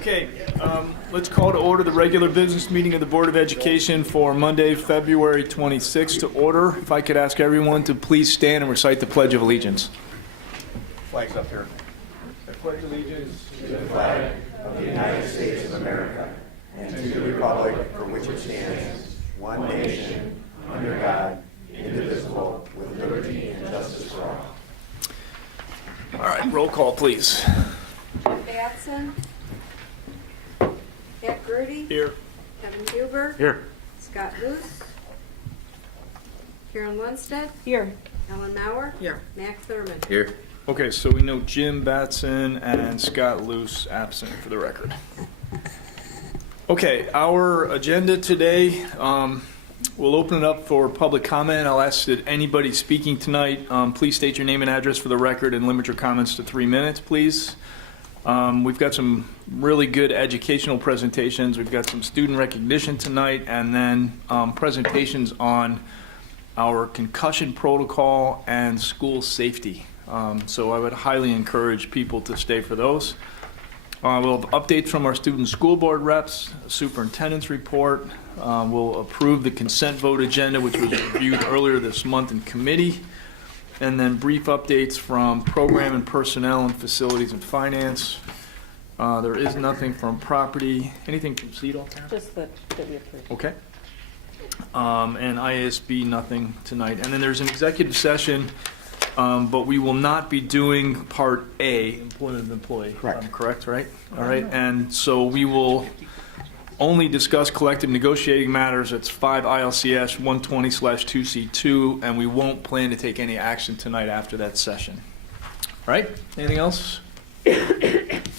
Okay, let's call to order the regular business meeting of the Board of Education for Monday, February 26th to order. If I could ask everyone to please stand and recite the Pledge of Allegiance. Flags up here. I pledge allegiance To the flag of the United States of America and to the republic for which it stands, one nation, under God, indivisible, with liberty and justice for all. All right, roll call, please. Batson. Pat Grudy. Here. Kevin Huber. Here. Scott Luce. Karen Lundstedt. Here. Ellen Mauer. Here. Mac Thurman. Here. Okay, so we know Jim Batson and Scott Luce absent for the record. Okay, our agenda today, we'll open it up for public comment. I'll ask that anybody speaking tonight, please state your name and address for the record and limit your comments to 3 minutes, please. We've got some really good educational presentations. We've got some student recognition tonight, and then presentations on our concussion protocol and school safety. So I would highly encourage people to stay for those. We'll have updates from our student school board reps, a superintendent's report. We'll approve the consent vote agenda, which was reviewed earlier this month in committee. And then brief updates from program and personnel and facilities and finance. There is nothing from property. Anything from CEDAW? Just that we approved. Okay. And IASB, nothing tonight. And then there's an executive session, but we will not be doing Part A, employment of employee. Correct. Correct, right? All right. And so we will only discuss collective negotiating matters. It's 5 ILCS 120/2C2, and we won't plan to take any action tonight after that session. All right? Anything else?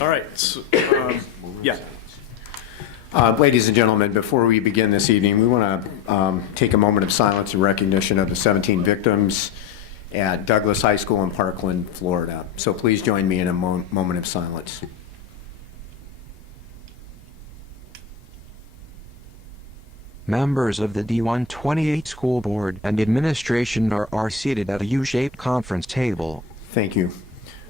All right. So, yeah. Ladies and gentlemen, before we begin this evening, we want to take a moment of silence in recognition of the 17 victims at Douglas High School in Parkland, Florida. So please join me in a moment of silence. Members of the D128 School Board and Administration are seated at a U-shaped conference table. Thank you.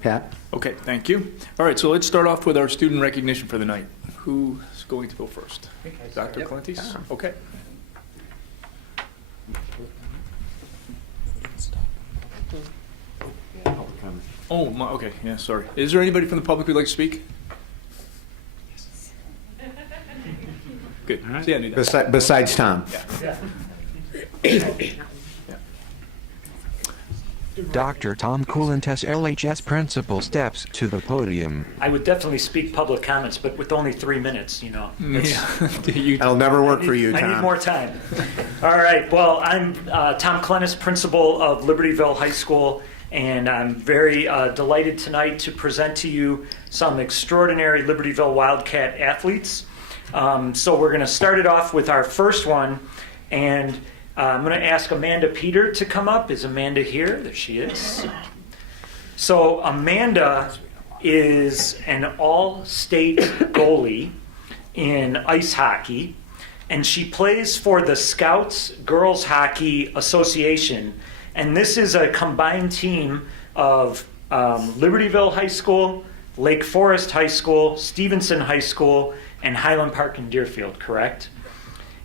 Pat? Okay, thank you. All right, so let's start off with our student recognition for the night. Who's going to go first? Dr. Clinties? Okay. Oh, okay, yeah, sorry. Is there anybody from the public who'd like to speak? Good. See, I knew that. Besides Tom. Dr. Tom Coolentes, LHS Principal, steps to the podium. I would definitely speak public comments, but with only 3 minutes, you know. Yeah. That'll never work for you, Tom. I need more time. All right. Well, I'm Tom Clennis, principal of Libertyville High School, and I'm very delighted tonight to present to you some extraordinary Libertyville Wildcat athletes. So we're going to start it off with our first one, and I'm going to ask Amanda Peter to come up. Is Amanda here? There she is. So Amanda is an all-state goalie in ice hockey, and she plays for the Scouts Girls Hockey Association. And this is a combined team of Libertyville High School, Lake Forest High School, Stevenson High School, and Highland Park and Deerfield, correct?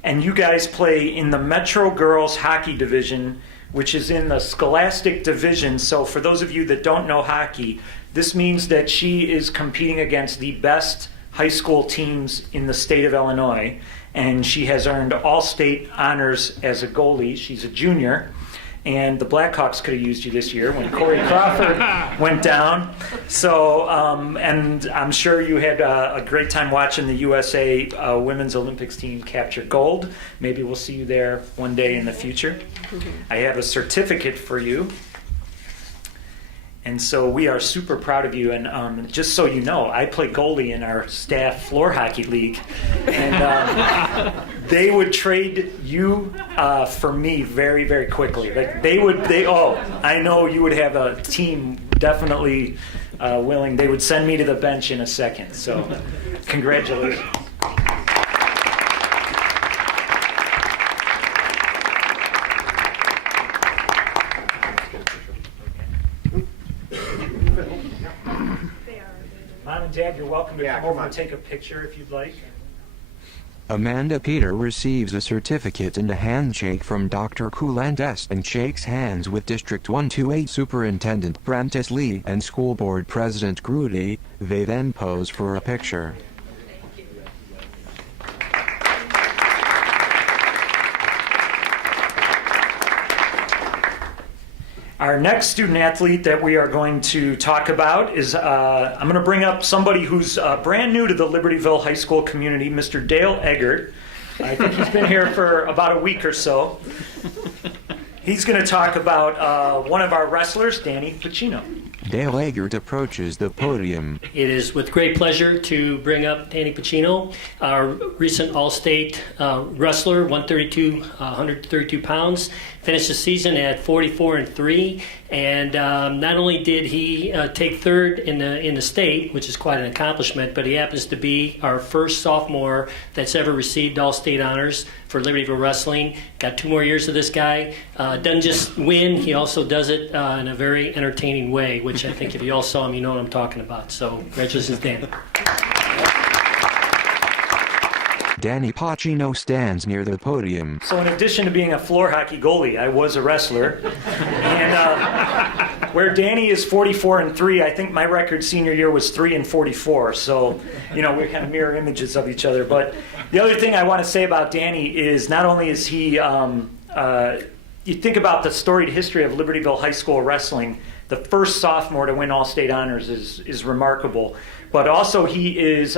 And you guys play in the Metro Girls Hockey Division, which is in the Scholastic Division. So for those of you that don't know hockey, this means that she is competing against the best high school teams in the state of Illinois. And she has earned all-state honors as a goalie. She's a junior. And the Blackhawks could have used you this year when Corey Crawford went down. So, and I'm sure you had a great time watching the USA Women's Olympics team capture gold. Maybe we'll see you there one day in the future. I have a certificate for you. And so we are super proud of you. And just so you know, I play goalie in our staff floor hockey league. And they would trade you for me very, very quickly. Like I know you would have a team definitely willing. They would send me to the bench in a second. So congratulations. Mom and Dad, you're you're welcome to Yeah, come come over on. and take a picture if you'd like. Amanda Peter receives a certificate and a handshake from Dr. Coulent and shakes hands with District 128 Superintendent Prentice Lee and School Board President Grudy. They then pose for a picture. Our next student athlete that we are going to talk about is, I'm going to bring up somebody who's brand new to the Libertyville High School community, Mr. Dale Eggert. I think he's been here for about a week or so. He's going to talk about one of our wrestlers, Danny Pacino. Dale Eggert approaches the podium. It is with great pleasure to bring up Danny Pacino, our recent All-State wrestler, 132 pounds. Finished the season at 44-3, and not only did he take third in the state, which is quite an accomplishment, but he happens to be our first sophomore that's ever received All-State honors for Libertyville Wrestling. Got 2 more years of this guy. Doesn't just win, he also does it in a very entertaining way, which I think if you all saw him, you know what I'm talking about. So, congratulations, Dan. Danny Pacino stands near the podium. So in addition to being a floor hockey goalie, I was a wrestler. And where Danny is 44-3, I think my record senior year was 3-44. So, you know, we're kind of mirror images of each other. But the other thing I want to say about Danny is not only is he, you think about the storied history of Libertyville High School wrestling, the first sophomore to win All-State honors is remarkable. But also he is...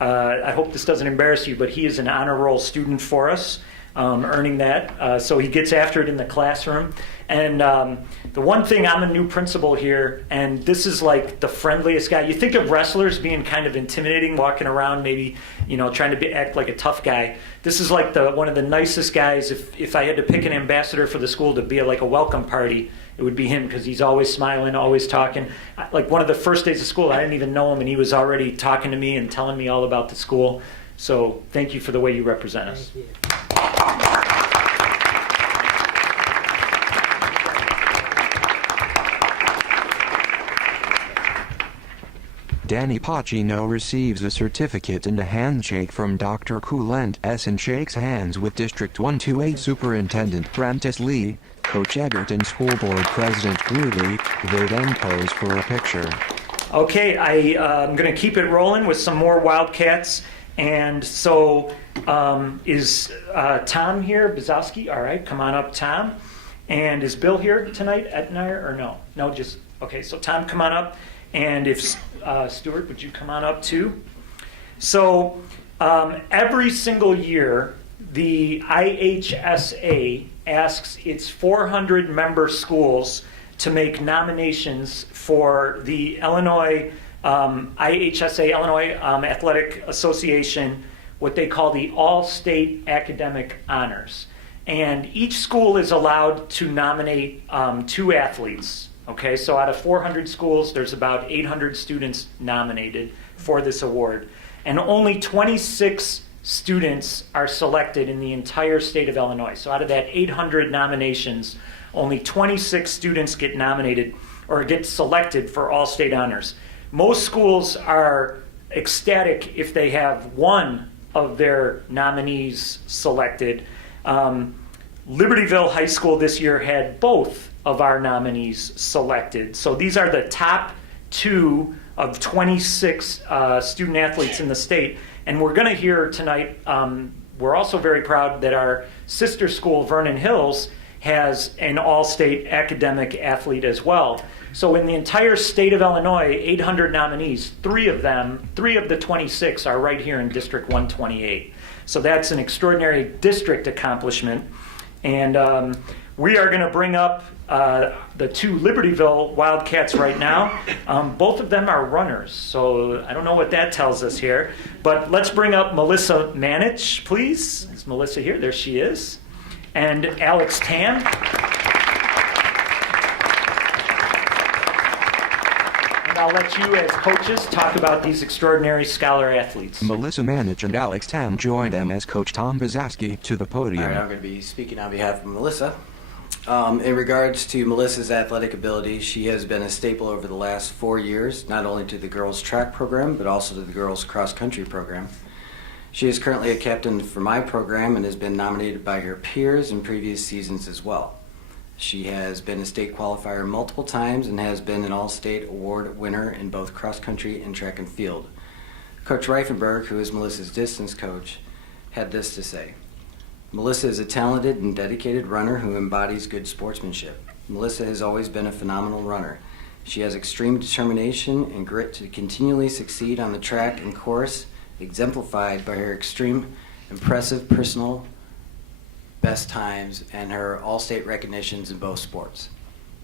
I hope this doesn't embarrass you, but he is an honor roll student for us, earning that. So he gets after it in the classroom. And the one thing, I'm a new principal here, and this is like the friendliest guy. You think of wrestlers being kind of intimidating, walking around maybe, you know, trying to act like a tough guy. This is like one of the nicest guys. If I had to pick an ambassador for the school to be like a welcome party, it would be him, because he's always smiling, always talking. Like one of the first days of school, I didn't even know him, and he was already talking to me and telling me all about the school. So thank you for the way you represent us. Danny Pacino receives a certificate and a handshake from Dr. Coulent and shakes hands with District 128 Superintendent Prentice Lee, Coach Eggert and School Board President Grudy. They then pose for a picture. Okay, I'm going to keep it rolling with some more Wildcats. And so is Tom here, Bazowski? All right, come on up, Tom. And is Bill here tonight at Nair, or no? No, just, okay, so Tom, come on up. And if Stuart, would you come on up too? So every single year, the IHSA asks its 400 member schools to make nominations for the Illinois IHSA, Illinois Athletic Association, what they call the All-State Academic Honors. And each school is allowed to nominate 2 athletes. Okay, so out of 400 schools, there's about 800 students nominated for this award. And only 26 students are selected in the entire state of Illinois. So out of that 800 nominations, only 26 students get nominated or get selected for all-state honors. Most schools are ecstatic if they have one of their nominees selected. Libertyville High School this year had both of our nominees selected. So these are the top 2 of 26 student athletes in the state. And we're going to hear tonight, we're also very proud that our sister school, Vernon Hills, has an all-state academic athlete as well. So in the entire state of Illinois, 800 nominees, 3 of the 26 are right here in District 128. So that's an extraordinary district accomplishment. And we are going to bring up the 2 Libertyville Wildcats right now. Both of them are runners, so I don't know what that tells us here. But let's bring up Melissa Manich, please. Is Melissa here? There she is. And Alex Tam. And I'll let you, as coaches, talk about these extraordinary scholar athletes. Melissa Manich and Alex Tam join them as Coach Tom Bazowski to the podium. All right, I'm going to be speaking on behalf of Melissa. In regards to Melissa's athletic ability, she has been a staple over the last 4 years, not only to the girls' track program, but also to the girls' cross-country program. She is currently a captain for my program and has been nominated by her peers in previous seasons as well. She has been a state qualifier multiple times and has been an all-state award winner in both cross-country and track and field. Coach Reifenberg, who is Melissa's distance coach, had this to say. Melissa is a talented and dedicated runner who embodies good sportsmanship. Melissa has always been a phenomenal runner. She has extreme determination and grit to continually succeed on the track and course, exemplified by her extreme, impressive personal best times and her all-state recognitions in both sports.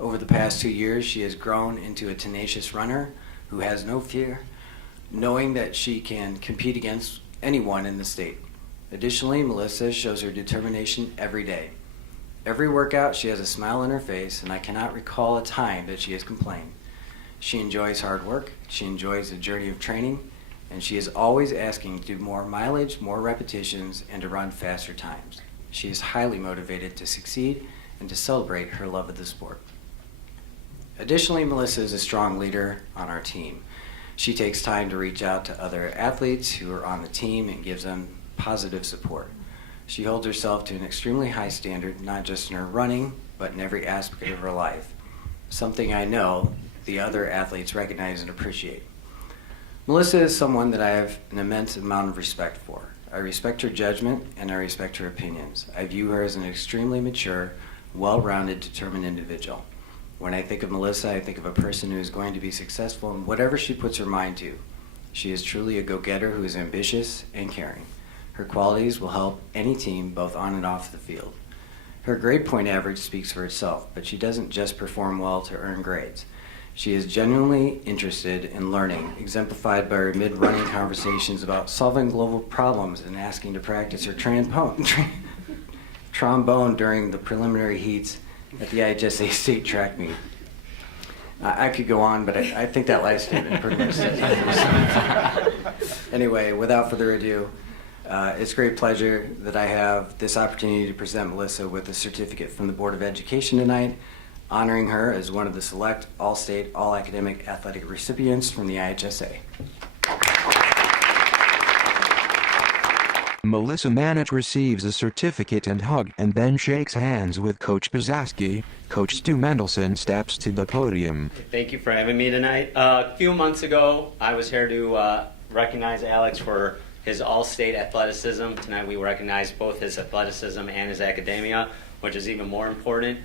Over the past 2 years, she has grown into a tenacious runner who has no fear, knowing that she can compete against anyone in the state. Additionally, Melissa shows her determination every day. Every workout, she has a smile on her face, and I cannot recall a time that she has complained. She enjoys hard work, she enjoys the journey of training, and she is always asking to do more mileage, more repetitions, and to run faster times. She is highly motivated to succeed and to celebrate her love of the sport. Additionally, Melissa is a strong leader on our team. She takes time to reach out to other athletes who are on the team and gives them positive support. She holds herself to an extremely high standard, not just in her running, but in every aspect of her life, something I know the other athletes recognize and appreciate. Melissa is someone that I have an immense amount of respect for. I respect her judgment and I respect her opinions. I view her as an extremely mature, well-rounded, determined individual. When I think of Melissa, I think of a person who is going to be successful in whatever she puts her mind to. She is truly a go-getter who is ambitious and caring. Her qualities will help any team both on and off the field. Her grade point average speaks for itself, but she doesn't just perform well to earn grades. She is genuinely interested in learning, exemplified by her mid-running conversations about solving global problems and asking to practice her trombone during the preliminary heats at the IHSA state track meet. I could go on, but I think that last statement pretty much says it. Anyway, without further ado, it's a great pleasure that I have this opportunity to present Melissa with a certificate from the Board of Education tonight, honoring her as one of the select all-state, all-academic athletic recipients from the IHSA. Melissa Manich receives a certificate and hug and then shakes hands with Coach Bazaski. Coach Stu Mendelson steps to the podium. Thank you for having me tonight. A few months ago, I was here to recognize Alex for his all-state athleticism. Tonight we recognize both his athleticism and his academia, which is even more important.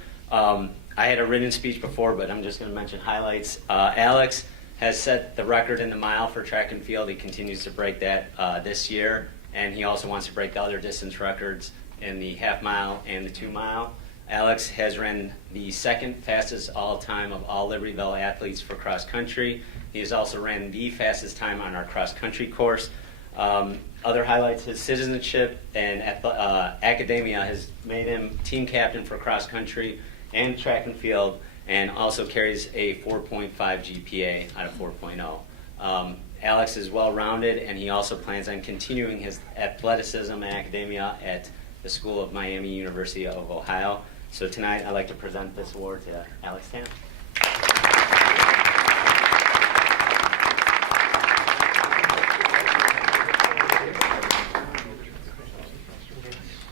I had a written speech before, but I'm just going to mention highlights. Alex has set the record in the mile for track and field. He continues to break that this year, and he also wants to break the other distance records in the half mile and the 2 mile. Alex has ran the second fastest all-time of all Libertyville athletes for cross country. He has also ran the fastest time on our cross country course. Other highlights, his citizenship and academia has made him team captain for cross country and track and field, and also carries a 4.5 GPA out of 4.0. Alex is well-rounded, and he also plans on continuing his athleticism and academia at the School of Miami University of Ohio. So tonight I'd like to present this award to Alex Tam.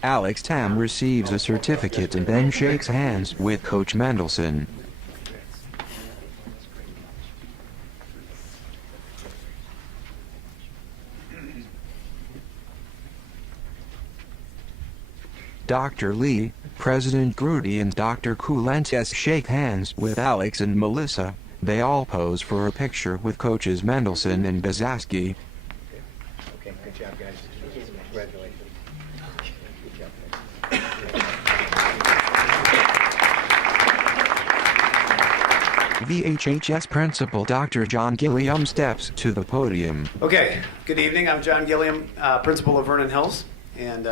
Alex Tam receives a certificate and then shakes hands with Coach Mendelson. Dr. Lee, President Grudy and Dr. Kulentes shake hands with Alex and Melissa. They all pose for a picture with Coaches Mendelson and Bazaski. Okay, good job, guys. Congratulations. VHHS Principal Dr. John Gilliam steps to the podium. Okay, good evening. I'm John Gilliam, Principal of Vernon Hills, and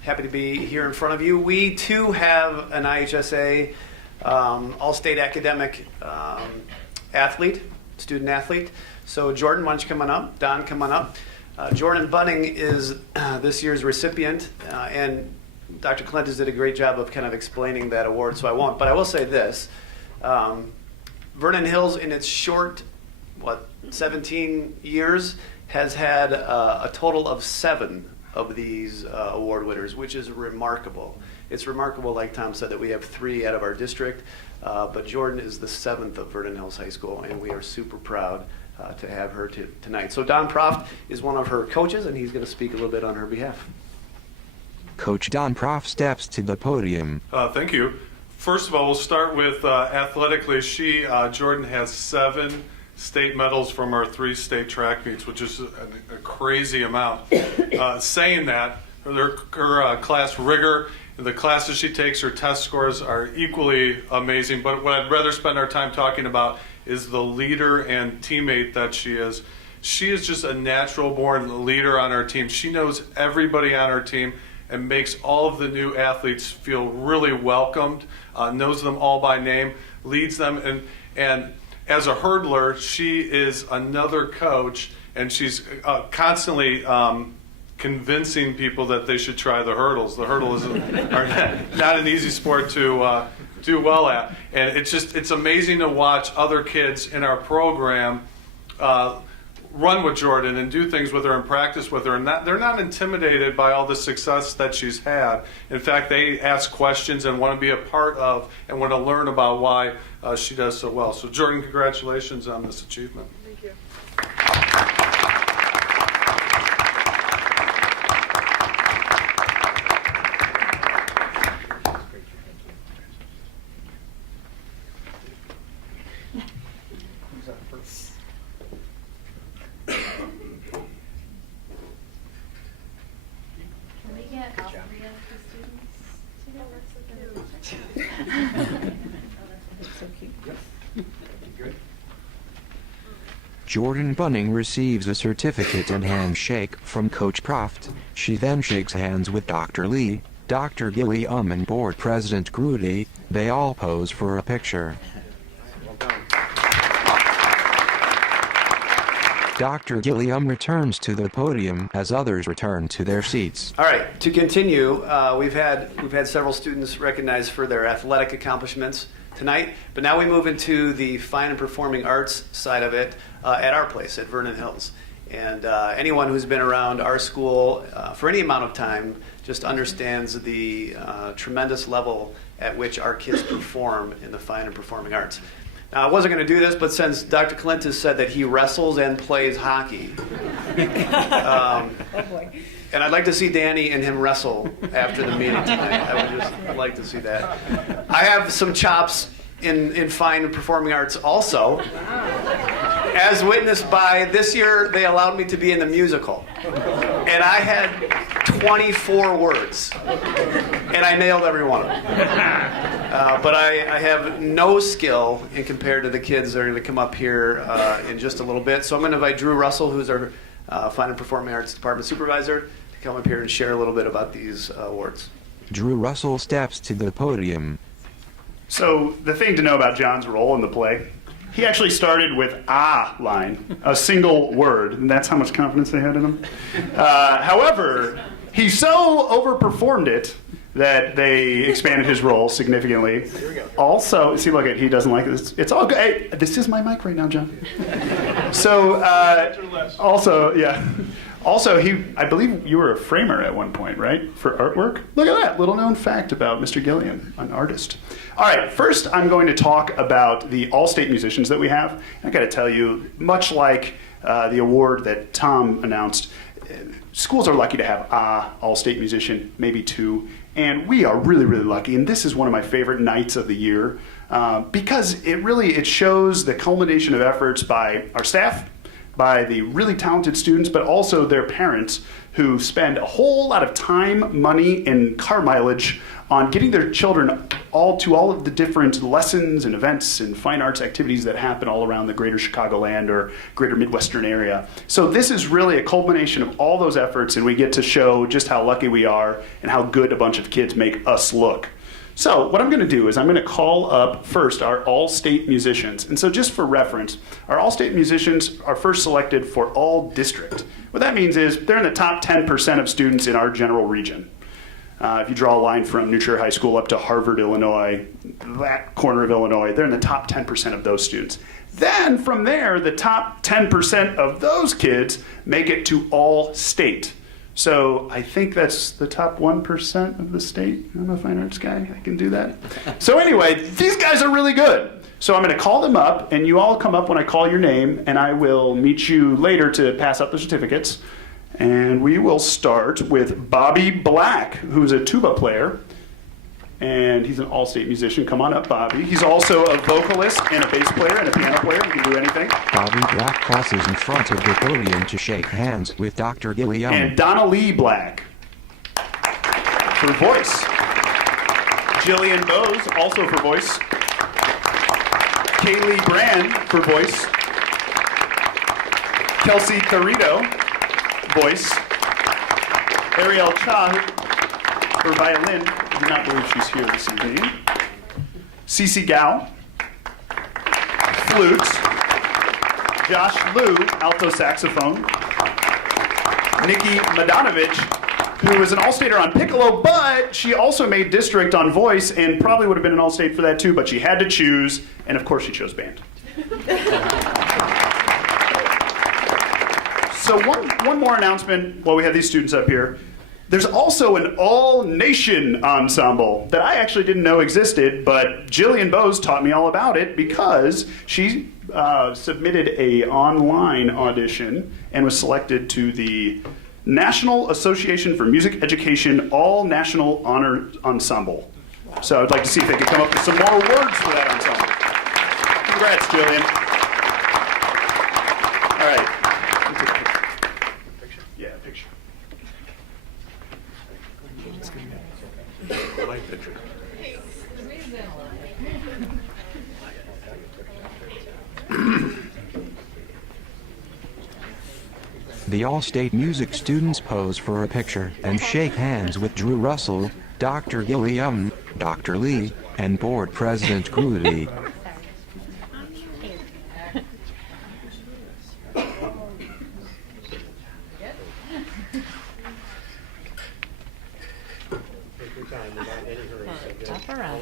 happy to be here in front of you. We too have an IHSA all-state academic athlete, student athlete. So Jordan, why don't you come on up? Don, come on up. Jordan Bunning is this year's recipient, and Dr. Clentis did a great job of kind of explaining that award, so I won't. But I will say this. Vernon Hills, in its short, 17 years, has had a total of 7 of these award winners, which is remarkable. It's remarkable, like Tom said, that we have 3 out of our district, but Jordan is the 7th of Vernon Hills High School, and we are super proud to have her tonight. So Don Proft is one of her coaches, and he's going to speak a little bit on her behalf. Coach Don Proft steps to the podium. Thank you. First of all, we'll start with athletically. Jordan has 7 state medals from our 3 state track meets, which is a crazy amount. Saying that, her class rigor, the classes she takes, her test scores are equally amazing. But what I'd rather spend our time talking about is the leader and teammate that she is. She is just a natural-born leader on our team. She knows everybody on our team and makes all of the new athletes feel really welcomed, knows them all by name, leads them. And as a hurdler, she is another coach, and she's constantly convincing people that they should try the hurdles. The hurdle are not an easy sport to do well at. And it's amazing to watch other kids in our program run with Jordan and do things with her and practice with her. And they're not intimidated by all the success that she's had. In fact, they ask questions and want to be a part of and want to learn about why she does so well. So Jordan, congratulations on this achievement. Thank you. Can we get all 3 of the students together? It's so cute. Jordan Bunning receives a certificate and handshake from Coach Proft. She then shakes hands with Dr. Lee, Dr. Gilliam and Board President Grudy. They all pose for a picture. Dr. Gilliam returns to the podium as others return to their seats. All right, to continue, we've had several students recognized for their athletic accomplishments tonight, but now we move into the fine and performing arts side of it at our place at Vernon Hills. And anyone who's been around our school for any amount of time just understands the tremendous level at which our kids perform in the fine and performing arts. Now, I wasn't going to do this, but since Dr. Clintus said that he wrestles and plays hockey, Oh boy. and I'd like to see Danny and him wrestle after the meeting tonight. I would just like to see that. I have some chops in fine and performing arts also. As witnessed by this year, they allowed me to be in the musical. And I had 24 words. And I nailed every one of them. But I have no skill in compared to the kids that are going to come up here in just a little bit. So I'm going to invite Drew Russell, who's our Fine and Performing Arts Department Supervisor, to come up here and share a little bit about these awards. Drew Russell steps to the podium. So the thing to know about John's role in the play, he actually started with a line, a single word, and that's how much confidence they had in him. However, he so overperformed it that they expanded his role significantly. Here we go. Also, see, look, he doesn't like this. It's all good. Hey, this is my mic right now, John. So, also, yeah. Also, I believe you were a framer at one point, right? For artwork? Look at that, little known fact about Mr. Gilliam, an artist. All right, first I'm going to talk about the all-state musicians that we have. I got to tell you, much like the award that Tom announced, schools are lucky to have all-state musician, maybe 2, and we are really, really lucky. And this is one of my favorite nights of the year because it shows the culmination of efforts by our staff, by the really talented students, but also their parents who spend a whole lot of time, money, and car mileage on getting their children to all of the different lessons and events and fine arts activities that happen all around the greater Chicagoland or greater Midwestern area. So this is really a culmination of all those efforts, and we get to show just how lucky we are and how good a bunch of kids make us look. So what I'm going to do is I'm going to call up first our all-state musicians. And so just for reference, our all-state musicians are first selected for all district. What that means is they're in the top 10% of students in our general region. If you draw a line from New Trier High School up to Harvard, Illinois, that corner of Illinois, they're in the top 10% of those students. Then from there, the top 10% of those kids make it to all state. So I think that's the top 1% of the state. I'm a fine arts guy, I can do that. So anyway, these guys are really good. So I'm gonna call them up, and you all come up when I call your name, and I will meet you later to pass out the certificates. And we will start with Bobby Black, who's a tuba player. And he's an all-state musician. Come on up, Bobby. He's also a vocalist and a bass player and a piano player. He can do anything. Bobby Black crosses in front of the podium to shake hands with Dr. Gilliam. And Donna Lee Black for voice. Jillian Bowes, also for voice. Kaylee Brand for voice. Kelsey Carrito, voice. Ariel Cha for violin. I do not believe she's here this evening. Cece Gao, flute. Josh Liu, alto saxophone. Nikki Madanovich, who was an all-stater on piccolo, but she also made district on voice and probably would have been an all-state for that too, but she had to choose, and of course she chose band. So one more announcement while we have these students up here. There's also an all-nation ensemble that I actually didn't know existed, but Jillian Bowes taught me all about it because she submitted a online audition and was selected to the National Association for Music Education All-National Honor Ensemble. So I'd like to see if they could come up with some more words for that ensemble. Congrats, Jillian. All right. Yeah, picture. The All-State music students pose for a picture and shake hands with Drew Russell, Dr. Gilliam, Dr. Lee, and Board President Grudy. Tough around.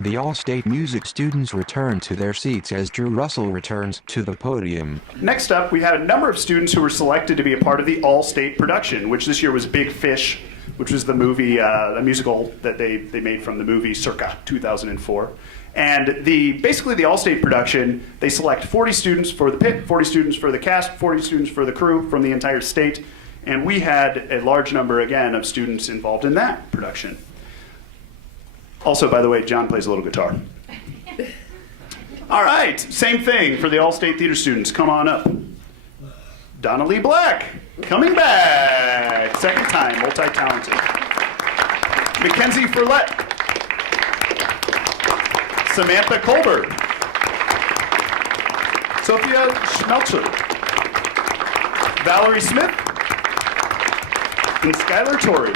The All-State music students return to their seats as Drew Russell returns to the podium. Next up, we had a number of students who were selected to be a part of the All-State production, which this year was Big Fish, which was the movie, a musical that they made from the movie circa 2004. And basically the All-State production, they select 40 students for the pit, 40 students for the cast, 40 students for the crew from the entire state. And we had a large number, again, of students involved in that production. Also, by the way, John plays a little guitar. All right, same thing for the All-State Theater students. Come on up. Donna Lee Black, coming back. Second time, multi-talented. Mackenzie Fourlette. Samantha Colbert. Sophia Schmelzer. Valerie Smith. And Skylar Torrey.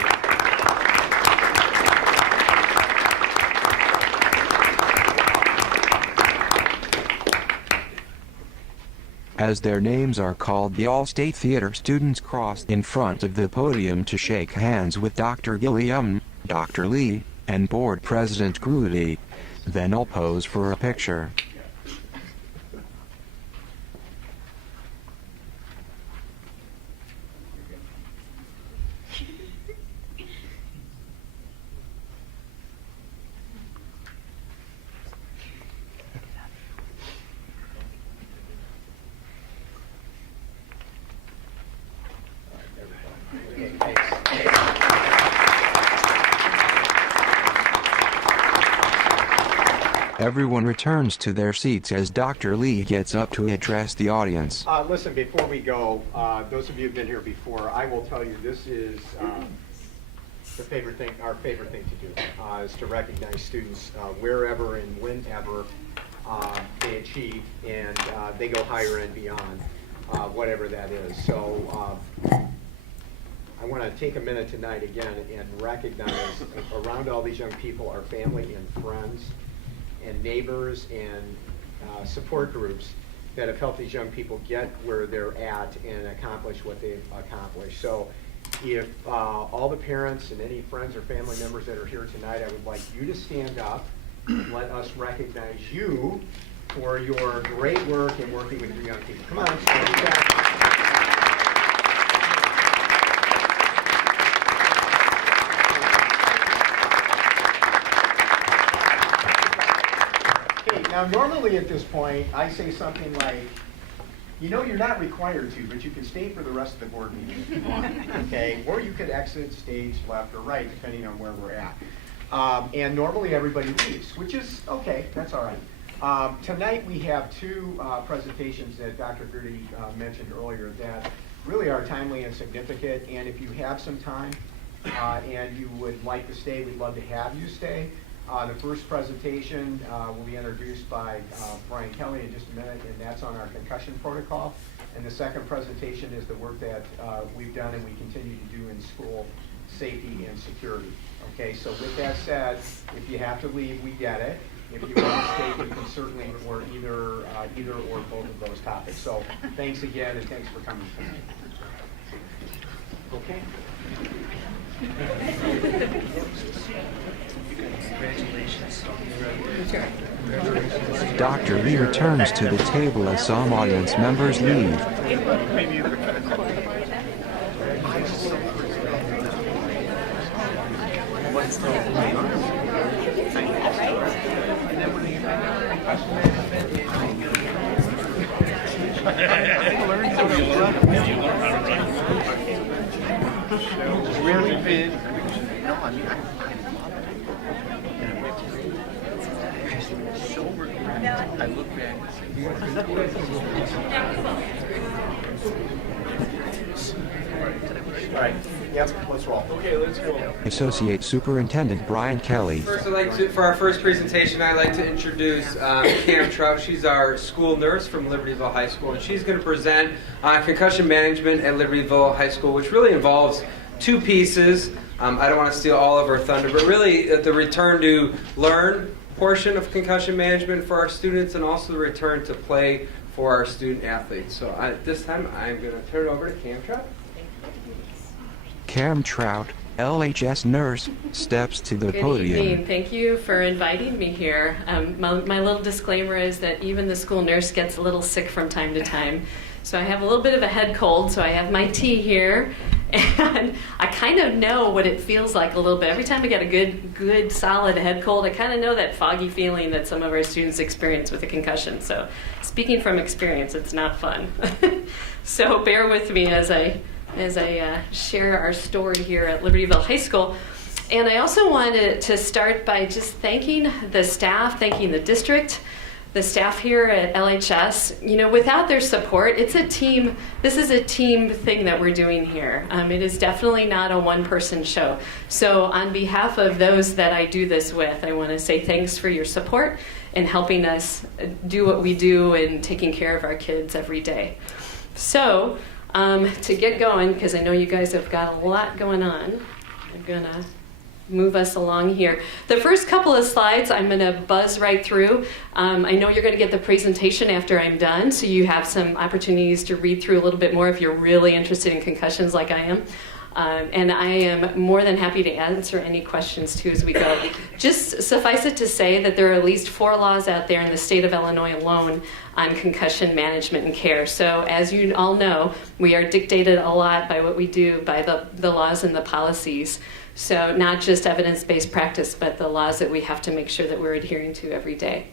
As their names are called, the All-State Theater students cross in front of the podium to shake hands with Dr. Gilliam, Dr. Lee, and Board President Grudy. Then all pose for a picture. Everyone returns to their seats as Dr. Lee gets up to address the audience. Listen, before we go, those of you who've been here before, I will tell you this is our favorite thing to do, is to recognize students wherever and whenever they achieve, and they go higher and beyond, whatever that is. So I want to take a minute tonight again and recognize around all these young people, our family and friends. and neighbors and support groups that have helped these young people get where they're at and accomplish what they've accomplished. So if all the parents and any friends or family members that are here tonight, I would like you to stand up and let us recognize you for your great work in working with your young people. Come on, stand back. Okay, now normally at this point, I say something like, you know, you're not required to, but you can stay for the rest of the board meeting if you want, okay? Or you could exit stage left or right, depending on where we're at. And normally everybody leaves, which is okay, that's all right. Tonight we have two presentations that Dr. Gertie mentioned earlier that really are timely and significant, and if you have some time and you would like to stay, we'd love to have you stay. The first presentation will be introduced by Brian Kelly in just a minute, and that's on our concussion protocol. And the second presentation is the work that we've done and we continue to do in school safety and security. Okay, so with that said, if you have to leave, we get it. If you want to stay, you can certainly for either or both of those topics. So thanks again, and thanks for coming tonight. Okay. Dr. Lee returns to the table as some audience members leave. I look back All right. Yep, let's roll. Okay, let's go. Associate Superintendent Brian Kelly. First, for our first presentation, I'd like to introduce Cam Trout. She's our school nurse from Libertyville High School, and she's going to present concussion management at Libertyville High School, which really involves two pieces. I don't want to steal all of her thunder, but really the return to learn portion of concussion management for our students, and also the return to play for our student athletes. So at this time, I'm going to turn it over to Cam Trout. Cam Trout, LHS nurse, steps to the podium. Good evening. Thank you for inviting me here. My little disclaimer is that even the school nurse gets a little sick from time to time. So I have a little bit of a head cold, so I have my tea here. And I kind of know what it feels like a little bit. Every time I get a good, solid head cold, I kind of know that foggy feeling that some of our students experience with a concussion. So speaking from experience, it's not fun. So bear with me as I share our story here at Libertyville High School. And I also wanted to start by just thanking the staff, thanking the district, the staff here at LHS. You know, without their support, it's a team. This is a team thing that we're doing here. It is definitely not a one-person show. So on behalf of those that I do this with, I want to say thanks for your support in helping us do what we do and taking care of our kids every day. So to get going, because I know you guys have got a lot going on, I'm going to move us along here. The first couple of slides I'm going to buzz right through. I know you're going to get the presentation after I'm done, so you have some opportunities to read through a little bit more if you're really interested in concussions like I am. And I am more than happy to answer any questions too as we go. Just suffice it to say that there are at least 4 laws out there in the state of Illinois alone on concussion management and care. So as you all know, we are dictated a lot by what we do, by the laws and the policies. So not just evidence-based practice, but the laws that we have to make sure that we're adhering to every day.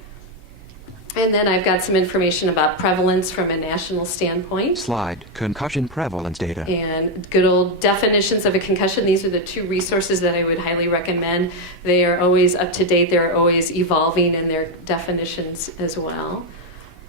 And then I've got some information about prevalence from a national standpoint. Slide, concussion prevalence data. And good old definitions of a concussion. These are the 2 resources that I would highly recommend. They are always up to date. They're always evolving in their definitions as well.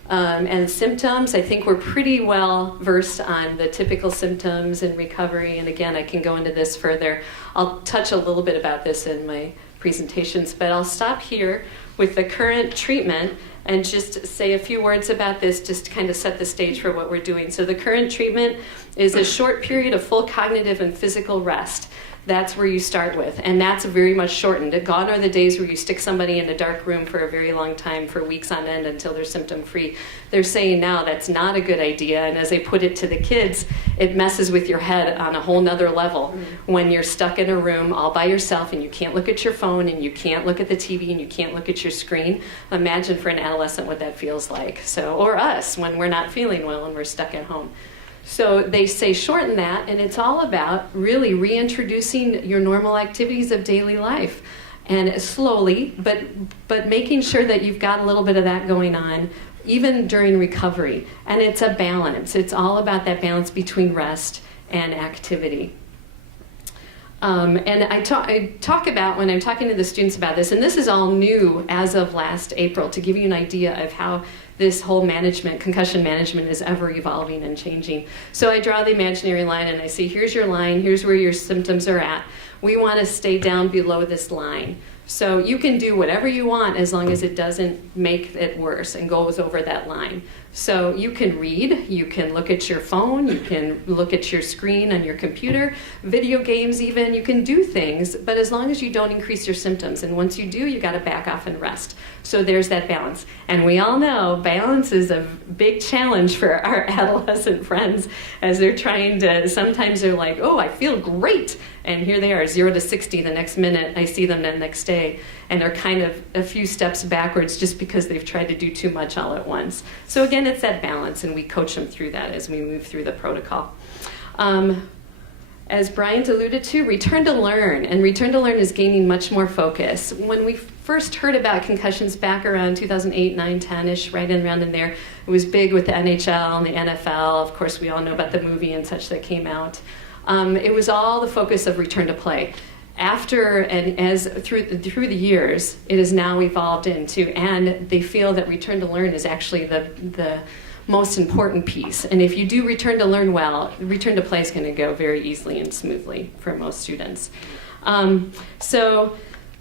And symptoms, I think we're pretty well versed on the typical symptoms and recovery. And again, I can go into this further. I'll touch a little bit about this in my presentations, but I'll stop here with the current treatment and just say a few words about this just to kind of set the stage for what we're doing. So the current treatment is a short period of full cognitive and physical rest. That's where you start with, and that's very much shortened. Gone are the days where you stick somebody in a dark room for a very long time, for weeks on end, until they're symptom-free. They're saying now that's not a good idea, and as they put it to the kids, it messes with your head on a whole nother level when you're stuck in a room all by yourself and you can't look at your phone and you can't look at the TV and you can't look at your screen. Imagine for an adolescent what that feels like. So, or us when we're not feeling well and we're stuck at home. So they say shorten that, and it's all about really reintroducing your normal activities of daily life, and slowly, but making sure that you've got a little bit of that going on, even during recovery. And it's a balance. It's all about that balance between rest and activity. And I talk about, when I'm talking to the students about this, and this is all new as of last April, to give you an idea of how this whole management, concussion management, is ever evolving and changing. So I draw the imaginary line and I say, here's your line, here's where your symptoms are at. We want to stay down below this line. So you can do whatever you want as long as it doesn't make it worse and goes over that line. So you can read, you can look at your phone, you can look at your screen on your computer, video games even, you can do things, but as long as you don't increase your symptoms. And once you do, you got to back off and rest. So there's that balance. And we all know balance is a big challenge for our adolescent friends as they're trying to, sometimes they're like, oh, I feel great. And here they are, 0 to 60 the next minute. I see them the next day. And they're kind of a few steps backwards just because they've tried to do too much all at once. So again, it's that balance, and we coach them through that as we move through the protocol. As Brian's alluded to, return to learn, and return to learn is gaining much more focus. When we first heard about concussions back around 2008, 9, 10-ish, right in around in there, it was big with the NHL and the NFL. Of course, we all know about the movie and such that came out. It was all the focus of return to play. After and as through the years, it has now evolved into, and they feel that return to learn is actually the most important piece. And if you do return to learn well, return to play is going to go very easily and smoothly for most students. So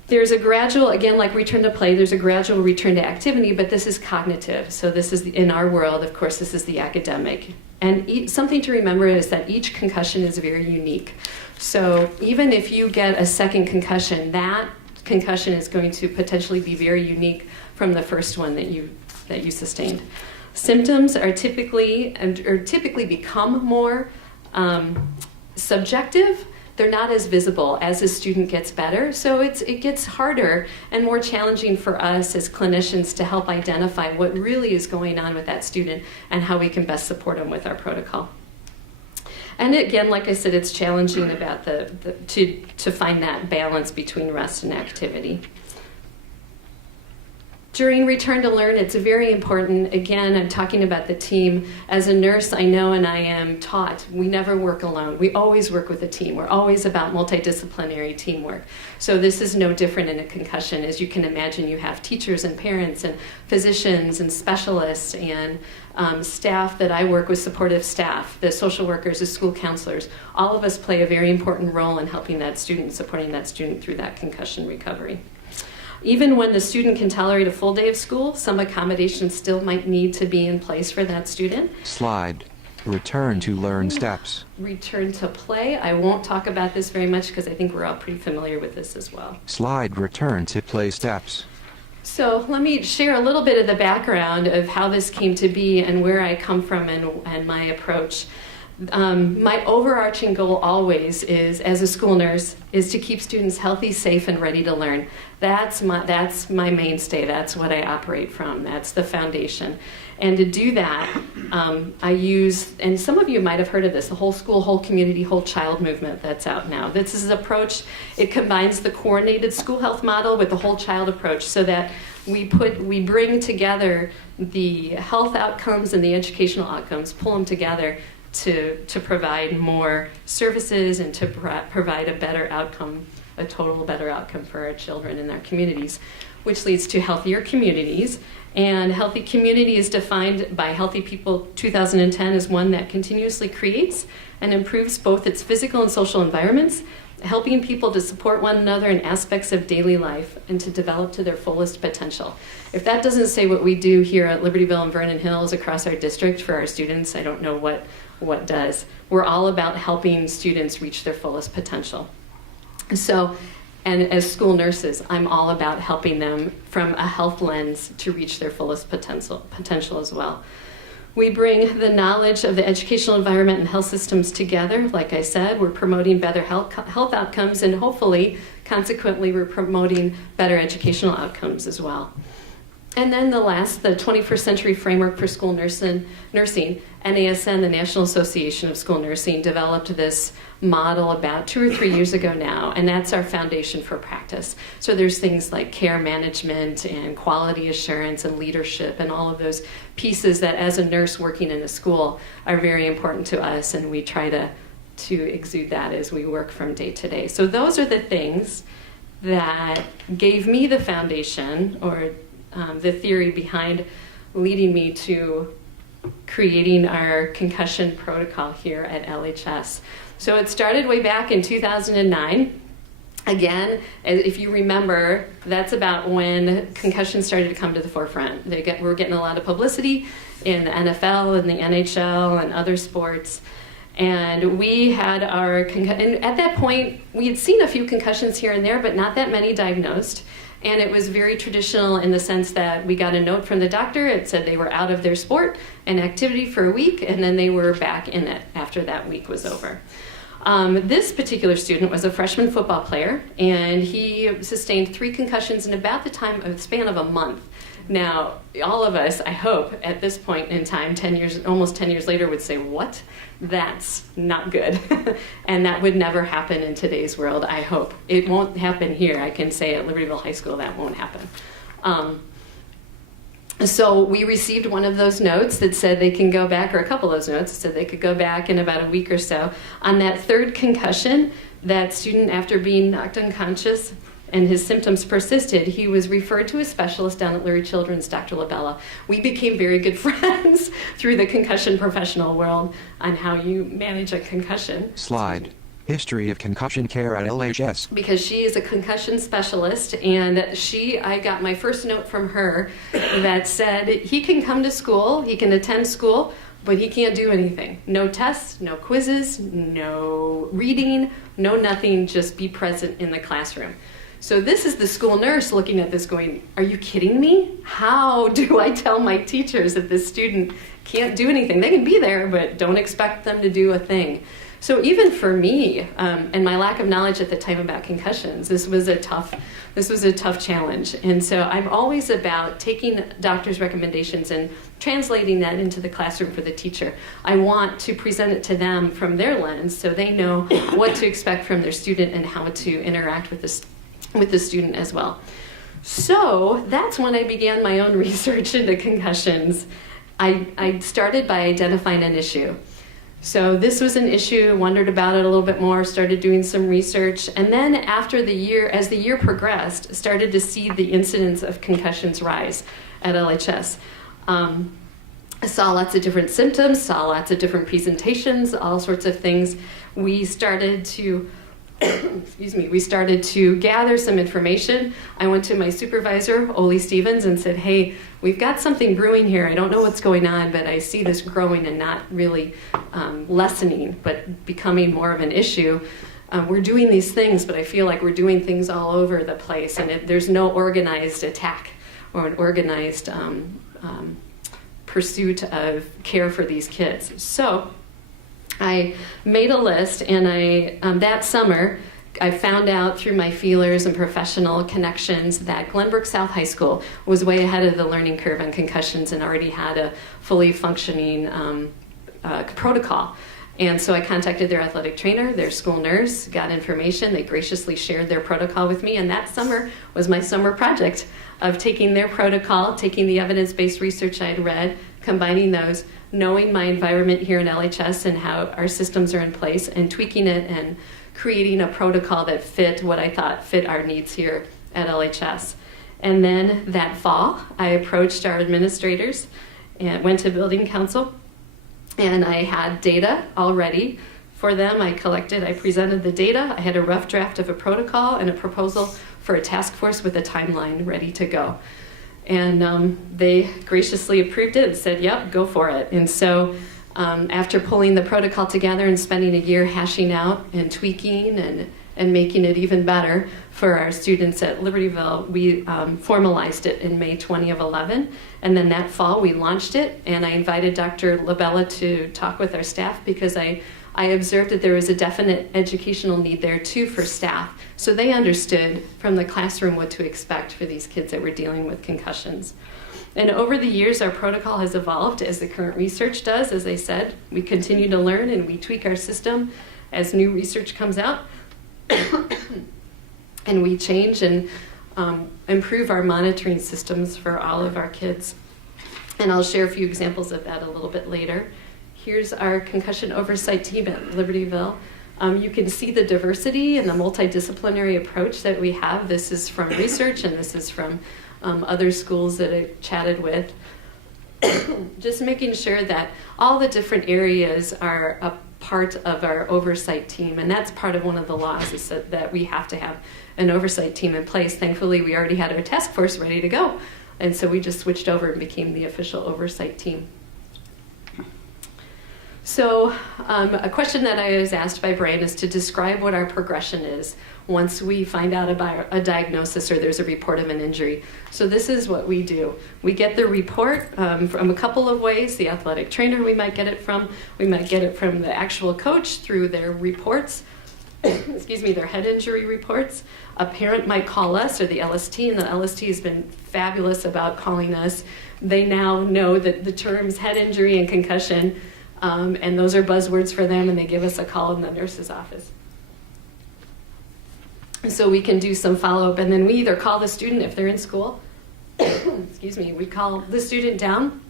there's a gradual, again, like return to play, there's a gradual return to activity, but this is cognitive. So this is, in our world, of course, this is the academic. And something to remember is that each concussion is very unique. So even if you get a second concussion, that concussion is going to potentially be very unique from the first one that you sustained. Symptoms are typically become more subjective. They're not as visible as the student gets better, so it gets harder and more challenging for us as clinicians to help identify what really is going on with that student and how we can best support them with our protocol. And again, like I said, it's challenging about to find that balance between rest and activity. During return to learn, it's very important. Again, I'm talking about the team. As a nurse, I know and I am taught, we never work alone. We always work with a team. We're always about multidisciplinary teamwork. So this is no different in a concussion. As you can imagine, you have teachers and parents and physicians and specialists and staff that I work with, supportive staff, the social workers, the school counselors. All of us play a very important role in helping that student, supporting that student through that concussion recovery. Even when the student can tolerate a full day of school, some accommodations still might need to be in place for that student. Slide. Return to learn steps. Return to play. I won't talk about this very much because I think we're all pretty familiar with this as well. Slide. Return to play steps. So let me share a little bit of the background of how this came to be and where I come from and my approach. My overarching goal always is, as a school nurse, is to keep students healthy, safe, and ready to learn. That's my mainstay. That's what I operate from. That's the foundation. And to do that, I use, and some of you might have heard of this, the whole school, whole community, whole child movement that's out now. This is an approach, it combines the coordinated school health model with the whole child approach so that we bring together the health outcomes and the educational outcomes, pull them together to provide more services and to provide a better outcome, a total better outcome for our children and our communities, which leads to healthier communities. And healthy community is defined by Healthy People 2010 as one that continuously creates and improves both its physical and social environments, helping people to support one another in aspects of daily life and to develop to their fullest potential. If that doesn't say what we do here at Libertyville and Vernon Hills across our district for our students, I don't know what does. We're all about helping students reach their fullest potential. So, and as school nurses, I'm all about helping them from a health lens to reach their fullest potential as well. We bring the knowledge of the educational environment and health systems together. Like I said, we're promoting better health outcomes, and hopefully, consequently, we're promoting better educational outcomes as well. And then the 21st Century Framework for School Nursing, NASN, the National Association of School Nursing, developed this model about 2 or 3 years ago now, and that's our foundation for practice. So there's things like care management and quality assurance and leadership and all of those pieces that as a nurse working in a school are very important to us, and we try to exude that as we work from day to day. So those are the things that gave me the foundation, or the theory behind leading me to creating our concussion protocol here at LHS. So it started way back in 2009. Again, if you remember, that's about when concussion started to come to the forefront. We were getting a lot of publicity in the NFL and the NHL and other sports. And we had and at that point, we had seen a few concussions here and there, but not that many diagnosed. And it was very traditional in the sense that we got a note from the doctor. It said they were out of their sport and activity for a week, and then they were back in it after that week was over. This particular student was a freshman football player, and he sustained 3 concussions in about the span of a month. Now, all of us, I hope, at this point in time, almost 10 years later, would say, what? That's not good. And that would never happen in today's world, I hope. It won't happen here. I can say at Libertyville High School that won't happen. So we received one of those notes that said they can go back, or a couple of those notes that said they could go back in about a week or so. On that 3rd concussion, that student, after being knocked unconscious, and his symptoms persisted, he was referred to a specialist down at Lurie Children's, Dr. Labella. We became very good friends through the concussion professional world on how you manage a concussion. Slide. History of concussion care at LHS. Because she is a concussion specialist, and I got my first note from her that said he can come to school, he can attend school, but he can't do anything. No tests, no quizzes, no reading, no nothing, just be present in the classroom. So this is the school nurse looking at this going, are you kidding me? How do I tell my teachers that this student can't do anything? They can be there, but don't expect them to do a thing. So even for me, and my lack of knowledge at the time about concussions, this was a tough challenge. And so I'm always about taking doctors' recommendations and translating that into the classroom for the teacher. I want to present it to them from their lens so they know what to expect from their student and how to interact with the student as well. So that's when I began my own research into concussions. I started by identifying an issue. So this was an issue, wondered about it a little bit more, started doing some research, and then as the year progressed, started to see the incidence of concussions rise at LHS. I saw lots of different symptoms, saw lots of different presentations, all sorts of things. We started to gather some information. I went to my supervisor, Ole Stevens, and said, hey, we've got something brewing here. I don't know what's going on, but I see this growing and not really lessening, but becoming more of an issue. We're doing these things, but I feel like we're doing things all over the place, and there's no organized attack or an organized pursuit of care for these kids. So I made a list, and that summer, I found out through my feelers and professional connections that Glenbrook South High School was way ahead of the learning curve on concussions and already had a fully functioning protocol. And so I contacted their athletic trainer, their school nurse, got information. They graciously shared their protocol with me, and that summer was my summer project of taking their protocol, taking the evidence-based research I had read, combining those, knowing my environment here in LHS and how our systems are in place, and tweaking it and creating a protocol that fit what I thought fit our needs here at LHS. And then that fall, I approached our administrators and went to building council, and I had data already for them. I presented the data. I had a rough draft of a protocol and a proposal for a task force with a timeline ready to go. And they graciously approved it and said, yep, go for it. And so after pulling the protocol together and spending a year hashing out and tweaking and and making it even better for our students at Libertyville, we formalized it in May 2011. And then that fall, we launched it. And I invited Dr. Labella to talk with our staff because I observed that there was a definite educational need there too for staff. So they understood from the classroom what to expect for these kids that were dealing with concussions. And over the years, our protocol has evolved as the current research does. As I said, we continue to learn and we tweak our system as new research comes out. And we change and improve our monitoring systems for all of our kids. And I'll share a few examples of that a little bit later. Here's our concussion oversight team at Libertyville. You can see the diversity and the multidisciplinary approach that we have. This is from research and this is from other schools that I've chatted with. Just making sure that all the different areas are a part of our oversight team, and that's part of one of the laws is that we have to have an oversight team in place. Thankfully, we already had our task force ready to go, and so we just switched over and became the official oversight team. So a question that I was asked by Brian is to describe what our progression is once we find out about a diagnosis or there's a report of an injury. So this is what we do. We get the report from a couple of ways. The athletic trainer we might get it from. We might get it from the actual coach through their reports, excuse me, their head injury reports. A parent might call us or the LST, and the LST has been fabulous about calling us. They now know that the terms head injury and concussion, and those are buzzwords for them, and they give us a call in the nurse's office. So we can do some follow-up, and then we either call the student if they're in school, excuse me, we call the student down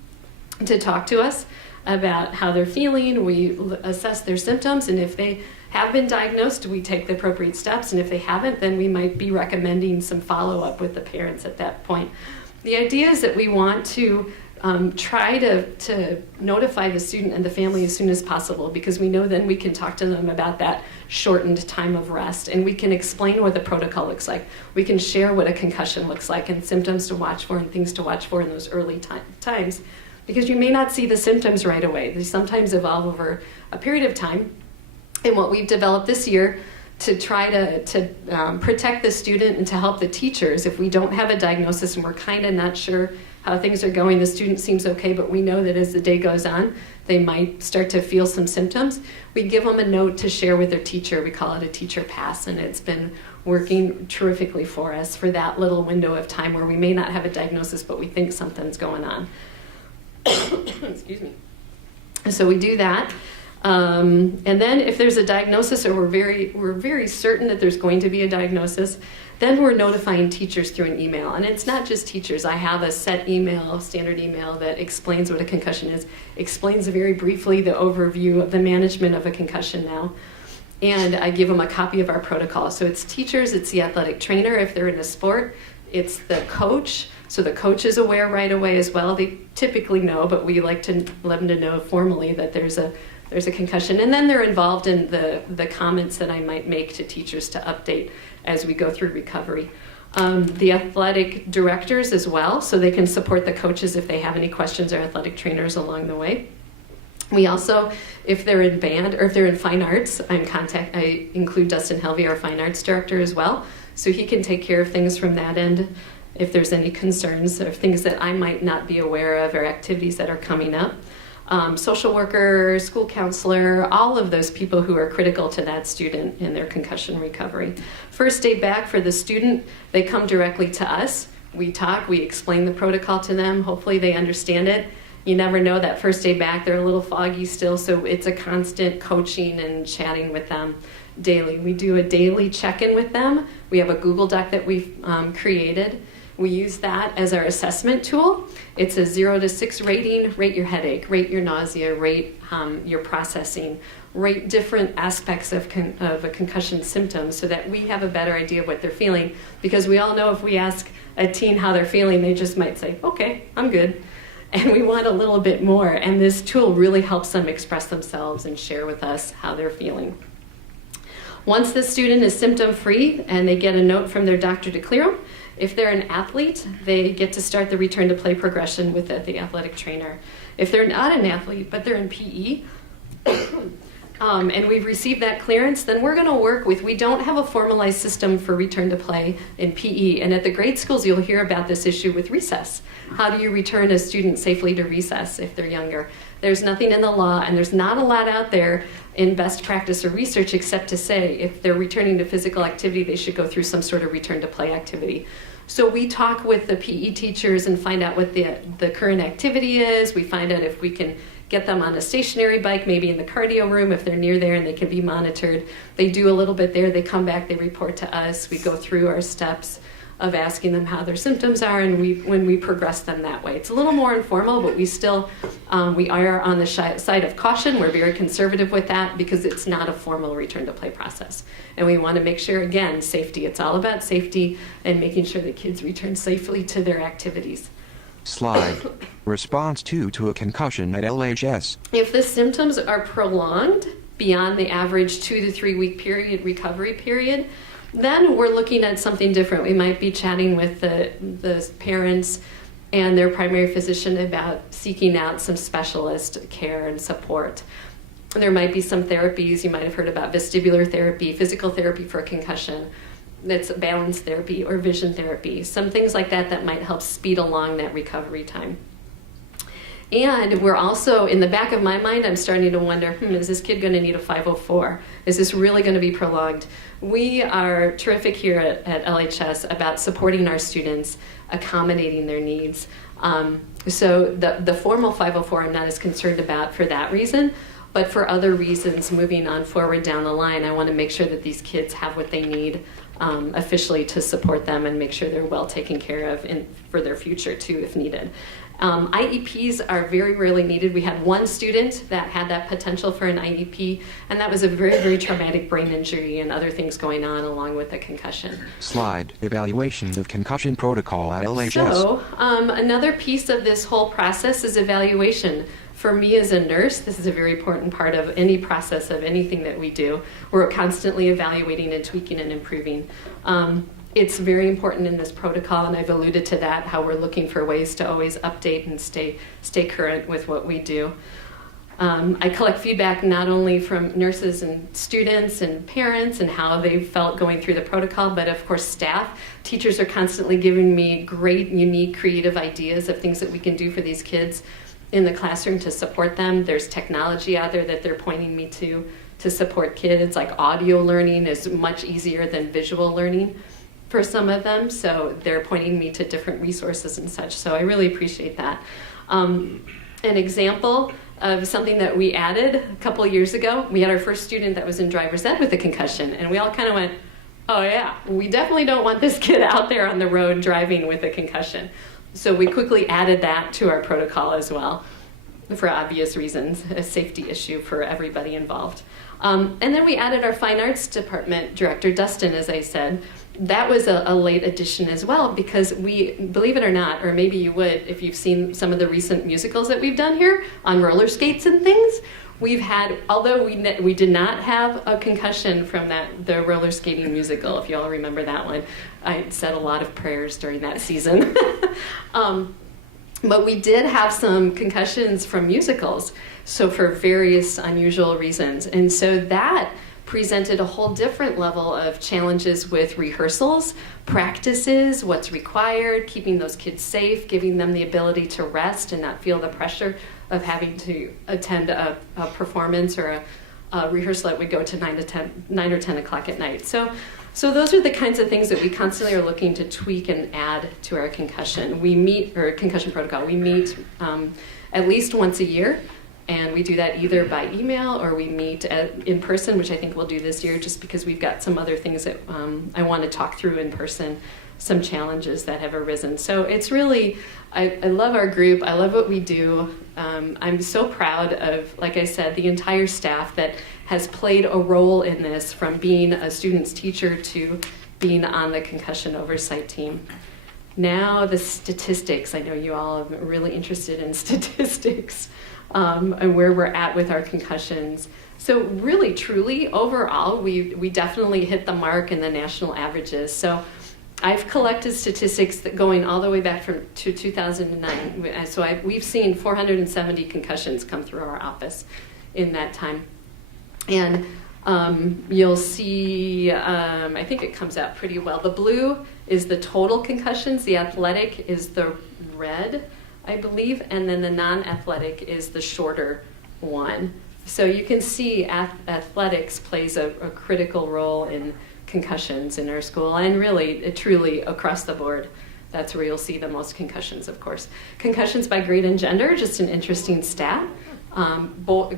to talk to us about how they're feeling. We assess their symptoms, and if they have been diagnosed, we take the appropriate steps, and if they haven't, then we might be recommending some follow-up with the parents at that point. The idea is that we want to try to notify the student and the family as soon as possible, because we know then we can talk to them about that shortened time of rest, and we can explain what the protocol looks like. We can share what a concussion looks like and symptoms to watch for and things to watch for in those early times, because you may not see the symptoms right away. They sometimes evolve over a period of time. And what we've developed this year to try to protect the student and to help the teachers, if we don't have a diagnosis and we're kind of not sure how things are going, the student seems okay, but we know that as the day goes on, they might start to feel some symptoms. We give them a note to share with their teacher. We call it a teacher pass, and it's been working terrifically for us for that little window of time where we may not have a diagnosis, but we think something's going on. Excuse me. So we do that. And then if there's a diagnosis, or we're very certain that there's going to be a diagnosis, then we're notifying teachers through an email. And it's not just teachers. I have a set email, standard email, that explains what a concussion is, explains very briefly the overview of the management of a concussion now. And I give them a copy of our protocol. So it's teachers, it's the athletic trainer if they're in a sport, it's the coach. So the coach is aware right away as well. They typically know, but we like to let them to know formally that there's a concussion. And then they're involved in the comments that I might make to teachers to update as we go through recovery. The athletic directors as well, so they can support the coaches if they have any questions, or athletic trainers along the way. We also, if they're in band or if they're in fine arts, I include Dustin Helvey, our fine arts director, as well. So he can take care of things from that end if there's any concerns or things that I might not be aware of or activities that are coming up. Social worker, school counselor, all of those people who are critical to that student in their concussion recovery. First day back for the student, they come directly to us. We talk, we explain the protocol to them. Hopefully they understand it. You never know, that first day back, they're a little foggy still, so it's a constant coaching and chatting with them daily. We do a daily check-in with them. We have a Google Doc that we've created. We use that as our assessment tool. It's a 0 to 6 rating. Rate your headache, rate your nausea, rate your processing, rate different aspects of a concussion symptom so that we have a better idea of what they're feeling. Because we all know if we ask a teen how they're feeling, they just might say, okay, I'm good. And we want a little bit more. And this tool really helps them express themselves and share with us how they're feeling. Once the student is symptom-free and they get a note from their doctor to clear them, if they're an athlete, they get to start the return to play progression with the athletic trainer. If they're not an athlete, but they're in PE, and we've received that clearance, then we're going to work with, we don't have a formalized system for return to play in PE. And at the grade schools, you'll hear about this issue with recess. How do you return a student safely to recess if they're younger? There's nothing in the law, and there's not a lot out there in best practice or research except to say if they're returning to physical activity, they should go through some sort of return to play activity. So we talk with the PE teachers and find out what the current activity is. We find out if we can get them on a stationary bike, maybe in the cardio room if they're near there and they can be monitored. They do a little bit there, they come back, they report to us. We go through our steps of asking them how their symptoms are, and when we progress them that way. It's a little more informal, but we still, we are on the side of caution. We're very conservative with that because it's not a formal return to play process. And we want to make sure, again, safety. It's all about safety and making sure that kids return safely to their activities. Slide. Response 2 to a concussion at LHS. If the symptoms are prolonged beyond the average 2 to 3 week recovery period, then we're looking at something different. We might be chatting with the parents and their primary physician about seeking out some specialist care and support. There might be some therapies. You might have heard about vestibular therapy, physical therapy for concussion. That's balance therapy or vision therapy. Some things like that might help speed along that recovery time. And we're also, in the back of my mind, I'm starting to wonder, is this kid going to need a 504? Is this really going to be prolonged? We are terrific here at LHS about supporting our students, accommodating their needs. So the formal 504 I'm not as concerned about for that reason, but for other reasons, moving on forward down the line, I want to make sure that these kids have what they need officially to support them and make sure they're well taken care of for their future too, if needed. IEPs are very rarely needed. We had one student that had that potential for an IEP, and that was a very, very traumatic brain injury and other things going on along with the concussion. Slide. Evaluation of concussion protocol at LHS. So another piece of this whole process is evaluation. For me as a nurse, this is a very important part of any process of anything that we do. We're constantly evaluating and tweaking and improving. It's very important in this protocol, and I've alluded to that, how we're looking for ways to always update and stay current with what we do. I collect feedback not only from nurses and students and parents and how they felt going through the protocol, but of course staff. Teachers are constantly giving me great, unique, creative ideas of things that we can do for these kids in the classroom to support them. There's technology out there that they're pointing me to support kids, like audio learning is much easier than visual learning for some of them, so they're pointing me to different resources and such, so I really appreciate that. An example of something that we added a couple years ago, we had our first student that was in driver's ed with a concussion, and we all kind of went, oh yeah, we definitely don't want this kid out there on the road driving with a concussion. So we quickly added that to our protocol as well, for obvious reasons, a safety issue for everybody involved. And then we added our fine arts department director, Dustin, as I said. That was a late addition as well, because we, believe it or not, or maybe you would if you've seen some of the recent musicals that we've done here on roller skates and things, we've had, although we did not have a concussion from the roller skating musical, if you all remember that one. I said a lot of prayers during that season. But we did have some concussions from musicals, so for various unusual reasons. And so that presented a whole different level of challenges with rehearsals, practices, what's required, keeping those kids safe, giving them the ability to rest and not feel the pressure of having to attend a performance or a rehearsal that would go to 9 or 10 o'clock at night. So those are the kinds of things that we constantly are looking to tweak and add to our concussion. Concussion protocol. We meet at least once a year, and we do that either by email or we meet in person, which I think we'll do this year just because we've got some other things that I want to talk through in person, some challenges that have arisen. So it's really, I love our group. I love what we do. I'm so proud of, like I said, the entire staff that has played a role in this, from being a student's teacher to being on the concussion oversight team. Now the statistics. I know you all are really interested in statistics and where we're at with our concussions. So really, truly, overall, we definitely hit the mark in the national averages. So I've collected statistics that going all the way back to 2009. So we've seen 470 concussions come through our office in that time. And you'll see, I think it comes out pretty well. The blue is the total concussions. The athletic is the red, I believe. And then the non-athletic is the shorter one. So you can see athletics plays a critical role in concussions in our school, and really, truly across the board. That's where you'll see the most concussions, of course. Concussions by grade and gender, just an interesting stat.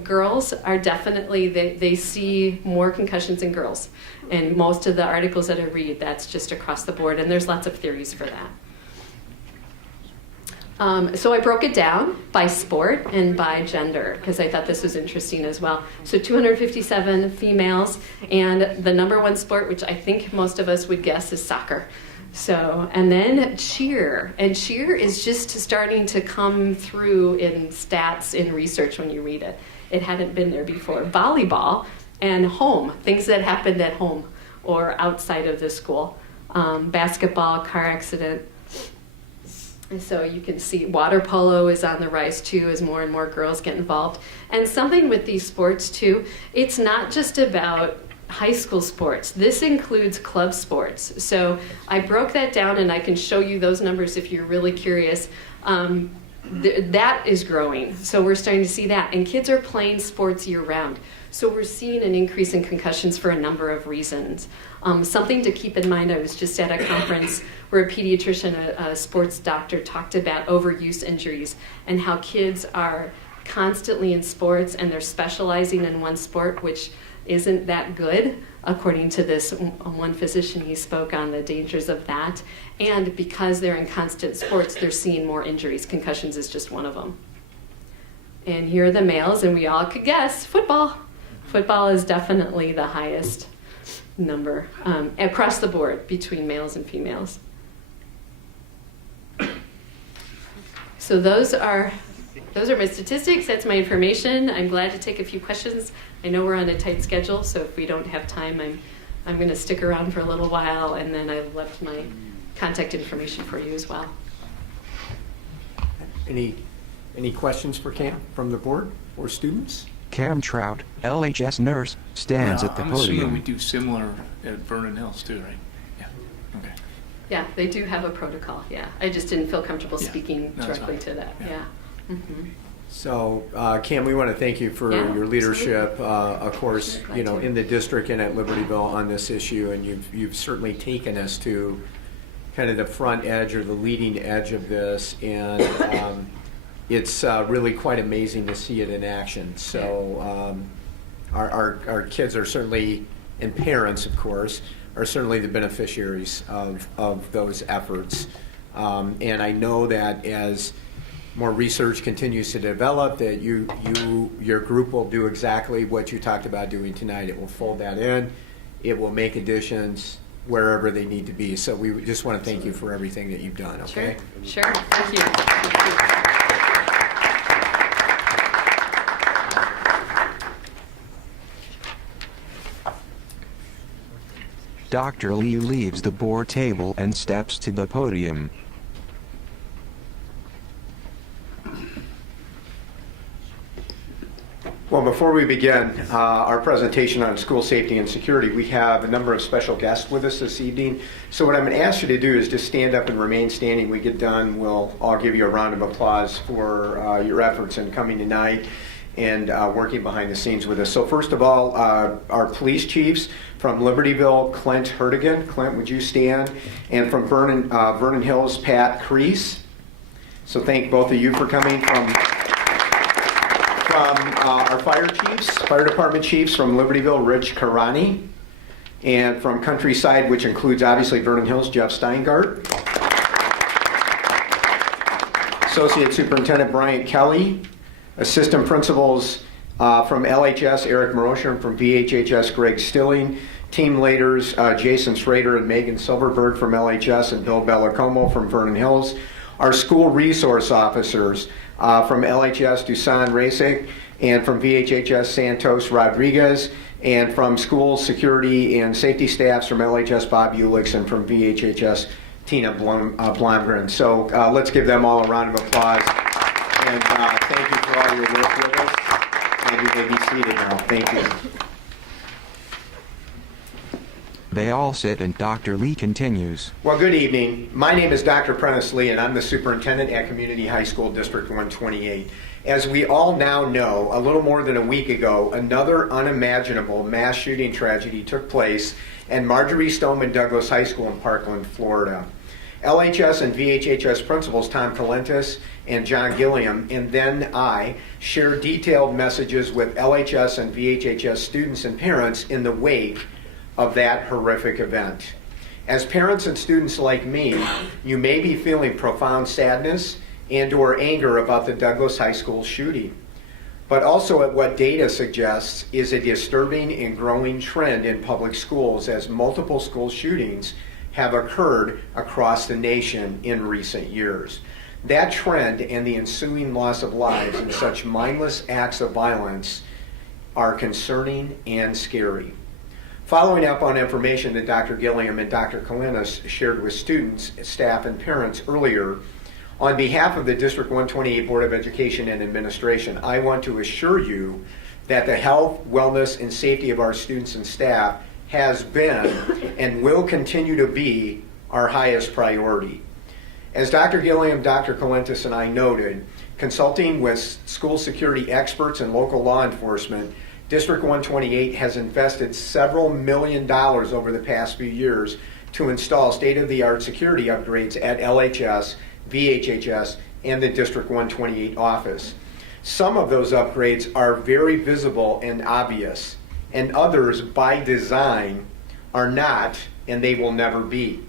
Girls are definitely, they see more concussions in girls. And most of the articles that I read, that's just across the board, and there's lots of theories for that. So I broke it down by sport and by gender because I thought this was interesting as well. So 257 females, and the number one sport, which I think most of us would guess, is soccer. So, and then cheer. And cheer is just starting to come through in stats, in research when you read it. It hadn't been there before. Volleyball and home, things that happened at home or outside of the school. Basketball, car accident. And so you can see water polo is on the rise too as more and more girls get involved. And something with these sports too, it's not just about high school sports. This includes club sports. So I broke that down and I can show you those numbers if you're really curious. That is growing. So we're starting to see that. And kids are playing sports year round. So we're seeing an increase in concussions for a number of reasons. Something to keep in mind, I was just at a conference where a pediatrician, a sports doctor, talked about overuse injuries and how kids are constantly in sports and they're specializing in one sport, which isn't that good, according to this one physician. He spoke on the dangers of that. And because they're in constant sports, they're seeing more injuries. Concussions is just one of them. And here are the males, and we all could guess, football. Football is definitely the highest number across the board between males and females. So those are my statistics. That's my information. I'm glad to take a few questions. I know we're on a tight schedule, so if we don't have time, I'm going to stick around for a little while, and then I've left my contact information for you as well. Any questions for Cam from the board or students? Cam Trout, LHS nurse, stands at the I'm assuming we podium. do similar at Vernon Hills too, right? Yeah. Okay. Yeah, they do have a protocol, yeah. I just didn't feel comfortable Yeah. speaking No, that's directly fine. to that, yeah. Mhm. So, Cam, we want to thank you for Yeah, your leadership, absolutely. of course, Glad you know, to. in the district and at Libertyville on this issue, and you've certainly taken us to kind of the front edge or the leading edge of this, and it's really quite amazing to see it in action. So, our kids are certainly, and parents, of course, are certainly the beneficiaries of those efforts. And I know that as more research continues to develop, that your group will do exactly what you talked about doing tonight. It will fold that in. It will make additions wherever they need to be. So we just want to thank you for everything that you've done, okay? Sure, thank you. Thank you. Dr. Lee leaves the board table and steps to the podium. Well, before we begin our presentation on school safety and security, we have a number of special guests with us this evening. So what I'm going to ask you to do is just stand up and remain standing. We get done, I'll give you a round of applause for your efforts in coming tonight and working behind the scenes with us. So first of all, our police chiefs from Libertyville, Clint Hertigan. Clint, would you stand? And from Vernon Hills, Pat Crease. So thank both of you for coming. From our fire department chiefs from Libertyville, Rich Karani. And from Countryside, which includes obviously Vernon Hills, Jeff Steingart. Associate Superintendent Bryant Kelly. Assistant Principals from LHS, Eric Marosher, and from VHHS, Greg Stilling. Team leaders, Jason Schrader and Megan Silverberg from LHS and Bill Bellacomo from Vernon Hills. Our school resource officers from LHS, Dusan Rasik, and from VHHS, Santos Rodriguez, and from school security and safety staffs from LHS, Bob Ulix, and from VHHS, Tina Blomgren. So let's give them all a round of applause. And thank you for all your work with us. And you may be seated now. Thank you. They all sit and Dr. Lee continues. Well, good evening. My name is Dr. Prentice Lee, and I'm the superintendent at Community High School District 128. As we all now know, a little more than a week ago, another unimaginable mass shooting tragedy took place at Marjorie Stoneman Douglas High School in Parkland, Florida. LHS and VHHS principals Tom Colentus and John Gilliam, and then I, shared detailed messages with LHS and VHHS students and parents in the wake of that horrific event. As parents and students like me, you may be feeling profound sadness and or anger about the Douglas High School shooting, but also at what data suggests is a disturbing and growing trend in public schools as multiple school shootings have occurred across the nation in recent years. That trend and the ensuing loss of lives in such mindless acts of violence are concerning and scary. Following up on information that Dr. Gilliam and Dr. Colentus shared with students, staff, and parents earlier, on behalf of the District 128 Board of Education and Administration, I want to assure you that the health, wellness, and safety of our students and staff has been and will continue to be our highest priority. As Dr. Gilliam, Dr. Colentus, and I noted, consulting with school security experts and local law enforcement, District 128 has invested several $1 million over the past few years to install state-of-the-art security upgrades at LHS, VHHS, and the District 128 office. Some of those upgrades are very visible and obvious, and others, by design, are not, and they will never be.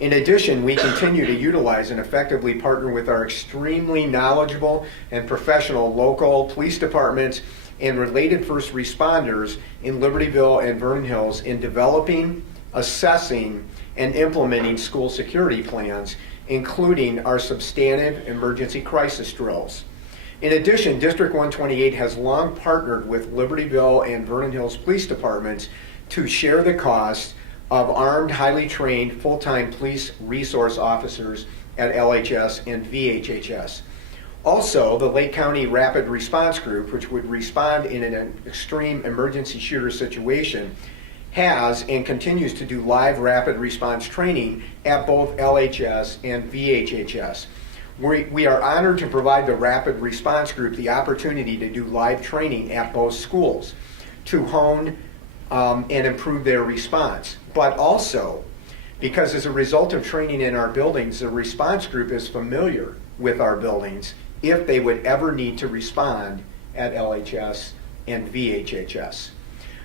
In addition, we continue to utilize and effectively partner with our extremely knowledgeable and professional local police departments and related first responders in Libertyville and Vernon Hills in developing, assessing, and implementing school security plans, including our substantive emergency crisis drills. In addition, District 128 has long partnered with Libertyville and Vernon Hills Police Departments to share the cost of armed, highly trained, full-time police resource officers at LHS and VHHS. Also, the Lake County Rapid Response Group, which would respond in an extreme emergency shooter situation, has and continues to do live rapid response training at both LHS and VHHS. We are honored to provide the Rapid Response Group the opportunity to do live training at both schools to hone and improve their response. But also, because as a result of training in our buildings, the response group is familiar with our buildings if they would ever need to respond at LHS and VHHS.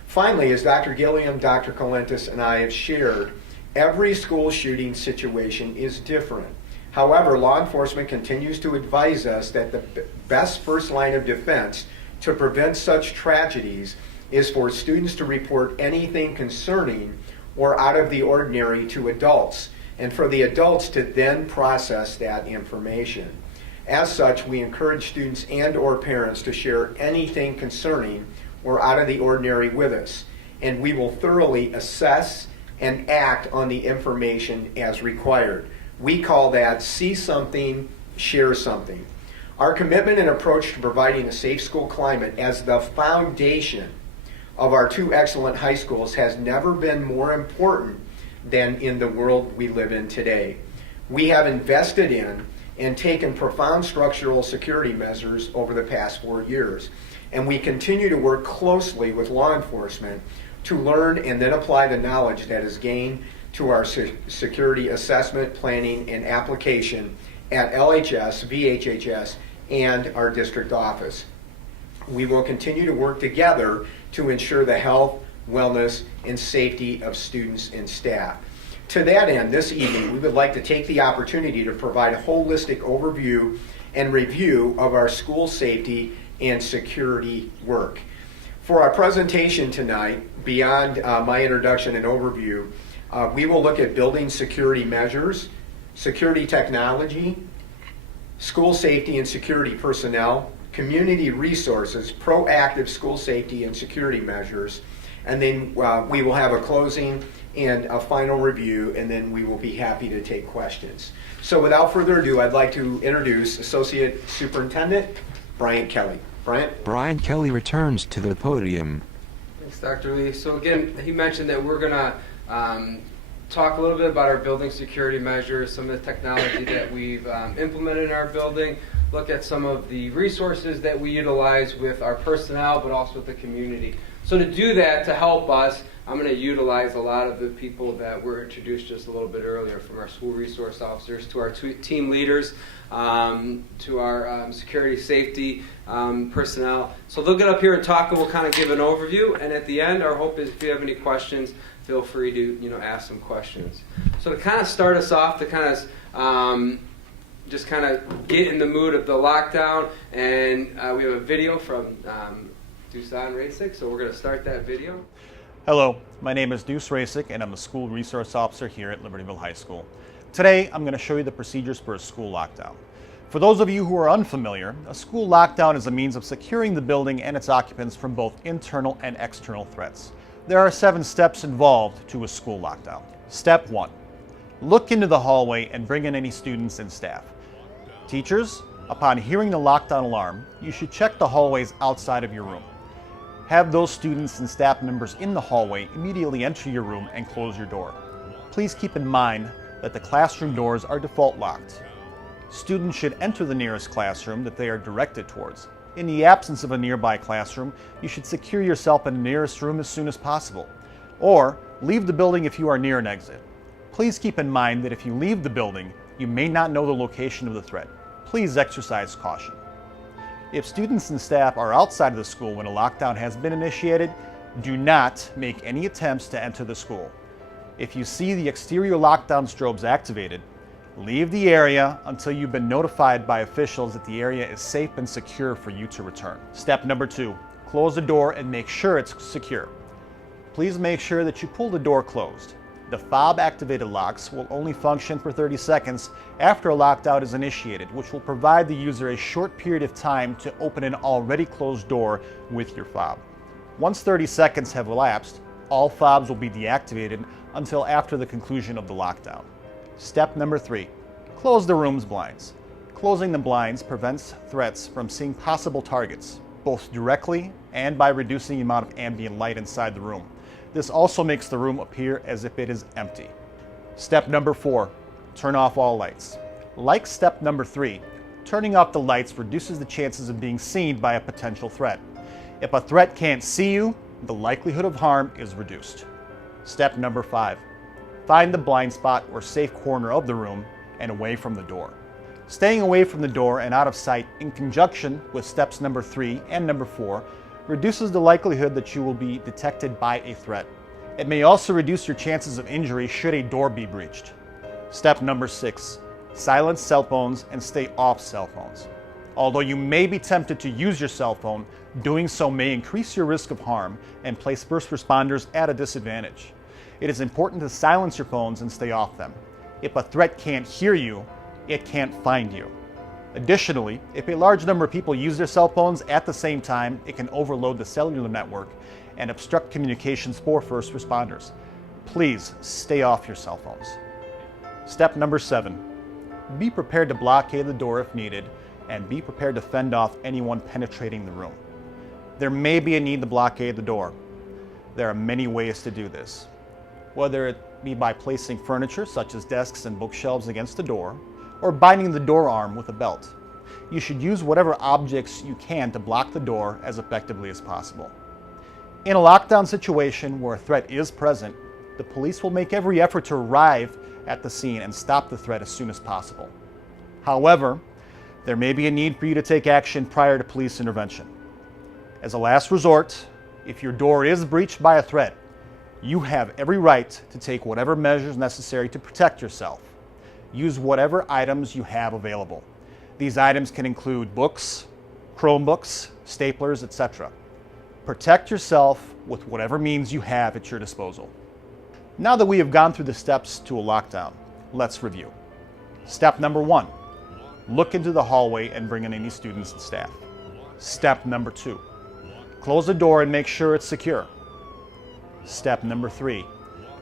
Finally, as Dr. Gilliam, Dr. Colentus, and I have shared, every school shooting situation is different. However, law enforcement continues to advise us that the best first line of defense to prevent such tragedies is for students to report anything concerning or out of the ordinary to adults, and for the adults to then process that information. As such, we encourage students and or parents to share anything concerning or out of the ordinary with us, and we will thoroughly assess and act on the information as required. We call that see something, share something. Our commitment and approach to providing a safe school climate as the foundation of our two excellent high schools has never been more important than in the world we live in today. We have invested in and taken profound structural security measures over the past 4 years, and we continue to work closely with law enforcement to learn and then apply the knowledge that is gained to our security assessment, planning, and application at LHS, VHHS, and our district office. We will continue to work together to ensure the health, wellness, and safety of students and staff. To that end, this evening, we would like to take the opportunity to provide a holistic overview and review of our school safety and security work. For our presentation tonight, beyond my introduction and overview, we will look at building security measures, security technology, school safety and security personnel, community resources, proactive school safety and security measures, and then we will have a closing and a final review, and then we will be happy to take questions. So without further ado, I'd like to introduce Associate Superintendent Bryant Kelly. Bryant? Bryant Kelly returns to the podium. Thanks, Dr. Lee. So again, he mentioned that we're going to talk a little bit about our building security measures, some of the technology that we've implemented in our building, look at some of the resources that we utilize with our personnel, but also with the community. So to do that, to help us, I'm going to utilize a lot of the people that were introduced just a little bit earlier, from our school resource officers to our team leaders, to our security safety personnel. So they'll get up here and talk, and we'll kind of give an overview. And at the end, our hope is if you have any questions, feel free to ask some questions. So to kind of start us off, to kind of just kind of get in the mood of the lockdown, and we have a video from Dusan Rasic, so we're going to start that video. Hello, my name is Deuce Rasic, and I'm the School Resource Officer here at Libertyville High School. Today, I'm going to show you the procedures for a school lockdown. For those of you who are unfamiliar, a school lockdown is a means of securing the building and its occupants from both internal and external threats. There are 7 steps involved to a school lockdown. Step 1. Look into the hallway and bring in any students and staff. Teachers, upon hearing the lockdown alarm, you should check the hallways outside of your room. Have those students and staff members in the hallway immediately enter your room and close your door. Please keep in mind that the classroom doors are default locked. Students should enter the nearest classroom that they are directed towards. In the absence of a nearby classroom, you should secure yourself in the nearest room as soon as possible. Or leave the building if you are near an exit. Please keep in mind that if you leave the building, you may not know the location of the threat. Please exercise caution. If students and staff are outside of the school when a lockdown has been initiated, do not make any attempts to enter the school. If you see the exterior lockdown strobes activated, leave the area until you've been notified by officials that the area is safe and secure for you to return. Step number 2, close the door and make sure it's secure. Please make sure that you pull the door closed. The fob-activated locks will only function for 30 seconds after a lockdown is initiated, which will provide the user a short period of time to open an already closed door with your fob. Once 30 seconds have elapsed, all fobs will be deactivated until after the conclusion of the lockdown. Step number 3, close the room's blinds. Closing the blinds prevents threats from seeing possible targets, both directly and by reducing the amount of ambient light inside the room. This also makes the room appear as if it is empty. Step number 4, turn off all lights. Like step number 3, turning off the lights reduces the chances of being seen by a potential threat. If a threat can't see you, the likelihood of harm is reduced. Step number 5, find the blind spot or safe corner of the room and away from the door. Staying away from the door and out of sight in conjunction with steps number 3 and number 4 reduces the likelihood that you will be detected by a threat. It may also reduce your chances of injury should a door be breached. Step number 6, silence cell phones and stay off cell phones. Although you may be tempted to use your cell phone, doing so may increase your risk of harm and place first responders at a disadvantage. It is important to silence your phones and stay off them. If a threat can't hear you, it can't find you. Additionally, if a large number of people use their cell phones at the same time, it can overload the cellular network and obstruct communications for first responders. Please stay off your cell phones. Step number 7, be prepared to blockade the door if needed, and be prepared to fend off anyone penetrating the room. There may be a need to blockade the door. There are many ways to do this, whether it be by placing furniture such as desks and bookshelves against the door, or binding the door arm with a belt. You should use whatever objects you can to block the door as effectively as possible. In a lockdown situation where a threat is present, the police will make every effort to arrive at the scene and stop the threat as soon as possible. However, there may be a need for you to take action prior to police intervention. As a last resort, if your door is breached by a threat, you have every right to take whatever measures necessary to protect yourself. Use whatever items you have available. These items can include books, Chromebooks, staplers, etc. Protect yourself with whatever means you have at your disposal. Now that we have gone through the steps to a lockdown, let's review. Step number 1, look into the hallway and bring in any students and staff. Step number 2, close the door and make sure it's secure. Step number 3,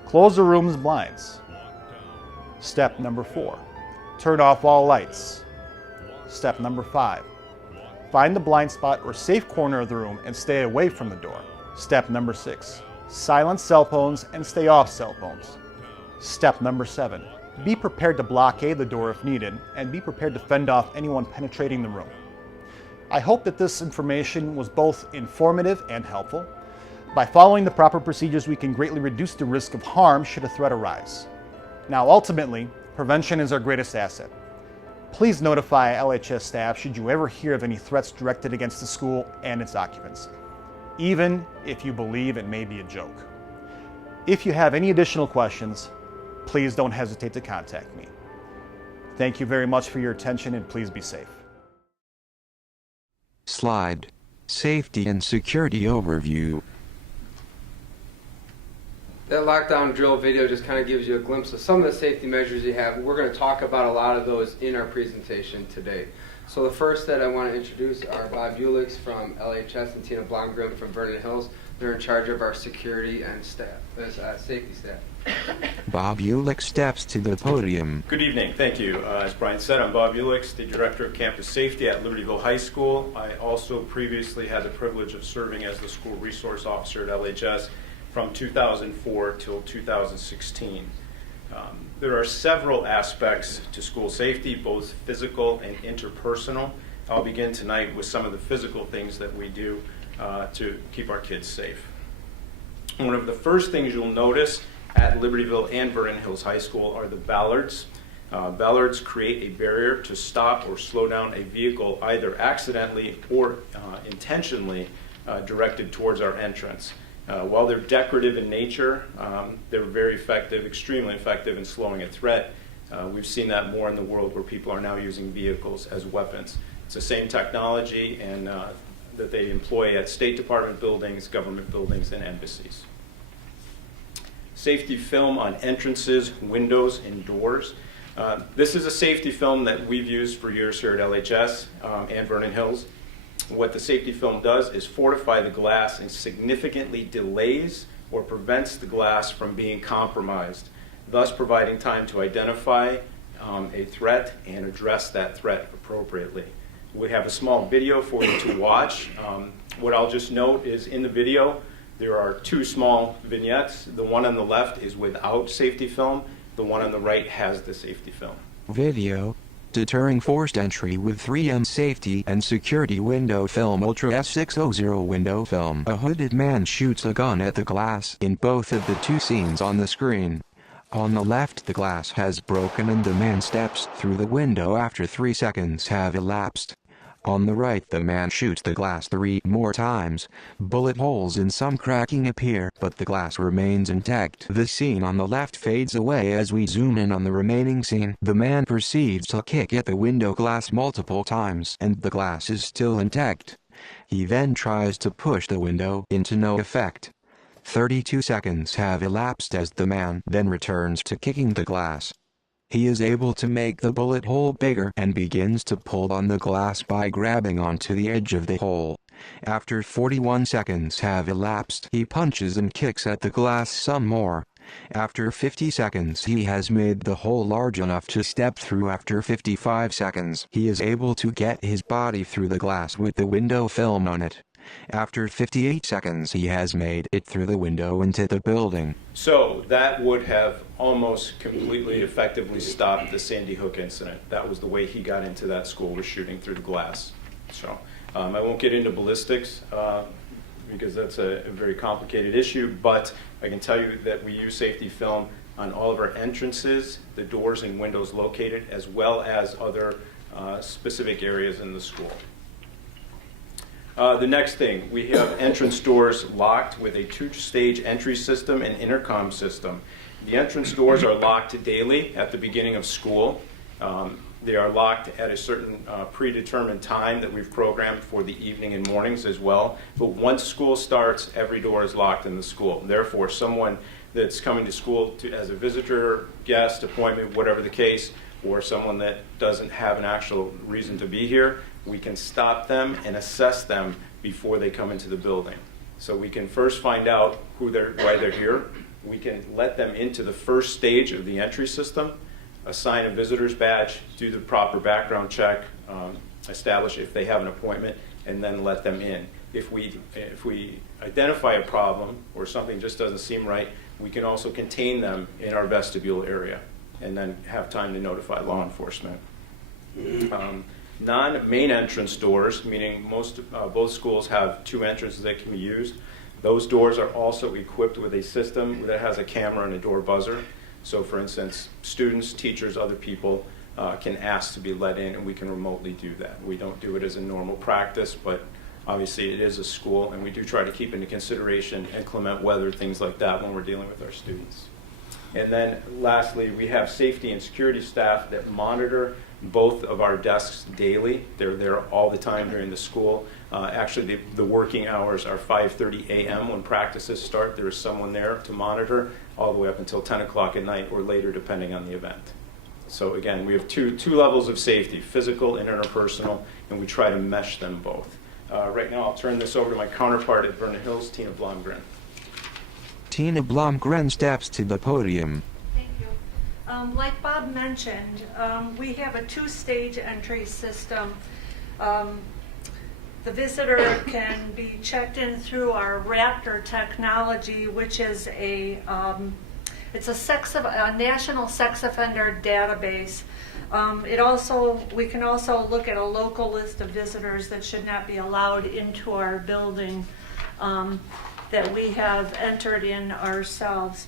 close the room's blinds. Step number 4, turn off all lights. Step number 5, find the blind spot or safe corner of the room and stay away from the door. Step number 6, Silence cell phones and stay off cell phones. Step number 7. Be prepared to blockade the door if needed, and be prepared to fend off anyone penetrating the room. I hope that this information was both informative and helpful. By following the proper procedures, we can greatly reduce the risk of harm should a threat arise. Now, ultimately, prevention is our greatest asset. Please notify LHS staff should you ever hear of any threats directed against the school and its occupants, even if you believe it may be a joke. If you have any additional questions, please don't hesitate to contact me. Thank you very much for your attention, and please be safe. Slide. Safety and security overview. That lockdown drill video just kind of gives you a glimpse of some of the safety measures you have. We're going to talk about a lot of those in our presentation today. So the first that I want to introduce are Bob Ulix from LHS and Tina Blomgren from Vernon Hills. They're in charge of our security and safety staff. Bob Ulix steps to the podium. Good evening. Thank you. As Brian said, I'm Bob Ulix, the Director of Campus Safety at Libertyville High School. I also previously had the privilege of serving as the School Resource Officer at LHS from 2004 till 2016. There are several aspects to school safety, both physical and interpersonal. I'll begin tonight with some of the physical things that we do to keep our kids safe. One of the first things you'll notice at Libertyville and Vernon Hills High School are the ballards. Ballards create a barrier to stop or slow down a vehicle either accidentally or intentionally directed towards our entrance. While they're decorative in nature, they're very effective, extremely effective in slowing a threat. We've seen that more in the world where people are now using vehicles as weapons. It's the same technology and that they employ at State Department buildings, government buildings, and embassies. Safety film on entrances, windows, and doors. This is a safety film that we've used for years here at LHS and Vernon Hills. What the safety film does is fortify the glass and significantly delays or prevents the glass from being compromised, thus providing time to identify a threat and address that threat appropriately. We have a small video for you to watch. What I'll just note is in the video, there are two small vignettes. The one on the left is without safety film. The one on the right has the safety film. Video. Deterring forced entry with 3M safety and security window film. Ultra S600 window film. A hooded man shoots a gun at the glass in both of the two scenes on the screen. On the left, the glass has broken and the man steps through the window after 3 seconds have elapsed. On the right, the man shoots the glass 3 more times. Bullet holes and some cracking appear, but the glass remains intact. The scene on the left fades away as we zoom in on the remaining scene. The man proceeds to kick at the window glass multiple times, and the glass is still intact. He then tries to push the window into no effect. 32 seconds have elapsed as the man then returns to kicking the glass. He is able to make the bullet hole bigger and begins to pull on the glass by grabbing onto the edge of the hole. After 41 seconds have elapsed, he punches and kicks at the glass some more. After 50 seconds, he has made the hole large enough to step through. After 55 seconds, he is able to get his body through the glass with the window film on it. After 58 seconds, he has made it through the window into the building. So that would have almost completely effectively stopped the Sandy Hook incident. That was the way he got into that school, was shooting through the glass. So I won't get into ballistics because that's a very complicated issue, but I can tell you that we use safety film on all of our entrances, the doors and windows located, as well as other specific areas in the school. The next thing, we have entrance doors locked with a 2-stage entry system and intercom system. The entrance doors are locked daily at the beginning of school. They are locked at a certain predetermined time that we've programmed for the evening and mornings as well. But once school starts, every door is locked in the school. Therefore, someone that's coming to school as a visitor, guest, appointment, whatever the case, or someone that doesn't have an actual reason to be here, we can stop them and assess them before they come into the building. So we can first find out why they're here. We can let them into the first stage of the entry system, assign a visitor's badge, do the proper background check, establish if they have an appointment, and then let them in. if we identify a problem or something just doesn't seem right, we can also contain them in our vestibule area and then have time to notify law enforcement. Non-main entrance doors, meaning both schools have 2 entrances that can be used. Those doors are also equipped with a system that has a camera and a door buzzer. So for instance, students, teachers, other people can ask to be let in, and we can remotely do that. We don't do it as a normal practice, but obviously it is a school, and we do try to keep into consideration inclement weather, things like that, when we're dealing with our students. And then lastly, we have safety and security staff that monitor both of our desks daily. They're there all the time during the school. Actually, the working hours are 5:30 a.m. when practices start. There is someone there to monitor all the way up until 10 o'clock at night or later, depending on the event. So again, we have two levels of safety, physical and interpersonal, and we try to mesh them both. Right now, I'll turn this over to my counterpart at Vernon Hills, Tina Blomgren. Tina Blomgren steps to the podium. Thank you. Like Bob mentioned, we have a 2-stage entry system. The visitor can be checked in through our Raptor technology, which is it's a national sex offender database. We can also look at a local list of visitors that should not be allowed into our building that we have entered in ourselves.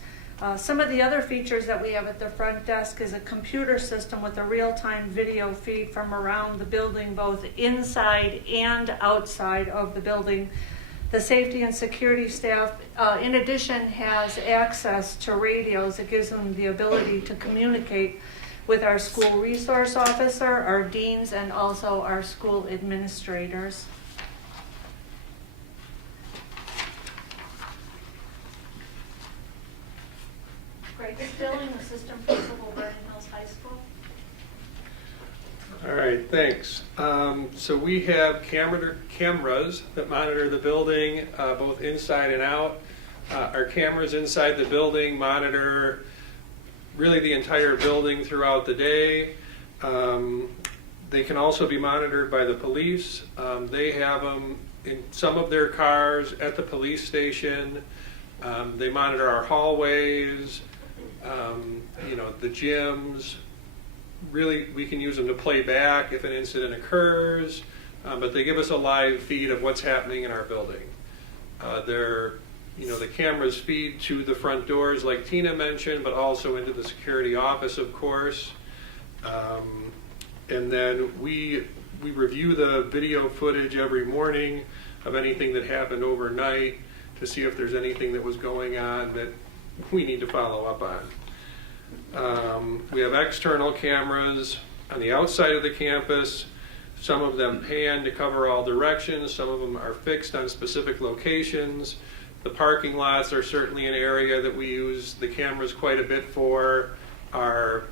Some of the other features that we have at the front desk is a computer system with a real-time video feed from around the building, both inside and outside of the building. The safety and security staff, in addition, has access to radios that gives them the ability to communicate with our school resource officer, our deans, and also our school administrators. Greg Stilling, Assistant Principal, Vernon Hills High School. All right, thanks. So we have cameras that monitor the building, both inside and out. Our cameras inside the building monitor really the entire building throughout the day. They can also be monitored by the police. They have them in some of their cars at the police station. They monitor our hallways, the gyms. Really, we can use them to play back if an incident occurs, but they give us a live feed of what's happening in our building. The cameras feed to the front doors, like Tina mentioned, but also into the security office, of course. And then we review the video footage every morning of anything that happened overnight to see if there's anything that was going on that we need to follow up on. We have external cameras on the outside of the campus. Some of them pan to cover all directions. Some of them are fixed on specific locations. The parking lots are certainly an area that we use the cameras quite a bit for. Our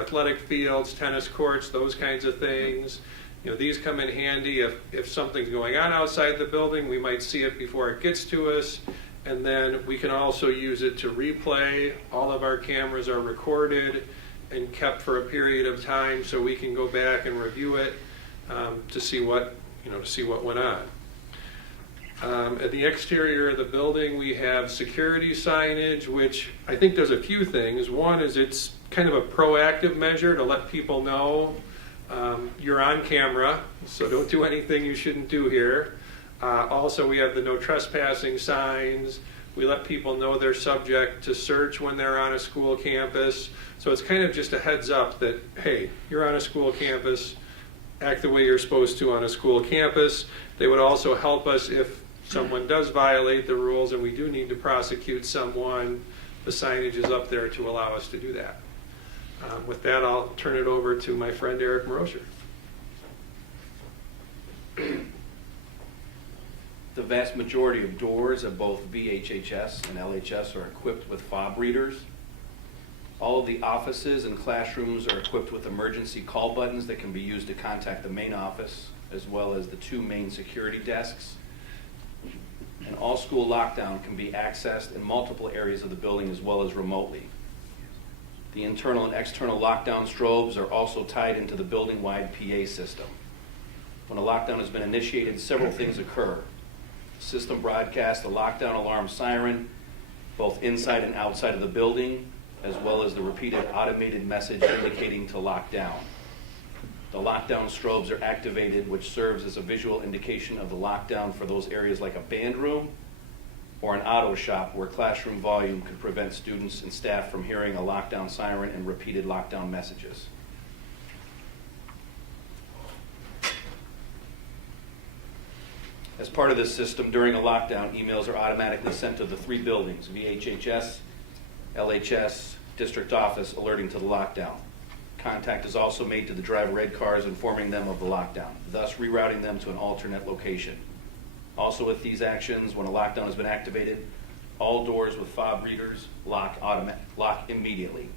athletic fields, tennis courts, those kinds of things. These come in handy if something's going on outside the building. We might see it before it gets to us. And then we can also use it to replay. All of our cameras are recorded and kept for a period of time, so we can go back and review it to see what went on. At the exterior of the building, we have security signage, which I think does a few things. One is it's kind of a proactive measure to let people know you're on camera, so don't do anything you shouldn't do here. Also, we have the no trespassing signs. We let people know they're subject to search when they're on a school campus. So it's kind of just a heads up that, hey, you're on a school campus, act the way you're supposed to on a school campus. They would also help us if someone does violate the rules and we do need to prosecute someone. The signage is up there to allow us to do that. With that, I'll turn it over to my friend Eric Morocher. The vast majority of doors of both VHHS and LHS are equipped with fob readers. All of the offices and classrooms are equipped with emergency call buttons that can be used to contact the main office, as well as the 2 main security desks. And all school lockdown can be accessed in multiple areas of the building as well as remotely. The internal and external lockdown strobes are also tied into the building-wide PA system. When a lockdown has been initiated, several things occur. System broadcasts the lockdown alarm siren, both inside and outside of the building, as well as the repeated automated message indicating to lock down. The lockdown strobes are activated, which serves as a visual indication of the lockdown for those areas like a band room or an auto shop where classroom volume could prevent students and staff from hearing a lockdown siren and repeated lockdown messages. As part of this system, during a lockdown, emails are automatically sent to the 3 buildings, VHHS, LHS, district office, alerting to the lockdown. Contact is also made to the driver ed cars informing them of the lockdown, thus rerouting them to an alternate location. Also with these actions, when a lockdown has been activated, all doors with fob readers lock immediately.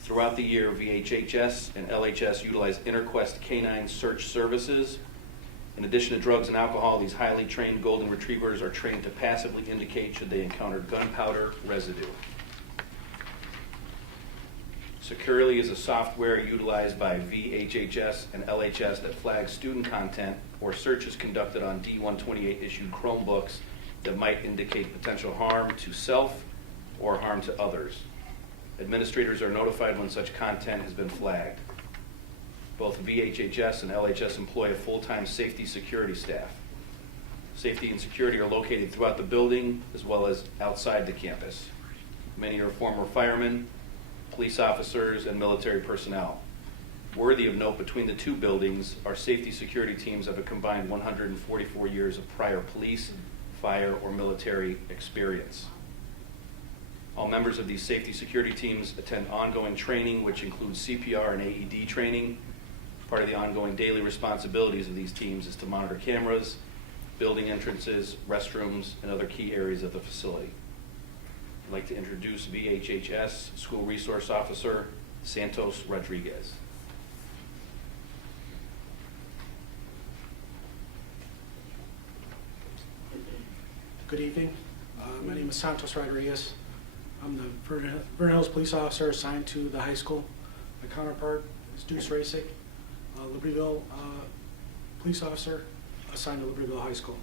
Throughout the year, VHHS and LHS utilize InterQuest canine search services. In addition to drugs and alcohol, these highly trained golden retrievers are trained to passively indicate should they encounter gunpowder residue. Securely is a software utilized by VHHS and LHS that flags student content or searches conducted on D128 issued Chromebooks that might indicate potential harm to self or harm to others. Administrators are notified when such content has been flagged. Both VHHS and LHS employ a full-time safety security staff. Safety and security are located throughout the building as well as outside the campus. Many are former firemen, police officers, and military personnel. Worthy of note, between the 2 buildings, our safety security teams have a combined 144 years of prior police, fire, or military experience. All members of these safety security teams attend ongoing training, which includes CPR and AED training. Part of the ongoing daily responsibilities of these teams is to monitor cameras, building entrances, restrooms, and other key areas of the facility. I'd like to introduce VHHS School Resource Officer Santos Rodriguez. Good evening. My name is Santos Rodriguez. I'm the Vernon Hills police officer assigned to the high school. My counterpart is Deuce Rasick, Libertyville police officer assigned to Libertyville High School.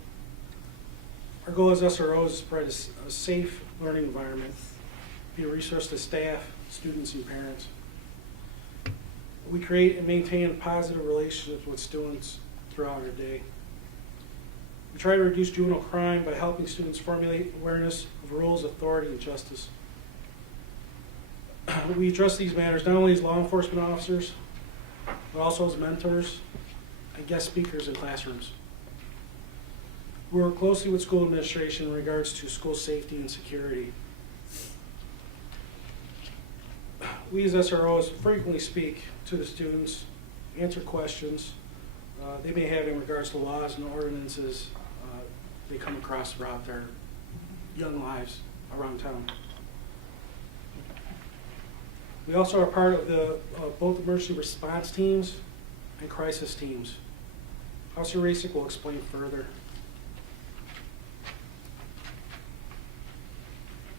Our goal as SROs is to provide a safe learning environment, be a resource to staff, students, and parents. We create and maintain positive relationships with students throughout our day. We try to reduce juvenile crime by helping students formulate awareness of rules, authority, and justice. We address these matters not only as law enforcement officers, but also as mentors and guest speakers in classrooms. We work closely with school administration in regards to school safety and security. We as SROs frequently speak to the students, answer questions they may have in regards to laws and ordinances they come across throughout their young lives around town. We also are part of the both emergency response teams and crisis teams. Officer Rasick will explain further.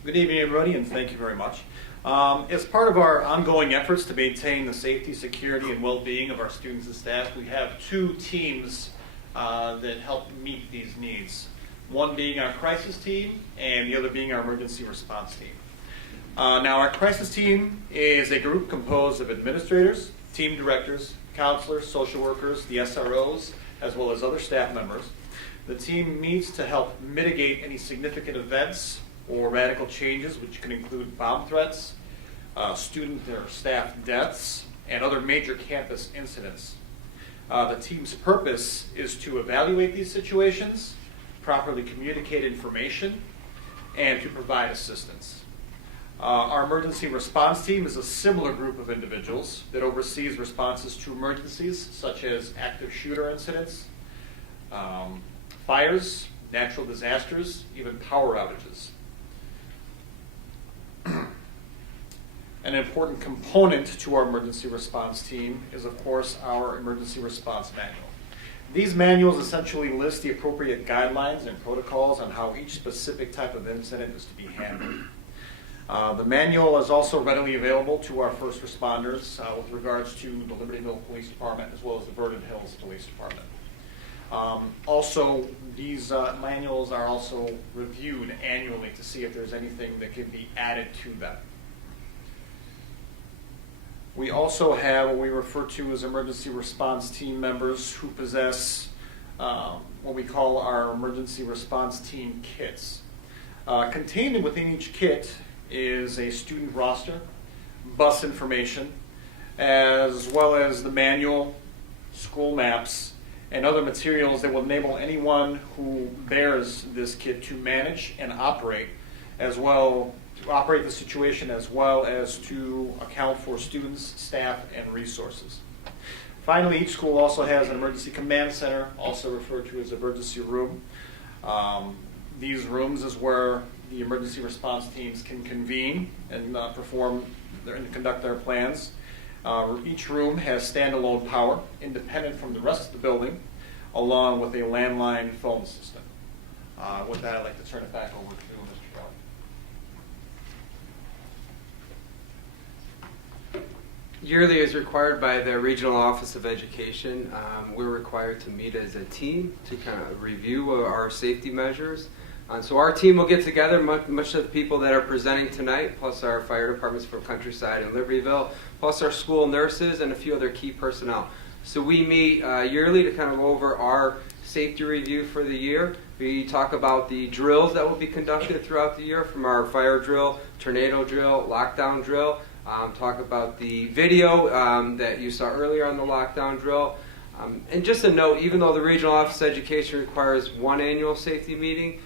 Good evening, everybody, and thank you very much. As part of our ongoing efforts to maintain the safety, security, and well-being of our students and staff, we have 2 teams that help meet these needs. One being our crisis team, and the other being our emergency response team. Now, our crisis team is a group composed of administrators, team directors, counselors, social workers, the SROs, as well as other staff members. The team meets to help mitigate any significant events or radical changes, which can include bomb threats, student or staff deaths, and other major campus incidents. The team's purpose is to evaluate these situations, properly communicate information, and to provide assistance. Our emergency response team is a similar group of individuals that oversees responses to emergencies such as active shooter incidents, fires, natural disasters, even power outages. An important component to our emergency response team is, of course, our emergency response manual. These manuals essentially list the appropriate guidelines and protocols on how each specific type of incident is to be handled. The manual is also readily available to our first responders with regards to the Libertyville Police Department as well as the Vernon Hills Police Department. Also, these manuals are also reviewed annually to see if there's anything that can be added to them. We also have what we refer to as emergency response team members who possess what we call our emergency response team kits. Contained within each kit is a student roster, bus information, as well as the manual, school maps, and other materials that will enable anyone who bears this kit to manage and operate, as well to operate the situation, as well as to account for students, staff, and resources. Finally, each school also has an emergency command center, also referred to as emergency room. These rooms is where the emergency response teams can convene and and conduct their plans. Each room has standalone power, independent from the rest of the building, along with a landline phone system. With that, I'd like to turn it back over to Mr. Kelly. Yearly, as required by the Regional Office of Education, we're required to meet as a team to kind of review our safety measures. So our team will get together, much of the people that are presenting tonight, plus our fire departments from Countryside and Libertyville, plus our school nurses and a few other key personnel. So we meet yearly to kind of go over our safety review for the year. We talk about the drills that will be conducted throughout the year, from our fire drill, tornado drill, lockdown drill. Talk about the video that you saw earlier on the lockdown drill. And just a note, even though the Regional Office of Education requires one annual safety meeting,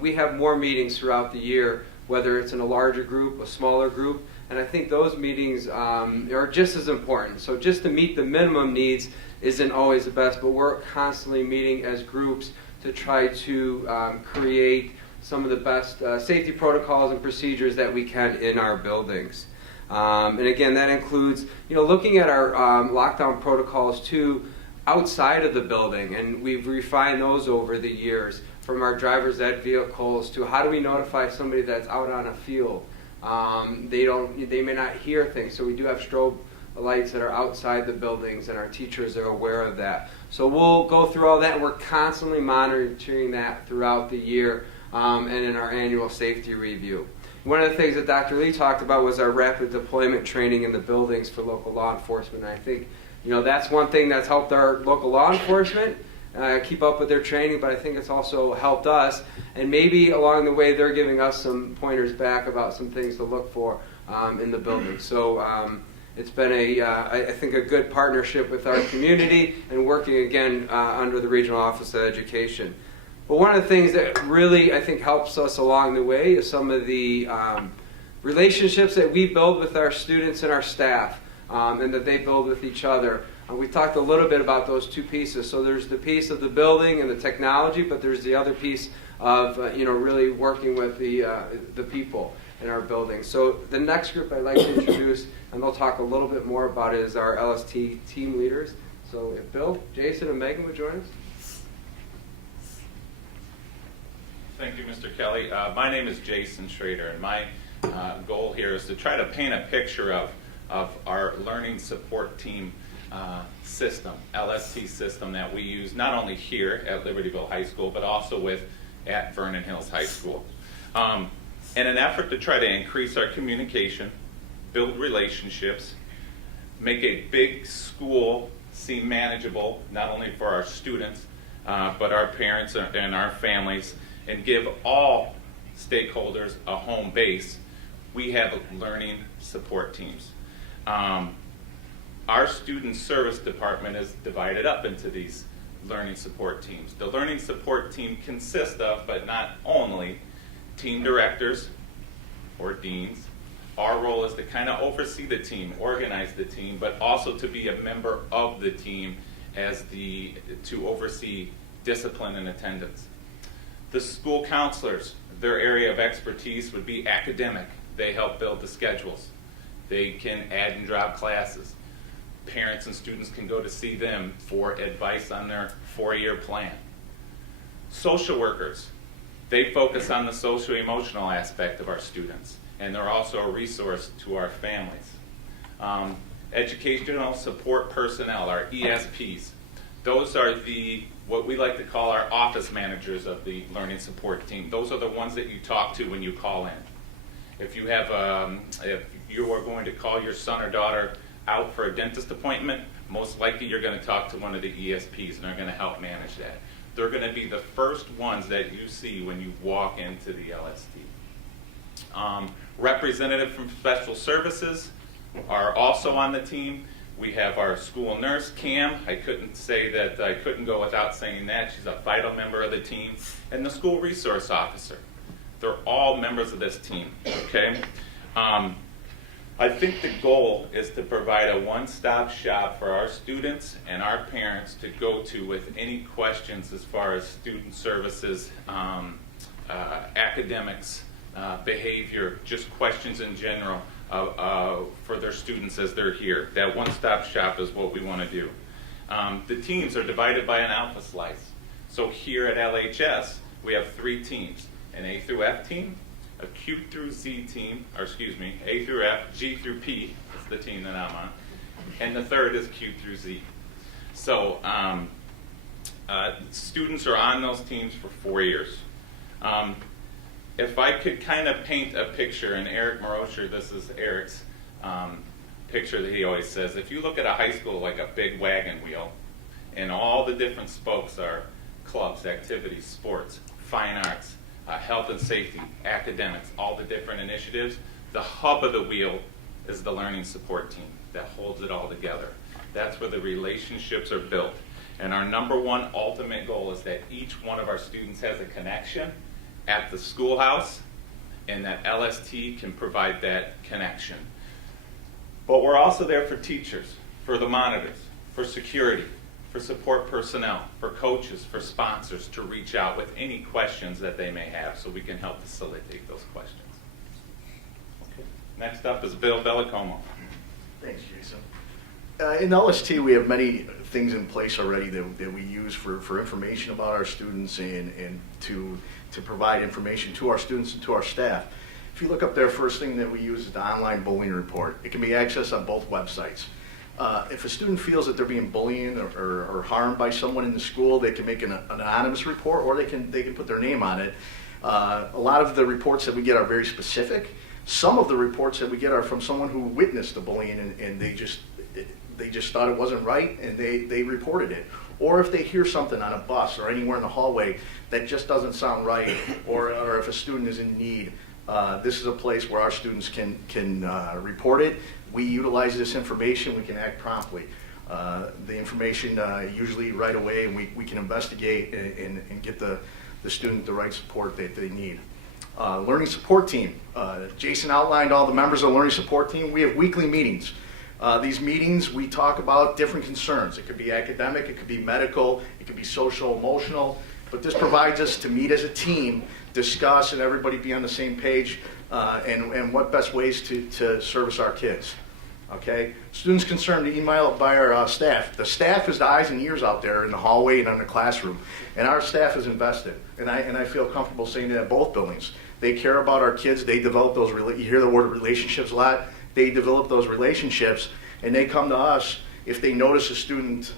we have more meetings throughout the year, whether it's in a larger group, a smaller group, and I think those meetings are just as important. So just to meet the minimum needs isn't always the best, but we're constantly meeting as groups to try to create some of the best safety protocols and procedures that we can in our buildings. And again, that includes, looking at our lockdown protocols too outside of the building, and we've refined those over the years, from our driver's ed vehicles to how do we notify somebody that's out on a field. They may not hear things, so we do have strobe lights that are outside the buildings, and our teachers are aware of that. So we'll go through all that, and we're constantly monitoring that throughout the year and in our annual safety review. One of the things that Dr. Lee talked about was our rapid deployment training in the buildings for local law enforcement. And I think, that's one thing that's helped our local law enforcement keep up with their training, but I think it's also helped us. And maybe along the way, they're giving us some pointers back about some things to look for in the building. So it's been I think a good partnership with our community and working again under the Regional Office of Education. But one of the things that really, I think, helps us along the way is some of the relationships that we build with our students and our staff, and that they build with each other. We talked a little bit about those two pieces. So there's the piece of the building and the technology, but there's the other piece of really working with the people in our building. So the next group I'd like to introduce, and they'll talk a little bit more about it, is our LST team leaders. So if Bill, Jason, and Megan would join us. Thank you, Mr. Kelly. My name is Jason Schrader, and my goal here is to try to paint a picture of our learning support team system, LST system, that we use not only here at Libertyville High School, but also at Vernon Hills High School. In an effort to try to increase our communication, build relationships, make a big school seem manageable, not only for our students, but our parents and our families, and give all stakeholders a home base, we have learning support teams. Our student service department is divided up into these learning support teams. The learning support team consists of, but not only, team directors or deans. Our role is to kind of oversee the team, organize the team, but also to be a member of the team to oversee discipline and attendance. The school counselors, their area of expertise would be academic. They help build the schedules. They can add and drop classes. Parents and students can go to see them for advice on their 4-year plan. Social workers, they focus on the socio-emotional aspect of our students, and they're also a resource to our families. Educational support personnel, our ESPs, Those are what we like to call our office managers of the learning support team. Those are the ones that you talk to when you call in. If you have, if you are going to call your son or daughter out for a dentist appointment, most likely you're going to talk to one of the ESPs, and they're going to help manage that. They're going to be the first ones that you see when you walk into the LST. Representative from Special Services are also on the team. We have our school nurse, Cam. I couldn't go without saying that. She's a vital member of the team. And the school resource officer. They're all members of this team, okay? I think the goal is to provide a one-stop shop for our students and our parents to go to with any questions as far as student services, academics, behavior, just questions in general for their students as they're here. That one-stop shop is what we want to do. The teams are divided by an alpha slice. So here at LHS, we have 3 teams, an A through F team, a Q through Z team, or excuse me, A through F, G through P, that's the team that I'm on, and the third is Q through Z. So students are on those teams for 4 years. If I could kind of paint a picture, and Eric Marosher, this is Eric's picture that he always says, if you look at a high school like a big wagon wheel, and all the different spokes are clubs, activities, sports, fine arts, health and safety, academics, all the different initiatives, the hub of the wheel is the learning support team that holds it all together. That's where the relationships are built. And our number one ultimate goal is that each one of our students has a connection at the schoolhouse, and that LST can provide that connection. But we're also there for teachers, for the monitors, for security, for support personnel, for coaches, for sponsors to reach out with any questions that they may have so we can help facilitate those questions. Okay. Next up is Bill Bellicomo. Thanks, Jason. In LST, we have many things in place already that we use for information about our students and to provide information to our students and to our staff. If you look up there, first thing that we use is the online bullying report. It can be accessed on both websites. If a student feels that they're being bullied or harmed by someone in the school, they can make an anonymous report, or they can put their name on it. A lot of the reports that we get are very specific. Some of the reports that we get are from someone who witnessed the bullying and they just thought it wasn't right and they reported it. Or if they hear something on a bus or anywhere in the hallway that just doesn't sound right, or if a student is in need, this is a place where our students can report it. We utilize this information, we can act promptly. The information usually right away, and we can investigate and get the student the right support that they need. Learning support team. Jason outlined all the members of the learning support team. We have weekly meetings. These meetings, we talk about different concerns. It could be academic, it could be medical, it could be social, emotional, but this provides us to meet as a team, discuss, and everybody be on the same page, and what best ways to service our kids. Okay? Students concerned, emailed by our staff. The staff is the eyes and ears out there in the hallway and in the classroom, and our staff is invested. And I feel comfortable saying that at both buildings. They care about our kids. They develop those. You hear the word relationships a lot. They develop those relationships, and they come to us if they notice a student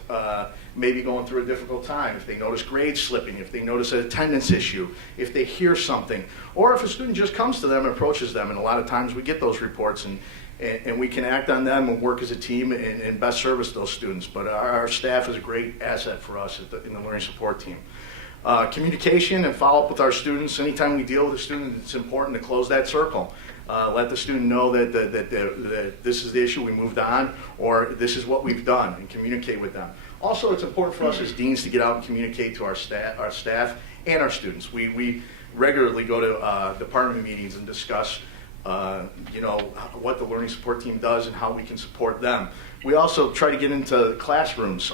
maybe going through a difficult time, if they notice grades slipping, if they notice an attendance issue, if they hear something, or if a student just comes to them and approaches them. And a lot of times we get those reports, and we can act on them and work as a team and best service those students. But our staff is a great asset for us in the learning support team. Communication and follow-up with our students. Anytime we deal with a student, it's important to close that circle. Let the student know that this is the issue, we moved on, or this is what we've done, and communicate with them. Also, it's important for us as deans to get out and communicate to our staff and our students. We regularly go to department meetings and discuss what the learning support team does and how we can support them. We also try to get into classrooms.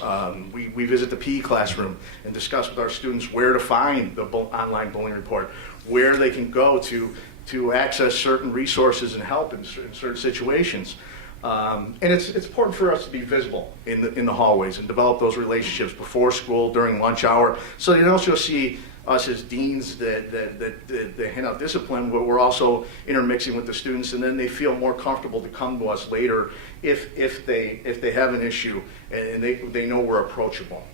We visit the PE classroom and discuss with our students where to find the online bullying report, where they can go to access certain resources and help in certain situations. And it's important for us to be visible in the hallways and develop those relationships before school, during lunch hour, so you also see us as deans that hand out discipline, but we're also intermixing with the students, and then they feel more comfortable to come to us later if they have an issue and they know we're approachable.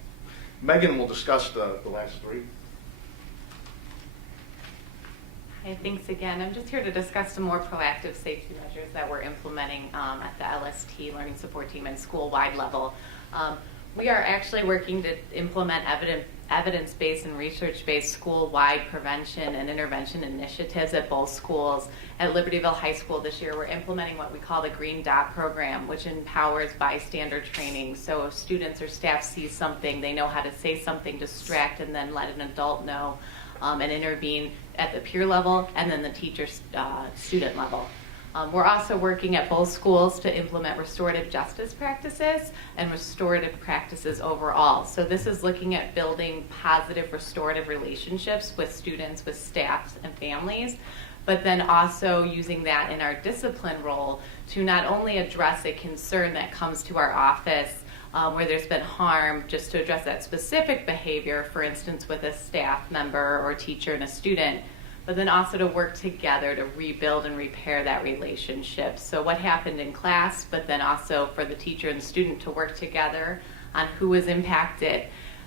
Megan will discuss the last three. Hi, thanks again. I'm just here to discuss some more proactive safety measures that we're implementing at the LST Learning Support Team and school-wide level. We are actually working to implement evidence-based and research-based school-wide prevention and intervention initiatives at both schools. At Libertyville High School this year, we're implementing what we call the Green Dot program, which empowers bystander training. So if students or staff see something, they know how to say something, distract, and then let an adult know and intervene at the peer level and then the teacher-student level. We're also working at both schools to implement restorative justice practices and restorative practices overall. So this is looking at building positive restorative relationships with students, with staffs, and families, but then also using that in our discipline role to not only address a concern that comes to our office where there's been harm, just to address that specific behavior, for instance, with a staff member or teacher and a student, but then also to work together to rebuild and repair that relationship. So what happened in class, but then also for the teacher and student to work together on who was impacted,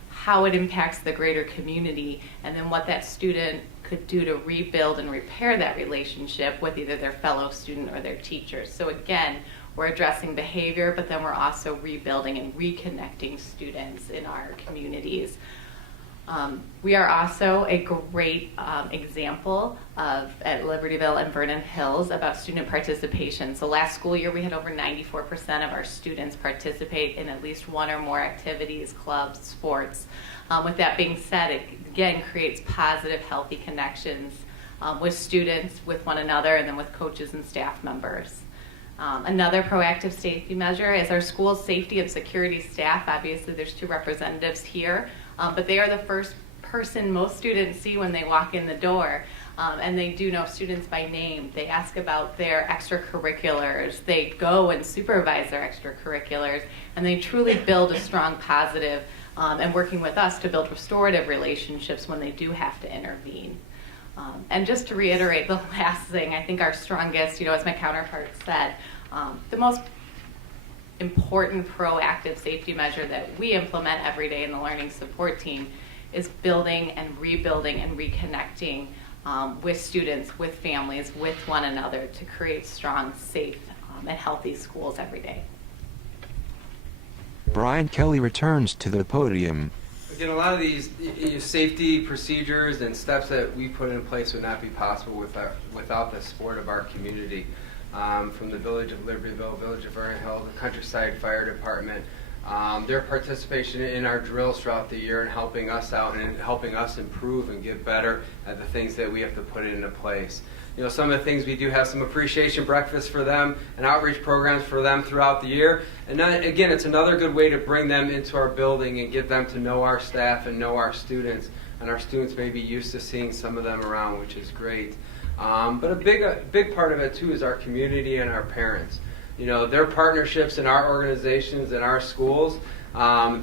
how it impacts the greater community, and then what that student could do to rebuild and repair that relationship with either their fellow student or their teachers. So again, we're addressing behavior, but then we're also rebuilding and reconnecting students in our communities. We are also a great example of, at Libertyville and Vernon Hills, about student participation. So last school year we had over 94% of our students participate in at least one or more activities, clubs, sports. With that being said, it again creates positive, healthy connections with students, with one another, and then with coaches and staff members. Another proactive safety measure is our school safety and security staff. Obviously there's two representatives here, but they are the first person most students see when they walk in the door. And they do know students by name. They ask about their extracurriculars. They go and supervise their extracurriculars. And they truly build a strong positive and working with us to build restorative relationships when they do have to intervene. And just to reiterate the last thing, I think our strongest, as my counterpart said, the most important proactive safety measure that we implement every day in the Learning Support Team is building and rebuilding and reconnecting with students, with families, with one another to create strong, safe, and healthy schools every day. Brian Kelly returns to the podium. Again, a lot of these safety procedures and steps that we put in place would not be possible without the support of our community. From the Village of Libertyville, Village of Vernon Hills, the Countryside Fire Department, their participation in our drills throughout the year and helping us out and helping us improve and get better at the things that we have to put into place. Some of the things we do have some appreciation breakfasts for them and outreach programs for them throughout the year. And again, it's another good way to bring them into our building and get them to know our staff and know our students. And our students may be used to seeing some of them around, which is great. But a big part of it too is our community and our parents. Their partnerships in our organizations and our schools,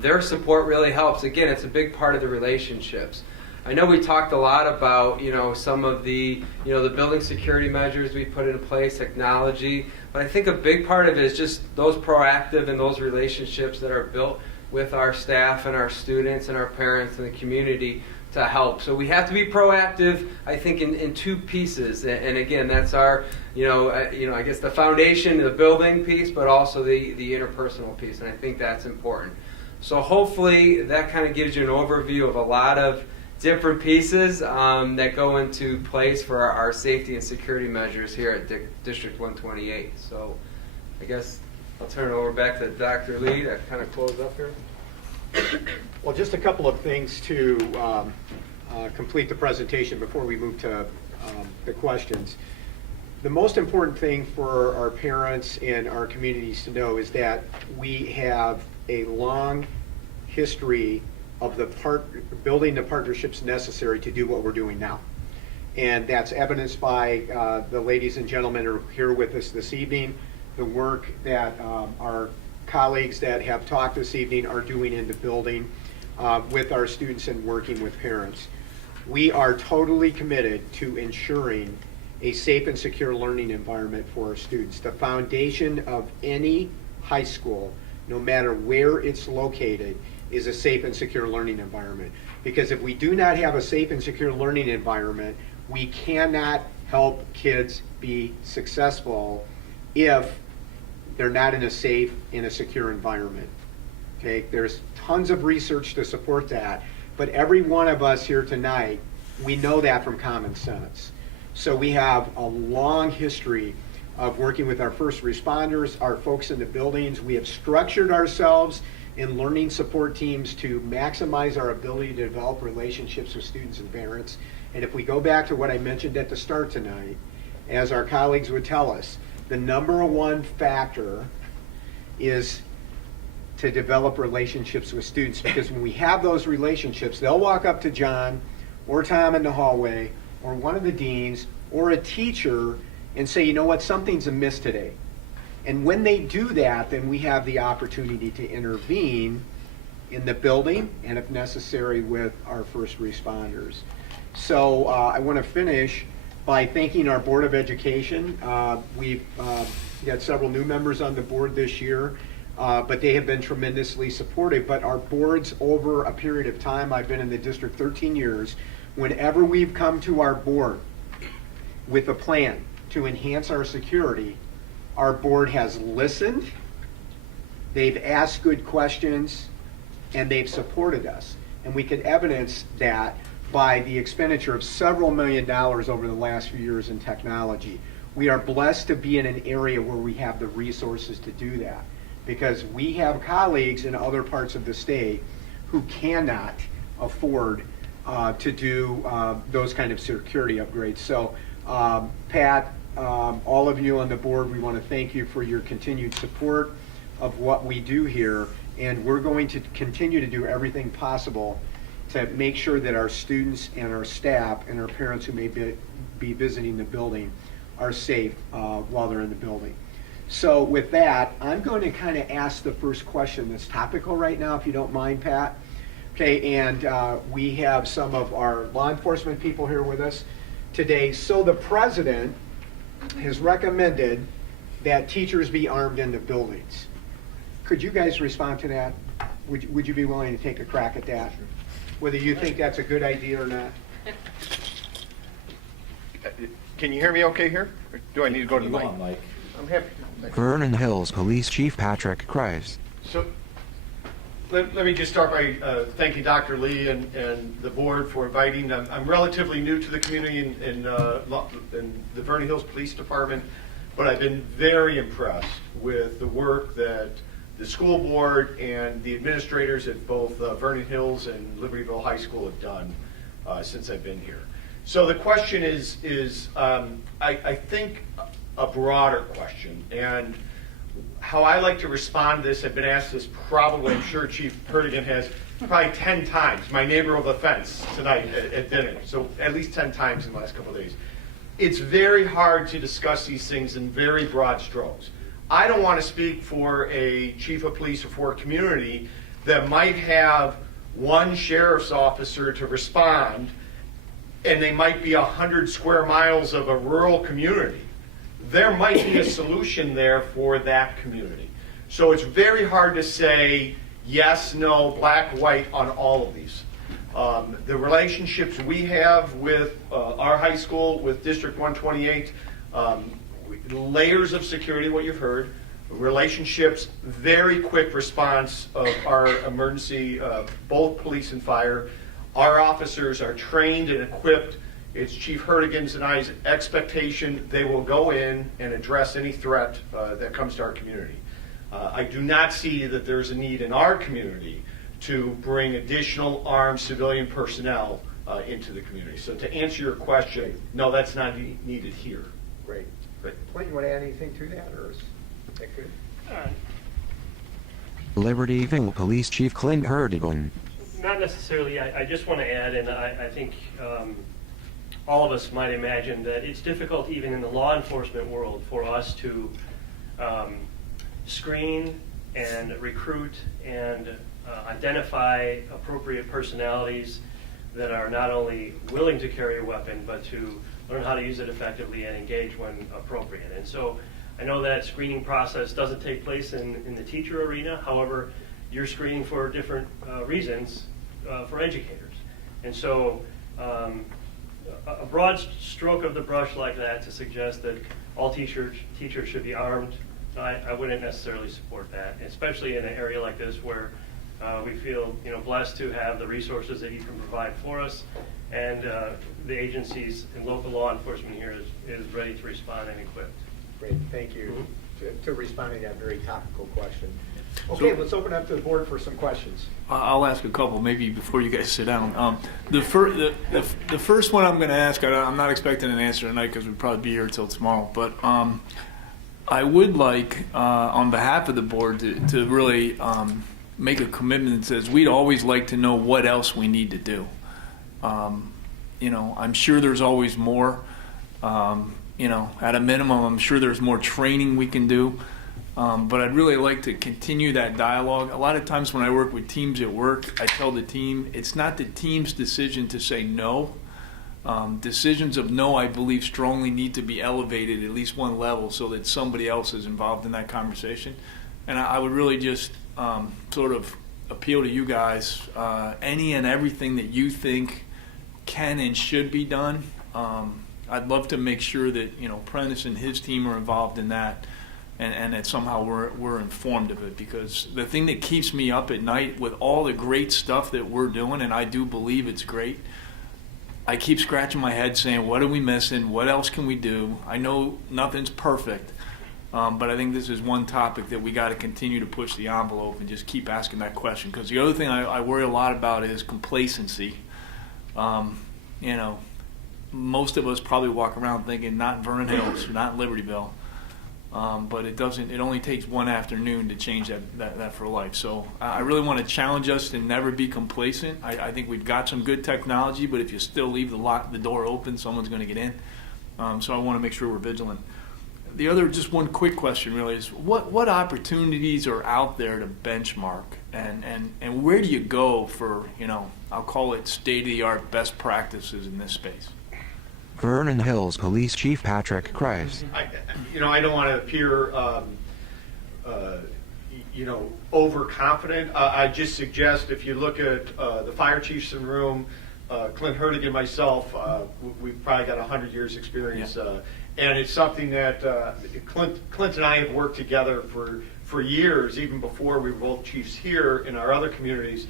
their support really helps. Again, it's a big part of the relationships. I know we talked a lot about, some of the, the building security measures we put in place, technology, but I think a big part of it is just those proactive and those relationships that are built with our staff and our students and our parents and the community to help. So we have to be proactive, I think, in two pieces. And again, that's our, I guess the foundation, the building piece, but also the interpersonal piece. And I think that's important. So hopefully that kind of gives you an overview of a lot of different pieces that go into place for our safety and security measures here at District 128. So I guess I'll turn it over back to Dr. Lee to kind of close up here. Well, just a couple of things to complete the presentation before we move to the questions. The most important thing for our parents and our communities to know is that we have a long history of building the partnerships necessary to do what we're doing now. And that's evidenced by the ladies and gentlemen who are here with us this evening, the work that our colleagues that have talked this evening are doing in the building with our students and working with parents. We are totally committed to ensuring a safe and secure learning environment for our students. The foundation of any high school, no matter where it's located, is a safe and secure learning environment. Because if we do not have a safe and secure learning environment, we cannot help kids be successful if they're not in a safe and a secure environment. Okay, there's tons of research to support that, but every one of us here tonight, we know that from common sense. So we have a long history of working with our first responders, our folks in the buildings. We have structured ourselves in learning support teams to maximize our ability to develop relationships with students and parents. And if we go back to what I mentioned at the start tonight, as our colleagues would tell us, the number one factor is to develop relationships with students, because when we have those relationships, they'll walk up to John or Tom in the hallway or one of the deans or a teacher and say, you know what, something's amiss today. And when they do that, then we have the opportunity to intervene in the building and if necessary with our first responders. So I want to finish by thanking our Board of Education. We've got several new members on the board this year, but they have been tremendously supportive. But our boards, over a period of time, I've been in the district 13 years, whenever we've come to our board with a plan to enhance our security, our board has listened, they've asked good questions, and they've supported us. And we can evidence that by the expenditure of several $1 million over the last few years in technology. We are blessed to be in an area where we have the resources to do that, because we have colleagues in other parts of the state who cannot afford to do those kind of security upgrades. So Pat, all of you on the board, we want to thank you for your continued support of what we do here, and we're going to continue to do everything possible to make sure that our students and our staff and our parents who may be visiting the building are safe while they're in the building. So with that, I'm going to kind of ask the first question that's topical right now, if you don't mind, Pat. Okay, and we have some of our law enforcement people here with us today. So the president has recommended that teachers be armed in the buildings. Could you guys respond to that? Would you be willing to take a crack at that? Whether you think that's a good idea or not? Can you hear me okay here? Or do I need to go to the mic? I'm happy. Vernon Hills Police Chief Patrick Kreis. So let me just start by thanking Dr. Lee and the board for inviting. I'm relatively new to the community in the Vernon Hills Police Department, but I've been very impressed with the work that the school board and the administrators at both Vernon Hills and Libertyville High School have done since I've been here. So the question is I think, a broader question. And how I like to respond to this, I've been asked this probably, I'm sure Chief Hurtigan has, probably 10 times. My neighbor over the fence tonight at dinner. So at least 10 times in the last couple of days. It's very hard to discuss these things in very broad strokes. I don't want to speak for a chief of police or for a community that might have one sheriff's officer to respond, and they might be 100 square miles of a rural community. There might be a solution there for that community. So it's very hard to say yes, no, black, white on all of these. The relationships we have with our high school, with District 128, layers of security, what you've heard, relationships, very quick response of our emergency, both police and fire. Our officers are trained and equipped. It's Chief Hurtigan's and I's expectation they will go in and address any threat that comes to our community. I do not see that there's a need in our community to bring additional armed civilian personnel into the community. So to answer your question, no, that's not needed here. Great. Clint, you want to add anything to that, or is that good? Libertyville Police Chief Clint Hurtigan. Not necessarily. I just want to add, and I think all of us might imagine that it's difficult even in the law enforcement world for us to screen and recruit and identify appropriate personalities that are not only willing to carry a weapon, but to learn how to use it effectively and engage when appropriate. And so I know that screening process doesn't take place in the teacher arena. However, you're screening for different reasons for educators. And so a broad stroke of the brush like that to suggest that all teachers should be armed, I wouldn't necessarily support that, especially in an area like this where we feel blessed to have the resources that you can provide for us, and the agencies and local law enforcement here is ready to respond and equipped. Great, thank you to responding to that very topical question. Okay, let's open up to the board for some questions. I'll ask a couple, maybe before you guys sit down. The first one I'm going to ask, I'm not expecting an answer tonight because we'll probably be here till tomorrow, but I would like, on behalf of the board, to really make a commitment that says we'd always like to know what else we need to do. I'm sure there's always more. At a minimum, I'm sure there's more training we can do. But I'd really like to continue that dialogue. A lot of times when I work with teams at work, I tell the team, it's not the team's decision to say no. Decisions of no, I believe, strongly need to be elevated at least one level so that somebody else is involved in that conversation. And I would really just sort of appeal to you guys, any and everything that you think can and should be done. I'd love to make sure that Prentice and his team are involved in that. And that somehow we're informed of it, because the thing that keeps me up at night with all the great stuff that we're doing, and I do believe it's great, I keep scratching my head saying, what are we missing? What else can we do? I know nothing's perfect, but I think this is one topic that we got to continue to push the envelope and just keep asking that question. Because the other thing I worry a lot about is complacency. Most of us probably walk around thinking not in Vernon Hills, not in Libertyville. But it only takes one afternoon to change that for life. So I really want to challenge us to never be complacent. I think we've got some good technology, but if you still leave the door open, someone's going to get in. So I want to make sure we're vigilant. The other, just one quick question really, is what opportunities are out there to benchmark, and where do you go for, I'll call it state-of-the-art best practices in this space? Vernon Hills Police Chief Patrick Kreis. I don't want to appear, overconfident. I just suggest if you look at the fire chiefs in the room, Clint Hertig and myself, we've probably got 100 years experience. Yeah. And it's something that Clint and I have worked together for years, even before we were both chiefs here in our other communities.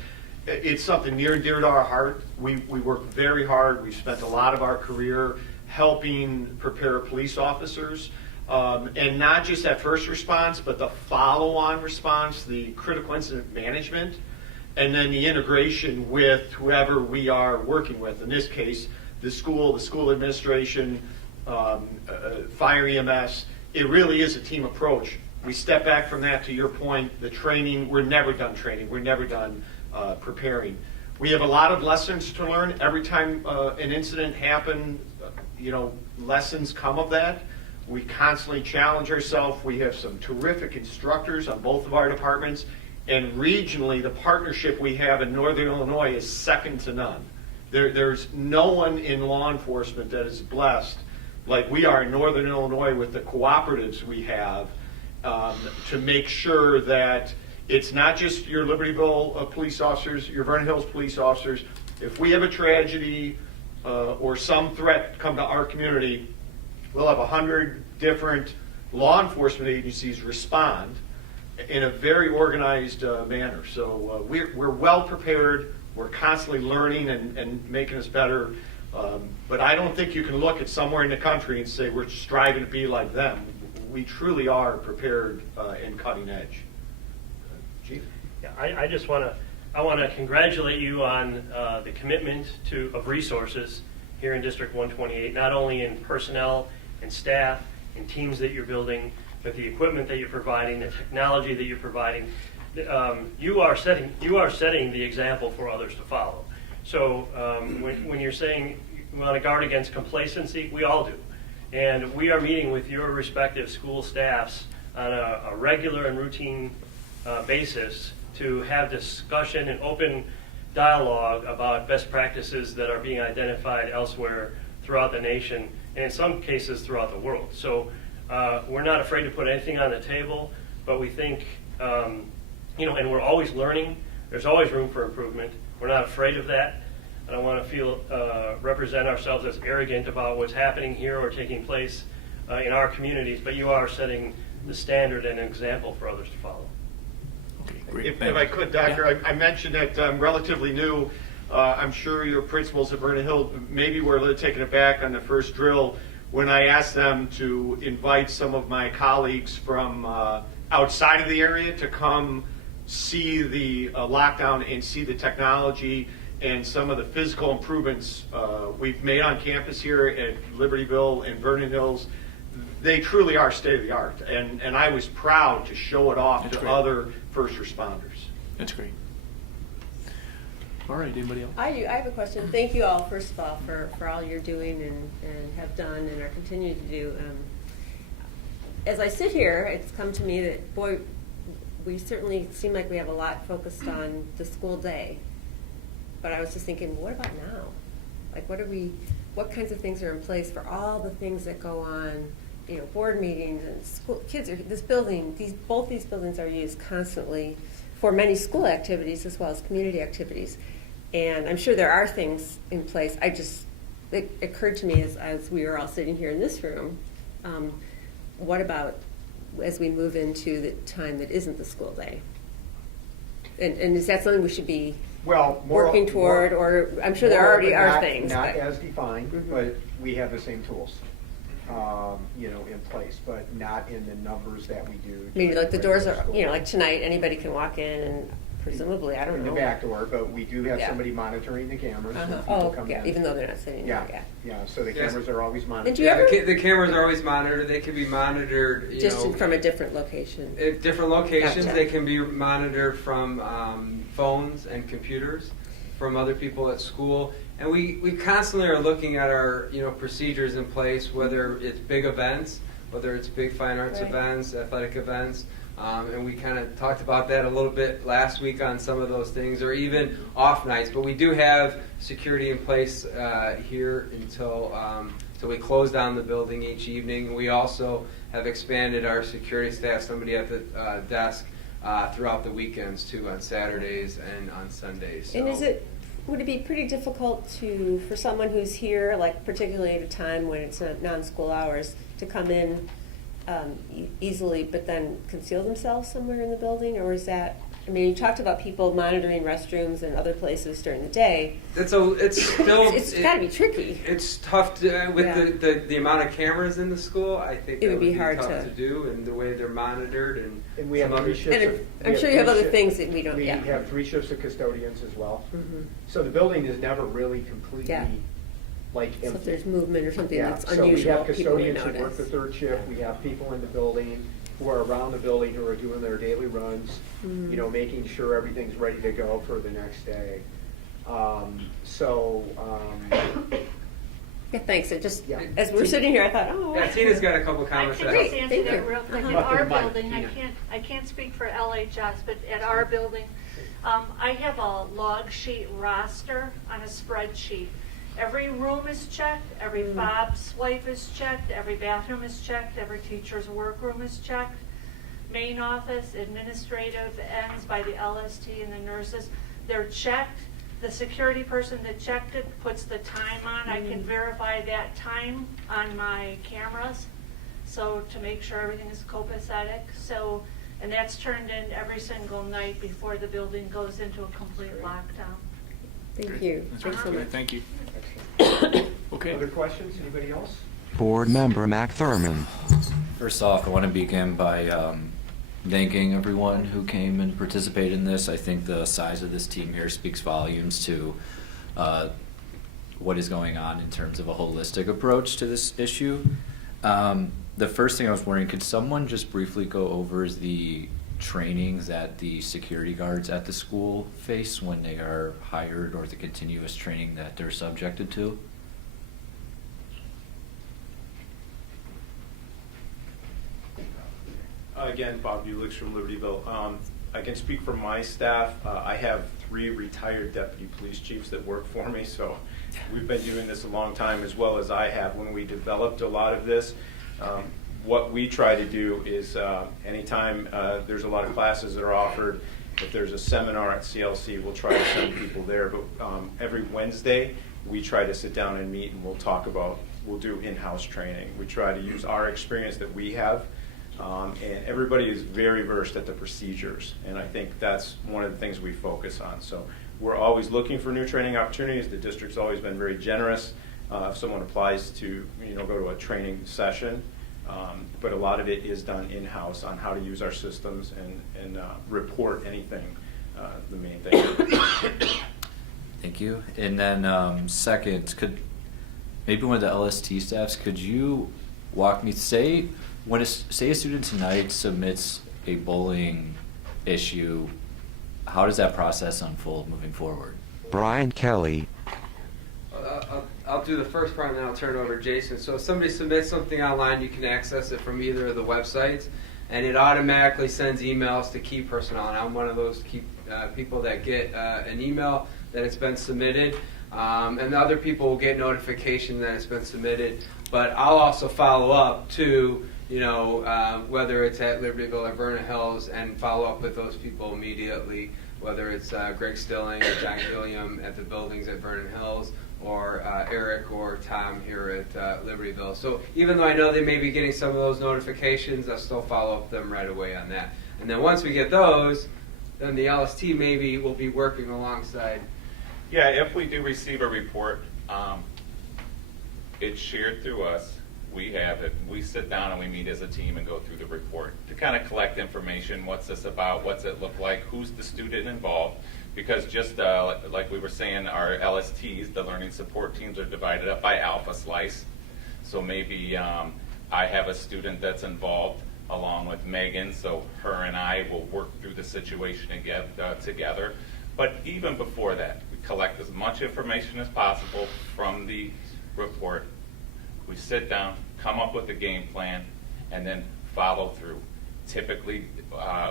It's something near and dear to our heart. We work very hard. We've spent a lot of our career helping prepare police officers, and not just that first response, but the follow-on response, the critical incident management, and then the integration with whoever we are working with. In this case, the school administration, fire EMS. It really is a team approach. We step back from that, to your point, the training. We're never done training. We're never done preparing. We have a lot of lessons to learn. Every time an incident happens, lessons come of that. We constantly challenge ourselves. We have some terrific instructors on both of our departments, and regionally, the partnership we have in Northern Illinois is second to none. There's no one in law enforcement that is blessed like we are in Northern Illinois with the cooperatives we have to make sure that it's not just your Libertyville police officers, your Vernon Hills police officers. If we have a tragedy or some threat come to our community, we'll have 100 different law enforcement agencies respond in a very organized manner. So we're well prepared. We're constantly learning and making us better. But I don't think you can look at somewhere in the country and say we're striving to be like them. We truly are prepared and cutting edge. Chief? Yeah, I want to congratulate you on the commitment of resources here in District 128, not only in personnel and staff and teams that you're building, but the equipment that you're providing, the technology that you're providing. You are setting the example for others to follow. So when you're saying we want to guard against complacency, we all do. And we are meeting with your respective school staffs on a regular and routine basis to have discussion and open dialogue about best practices that are being identified elsewhere throughout the nation, and in some cases throughout the world. So we're not afraid to put anything on the table, but we think and we're always learning. There's always room for improvement. We're not afraid of that. I don't want to represent ourselves as arrogant about what's happening here or taking place in our communities, but you are setting the standard and an example for others to follow. If I could, Doctor, I mentioned that I'm relatively new. I'm sure your principals at Vernon Hills maybe were a little taken aback on the first drill when I asked them to invite some of my colleagues from outside of the area to come see the lockdown and see the technology and some of the physical improvements we've made on campus here at Libertyville and Vernon Hills. They truly are state of the art, and I was proud to show it off to other first responders. That's great. All right, anybody else? I do. I have a question. Thank you all, first of all, for all you're doing and have done and are continuing to do. As I sit here, it's come to me that, boy, we certainly seem like we have a lot focused on the school day. But I was just thinking, what about now? Like, what kinds of things are in place for all the things that go on, board meetings and school, kids are, both these buildings are used constantly for many school activities as well as community activities. And I'm sure there are things in place. It occurred to me as we were all sitting here in this room, what about as we move into the time that isn't the school day? And is that something we should be working toward, or I'm sure there already are things. Not as defined, but we have the same tools, in place, but not in the numbers that we do. I mean, like the doors are, like tonight, anybody can walk in and presumably, I don't know. In the back door, but we do have somebody monitoring the cameras. When people come in. Even though they're not sitting there. Yeah, so the cameras are always monitored. The cameras are always monitored. They can be monitored, just from a different location. At different locations. Gotcha. They can be monitored from phones and computers from other people at school. And we constantly are looking at our procedures in place, whether it's big events, whether it's big fine arts events, athletic events. And we kind of talked about that a little bit last week on some of those things, or even off nights. But we do have security in place here until we close down the building each evening. We also have expanded our security staff, somebody at the desk throughout the weekends too, on Saturdays and on Sundays. So. And would it be pretty difficult for someone who's here, like particularly at a time when it's non-school hours, to come in easily, but then conceal themselves somewhere in the building? Or is that, you talked about people monitoring restrooms and other places during the day. It's still it's got to be tricky. It's tough with the amount of cameras in the school. I think it would be hard tough to do, and the way they're monitored, and we have 3 shifts. I'm sure you have other things that we don't. We have 3 shifts of custodians as well. Mm-hmm. So the building is never really completely empty. So if there's movement or something that's so unusual, we have people may custodians who work the 3rd shift. We have people in the building who are around the building who are doing their daily runs, making sure everything's ready to go for the next day. Yeah, thanks. It just as we're sitting here, I thought, Yeah, Tina's got a couple comments. I can just answer that real quick. In our building, I can't speak for LHS, but at our building, I have a log sheet roster on a spreadsheet. Every room is checked, every fob swipe is checked, every bathroom is checked, every teacher's workroom is checked. Main office, administrative ends by the LST and the nurses, they're checked. The security person that checked it puts the time on. I can verify that time on my cameras, so to make sure everything is copacetic. So, and that's turned in every single night before the building goes into a complete lockdown. Thank you. Thanks so much. Thank you. Okay. Other questions? Anybody else? Board Member Mac Thurman. First off, I want to begin by thanking everyone who came and participated in this. I think the size of this team here speaks volumes to what is going on in terms of a holistic approach to this issue. The first thing I was wondering, could someone just briefly go over the trainings that the security guards at the school face when they are hired, or the continuous training that they're subjected to? Again, Bob Ulix from Libertyville. I can speak for my staff. I have 3 retired deputy police chiefs that work for me, so we've been doing this a long time, as well as I have. When we developed a lot of this, what we try to do is anytime there's a lot of classes that are offered If there's a seminar at CLC, we'll try to send people there. But every Wednesday, we try to sit down and meet, and we'll do in-house training. We try to use our experience that we have, and everybody is very versed at the procedures, and I think that's one of the things we focus on. So we're always looking for new training opportunities. The district's always been very generous if someone applies to go to a training session, but a lot of it is done in-house on how to use our systems and report anything, the main thing. Thank you. And then second, maybe one of the LST staffs, could you walk me, say a student tonight submits a bullying issue, how does that process unfold moving forward? Brian Kelly. I'll do the first part and then I'll turn it over to Jason. So if somebody submits something online, you can access it from either of the websites, and it automatically sends emails to key personnel. And I'm one of those key people that get an email that it's been submitted, and the other people will get notification that it's been submitted. But I'll also follow up to, whether it's at Libertyville or Vernon Hills, and follow up with those people immediately, whether it's Greg Stilling or John Gilliam at the buildings at Vernon Hills, or Eric or Tom here at Libertyville. So even though I know they may be getting some of those notifications, I'll still follow up them right away on that. And then once we get those, then the LST maybe will be working alongside. Yeah, if we do receive a report, it's shared through us. We have it. We sit down and we meet as a team and go through the report to kind of collect information. What's this about? What's it look like? Who's the student involved? Because just like we were saying, our LSTs, the learning support teams, are divided up by alpha slice. So maybe I have a student that's involved along with Megan, so her and I will work through the situation together. But even before that, we collect as much information as possible from the report. We sit down, come up with a game plan, and then follow through. Typically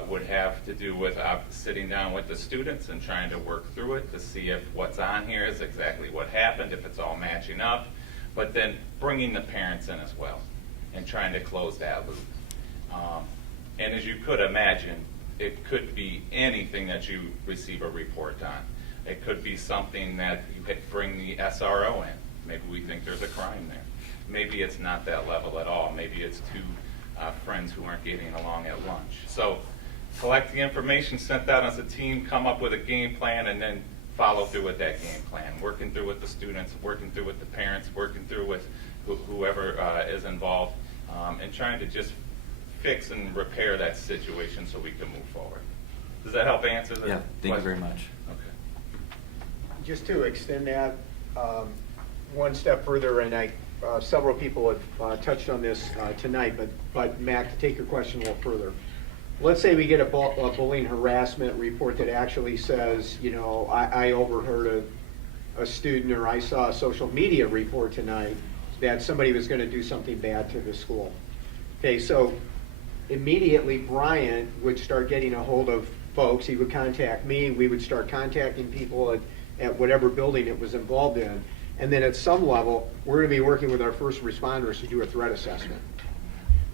would have to do with sitting down with the students and trying to work through it to see if what's on here is exactly what happened, if it's all matching up, but then bringing the parents in as well and trying to close that loop. And as you could imagine, it could be anything that you receive a report on. It could be something that you could bring the SRO in. Maybe we think there's a crime there. Maybe it's not that level at all. Maybe it's two friends who aren't getting along at lunch. So collect the information, sent out as a team, come up with a game plan, and then follow through with that game plan. Working through with the students, working through with the parents, working through with whoever is involved, and trying to just fix and repair that situation so we can move forward. Does that help answer the question? Thank you very much. Okay. Just to extend that one step further, and several people have touched on this tonight, but Mac, to take your question a little further. Let's say we get a bullying harassment report that actually says, I overheard a student, or I saw a social media report tonight that somebody was going to do something bad to the school. Okay, so immediately Brian would start getting a hold of folks. He would contact me. We would start contacting people at whatever building it was involved in. And then at some level, we're going to be working with our first responders to do a threat assessment.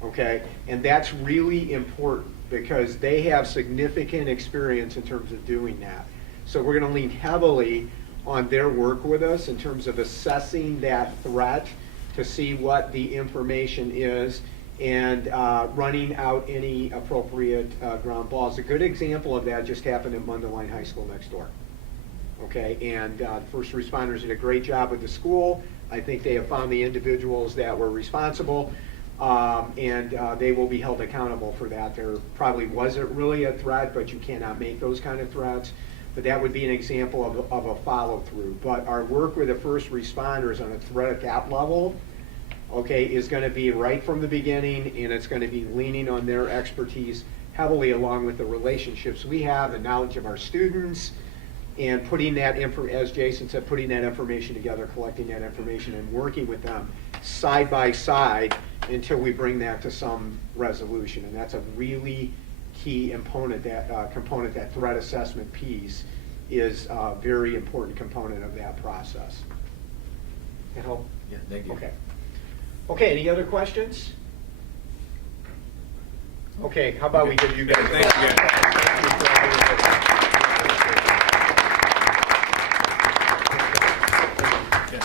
Okay? And that's really important because they have significant experience in terms of doing that. So we're going to lean heavily on their work with us in terms of assessing that threat to see what the information is and running out any appropriate ground balls. A good example of that just happened at Mundelein High School next door. Okay, and first responders did a great job with the school. I think they have found the individuals that were responsible, and they will be held accountable for that. There probably wasn't really a threat, but you cannot make those kind of threats. But that would be an example of a follow-through. But our work with the first responders on a threat at that level, okay, is going to be right from the beginning, and it's going to be leaning on their expertise heavily along with the relationships we have, the knowledge of our students, and putting that, as Jason said, putting that information together, collecting that information, and working with them side by side until we bring that to some resolution. And that's a really key component. That threat assessment piece is a very important component of that process. That help? Yeah, thank you. Okay. Okay, any other questions? Okay, how about we give you guys a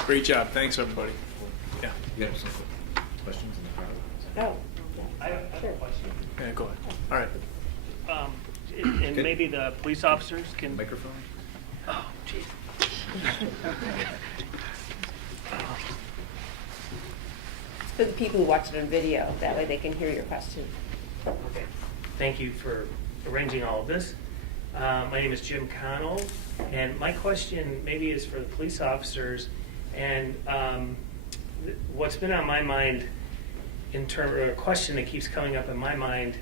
Great job. Thanks, everybody. Yeah. You have some questions in the crowd? Oh, I have a question. Yeah, go ahead. All right. And maybe the police officers can. Microphone? Oh, jeez. For the people who watch it on video, that way they can hear your question. Okay. Thank you for arranging all of this. My name is Jim Connell, and my question maybe is for the police officers. And what's been on my mind, a question that keeps coming up in my mind,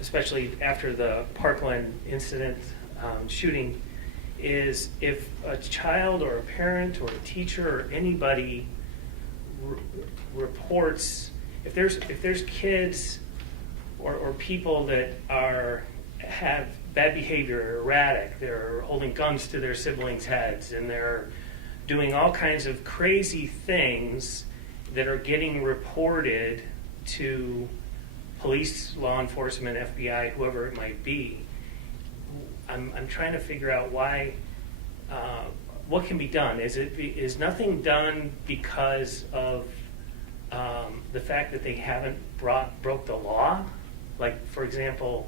especially after the Parkland incident shooting, is if a child or a parent or a teacher or anybody reports, if there's kids or people that have bad behavior, erratic, they're holding guns to their siblings' heads, and they're doing all kinds of crazy things that are getting reported to police, law enforcement, FBI, whoever it might be. I'm trying to figure out why. What can be done? Is nothing done because of the fact that they haven't broke the law? Like, for example,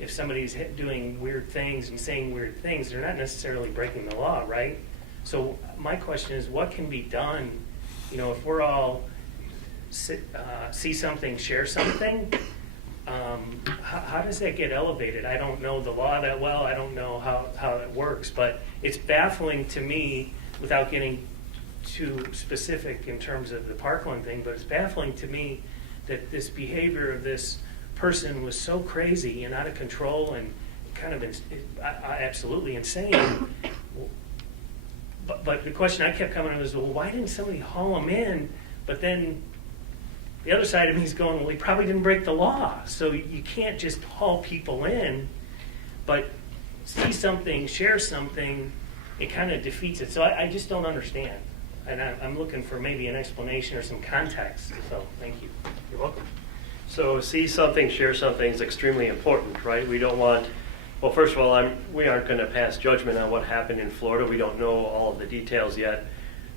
if somebody's doing weird things and saying weird things, they're not necessarily breaking the law, right? So my question is, what can be done? You know, if we're all see something, share something, how does that get elevated? I don't know the law that well. I don't know how it works, but it's baffling to me, without getting too specific in terms of the Parkland thing, but it's baffling to me that this behavior of this person was so crazy and out of control and kind of absolutely insane. But the question I kept coming up is, well, why didn't somebody haul him in? But then the other side of me is going, well, he probably didn't break the law. So you can't just haul people in, but see something, share something, it kind of defeats it. So I just don't understand. And I'm looking for maybe an explanation or some context. So thank you. You're welcome. So see something, share something is extremely important, right? We don't want, well, first of all, we aren't going to pass judgment on what happened in Florida. We don't know all of the details yet.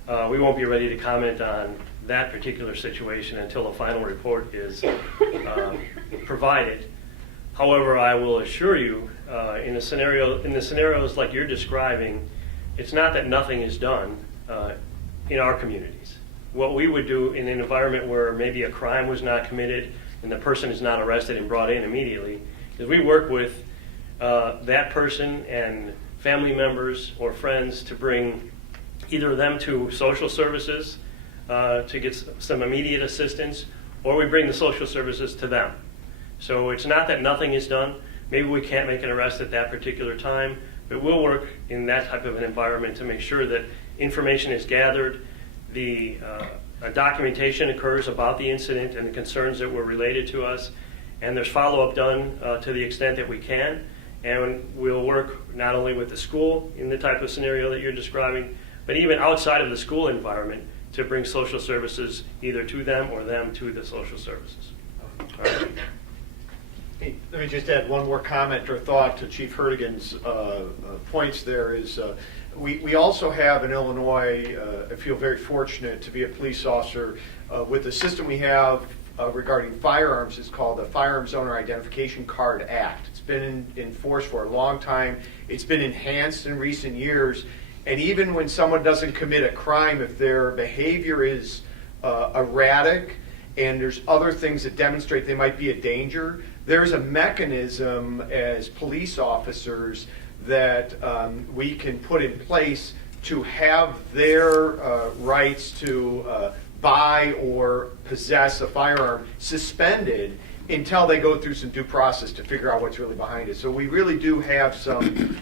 We won't be ready to comment on that particular situation until the final report is provided. However, I will assure you, in the scenarios like you're describing, it's not that nothing is done in our communities. What we would do in an environment where maybe a crime was not committed and the person is not arrested and brought in immediately is we work with that person and family members or friends to bring either them to social services to get some immediate assistance, or we bring the social services to them. So it's not that nothing is done. Maybe we can't make an arrest at that particular time, but we'll work in that type of an environment to make sure that information is gathered, the documentation occurs about the incident and the concerns that were related to us, and there's follow-up done to the extent that we can. And we'll work not only with the school in the type of scenario that you're describing, but even outside of the school environment to bring social services either to them or them to the social services. All right. Hey, let me just add one more comment or thought to Chief Hertigan's points there is we also have in Illinois, I feel very fortunate to be a police officer with the system we have regarding firearms. It's called the Firearms Owner Identification Card Act. It's been in force for a long time. It's been enhanced in recent years. And even when someone doesn't commit a crime, if their behavior is erratic and there's other things that demonstrate they might be a danger, there's a mechanism as police officers that we can put in place to have their rights to buy or possess a firearm suspended until they go through some due process to figure out what's really behind it. So we really do have some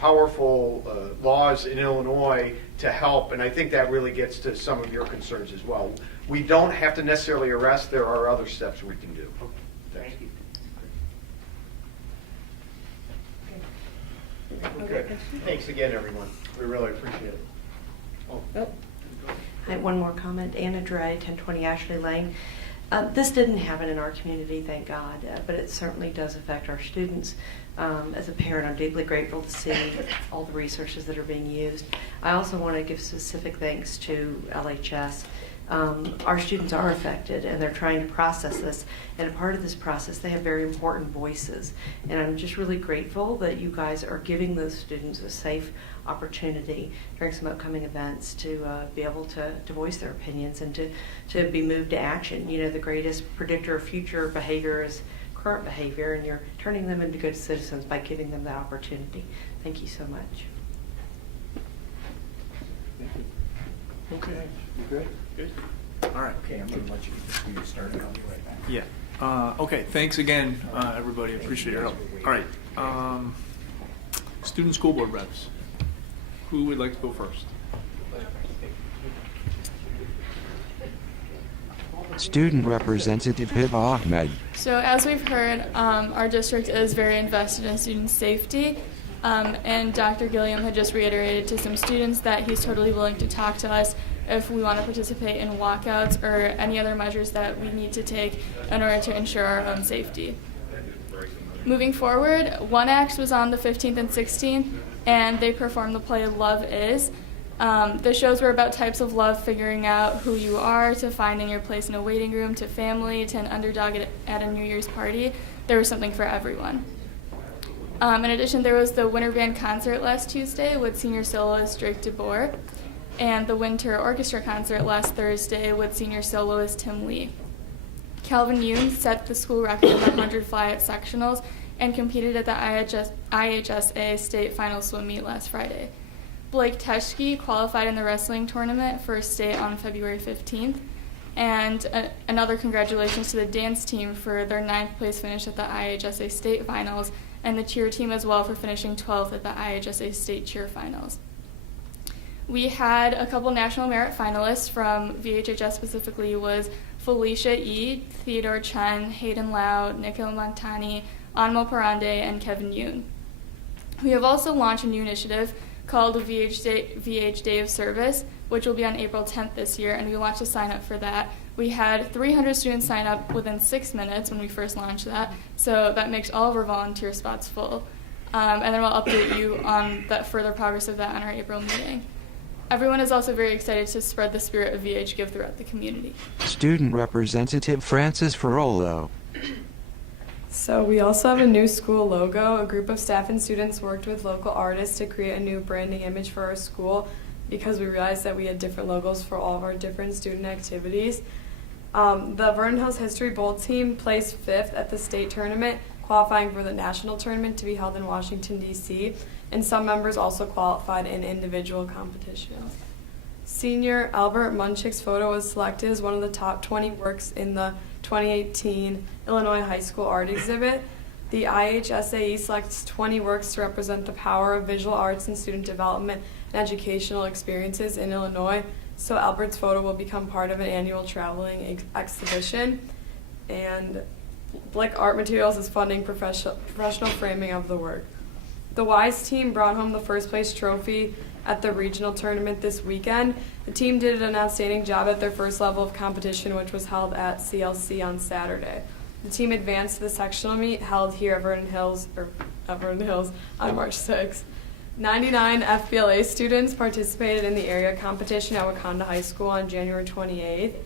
powerful laws in Illinois to help, and I think that really gets to some of your concerns as well. We don't have to necessarily arrest. There are other steps we can do. Thank you. Okay. Thanks again, everyone. We really appreciate it. Oh. I have one more comment. Anna Dry, 1020 Ashley Lane. This didn't happen in our community, thank God, but it certainly does affect our students. As a parent, I'm deeply grateful to see all the resources that are being used. I also want to give specific thanks to LHS. Our students are affected and they're trying to process this, and a part of this process they have very important voices, and I'm just really grateful that you guys are giving those students a safe opportunity during some upcoming events to be able to voice their opinions and to be moved to action. You know, the greatest predictor of future behavior is current behavior, and you're turning them into good citizens by giving them that opportunity. Thank you so much. Okay. Good. Good. All right. Okay, I'm going to let you get you started. I'll be right back. Yeah. Okay. Thanks again, everybody. I appreciate your help. All right. Student school board reps. Who would like to go first? Student Representative Hiba Ahmed. So as we've heard, our district is very invested in student safety, and Dr. Gilliam had just reiterated to some students that he's totally willing to talk to us if we want to participate in walkouts or any other measures that we need to take in order to ensure our own safety. Moving forward, 1X was on the 15th and 16th, and they performed the play Love Is. The shows were about types of love, figuring out who you are, to finding your place in a waiting room, to family, to an underdog at a New Year's party. There was something for everyone. In addition, there was the Winter Band concert last Tuesday with senior soloist Drake DeBoer, and the Winter Orchestra concert last Thursday with senior soloist Tim Lee. Calvin Yoon set the school record in the 100 fly at sectionals and competed at the IHSA state final swim meet last Friday. Blake Teschke qualified in the wrestling tournament for state on February 15th. And another congratulations to the dance team for their 9th place finish at the IHSA state finals, and the cheer team as well for finishing 12th at the IHSA state cheer finals. We had a couple national merit finalists from VHHS specifically was Felicia E., Theodore Chen, Hayden Lau, Nikhil Montani, Anmo Parande, and Kevin Yoon. We have also launched a new initiative called VH Day of Service, which will be on April 10th this year, and we launched a sign up for that. We had 300 students sign up within 6 minutes when we first launched that, so that makes all of our volunteer spots full. And then we'll update you on the further progress of that on our April meeting. Everyone is also very excited to spread the spirit of VH Give throughout the community. Student Representative Francis Ferrolo. So we also have a new school logo. A group of staff and students worked with local artists to create a new branding image for our school because we realized that we had different logos for all of our different student activities. The Vernon Hills History Bowl team placed 5th at the state tournament, qualifying for the national tournament to be held in Washington, D.C., and some members also qualified in individual competitions. Senior Albert Munchik's photo was selected as one of the top 20 works in the 2018 Illinois High School Art Exhibit. The IHSAE selects 20 works to represent the power of visual arts in student development and educational experiences in Illinois. So Albert's photo will become part of an annual traveling exhibition. And Blick Art Materials is funding professional framing of the work. The WISE team brought home the first place trophy at the regional tournament this weekend. The team did an outstanding job at their first level of competition, which was held at CLC on Saturday. The team advanced to the sectional meet held here at Vernon Hills on March 6th. 99 FBLA students participated in the area competition at Wakanda High School on January 28th,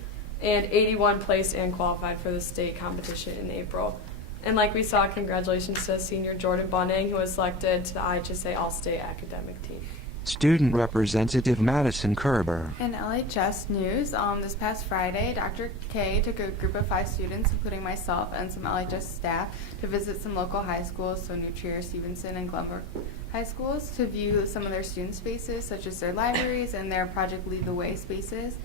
and 81 placed and qualified for the state competition in April. And like we saw, congratulations to senior Jordan Bunning, who was selected to the IHSA All-State Academic Team. Student Representative Madison Kerber. In LHS news, this past Friday, Dr. K took a group of 5 students, including myself and some LHS staff, to visit some local high schools, so New Trier, Stevenson, and Glenbrook high schools, to view some of their student spaces, such as their libraries and their Project Lead the Way spaces.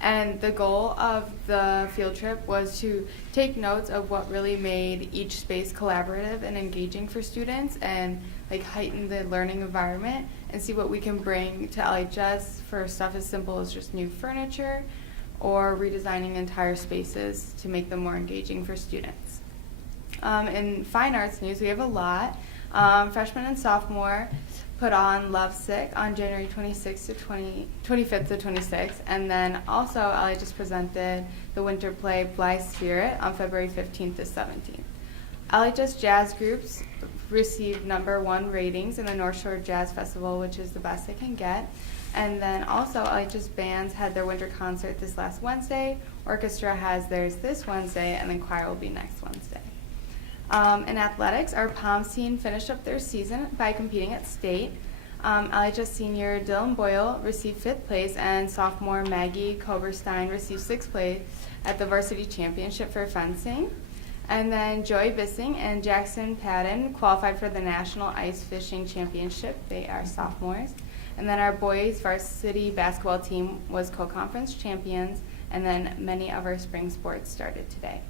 And the goal of the field trip was to take notes of what really made each space collaborative and engaging for students and heighten the learning environment, and see what we can bring to LHS for stuff as simple as just new furniture or redesigning entire spaces to make them more engaging for students. In fine arts news, we have a lot. Freshmen and sophomore put on Lovesick on January 25th to 26th, and then also LHS presented the winter play Blithe Spirit on February 15th to 17th. LHS jazz groups received #1 ratings in the North Shore Jazz Festival, which is the best they can get. And then also LHS bands had their winter concert this last Wednesday. Orchestra has theirs this Wednesday, and then choir will be next Wednesday. In athletics, our POMS team finished up their season by competing at state. LHS senior Dylan Boyle received 5th place, and sophomore Maggie Koberstein received 6th place at the varsity championship for fencing. And then Joey Bissing and Jackson Patton qualified for the National Ice Fishing Championship. They are sophomores. And then our boys varsity basketball team was co-conference champions, and then many of our spring sports started today.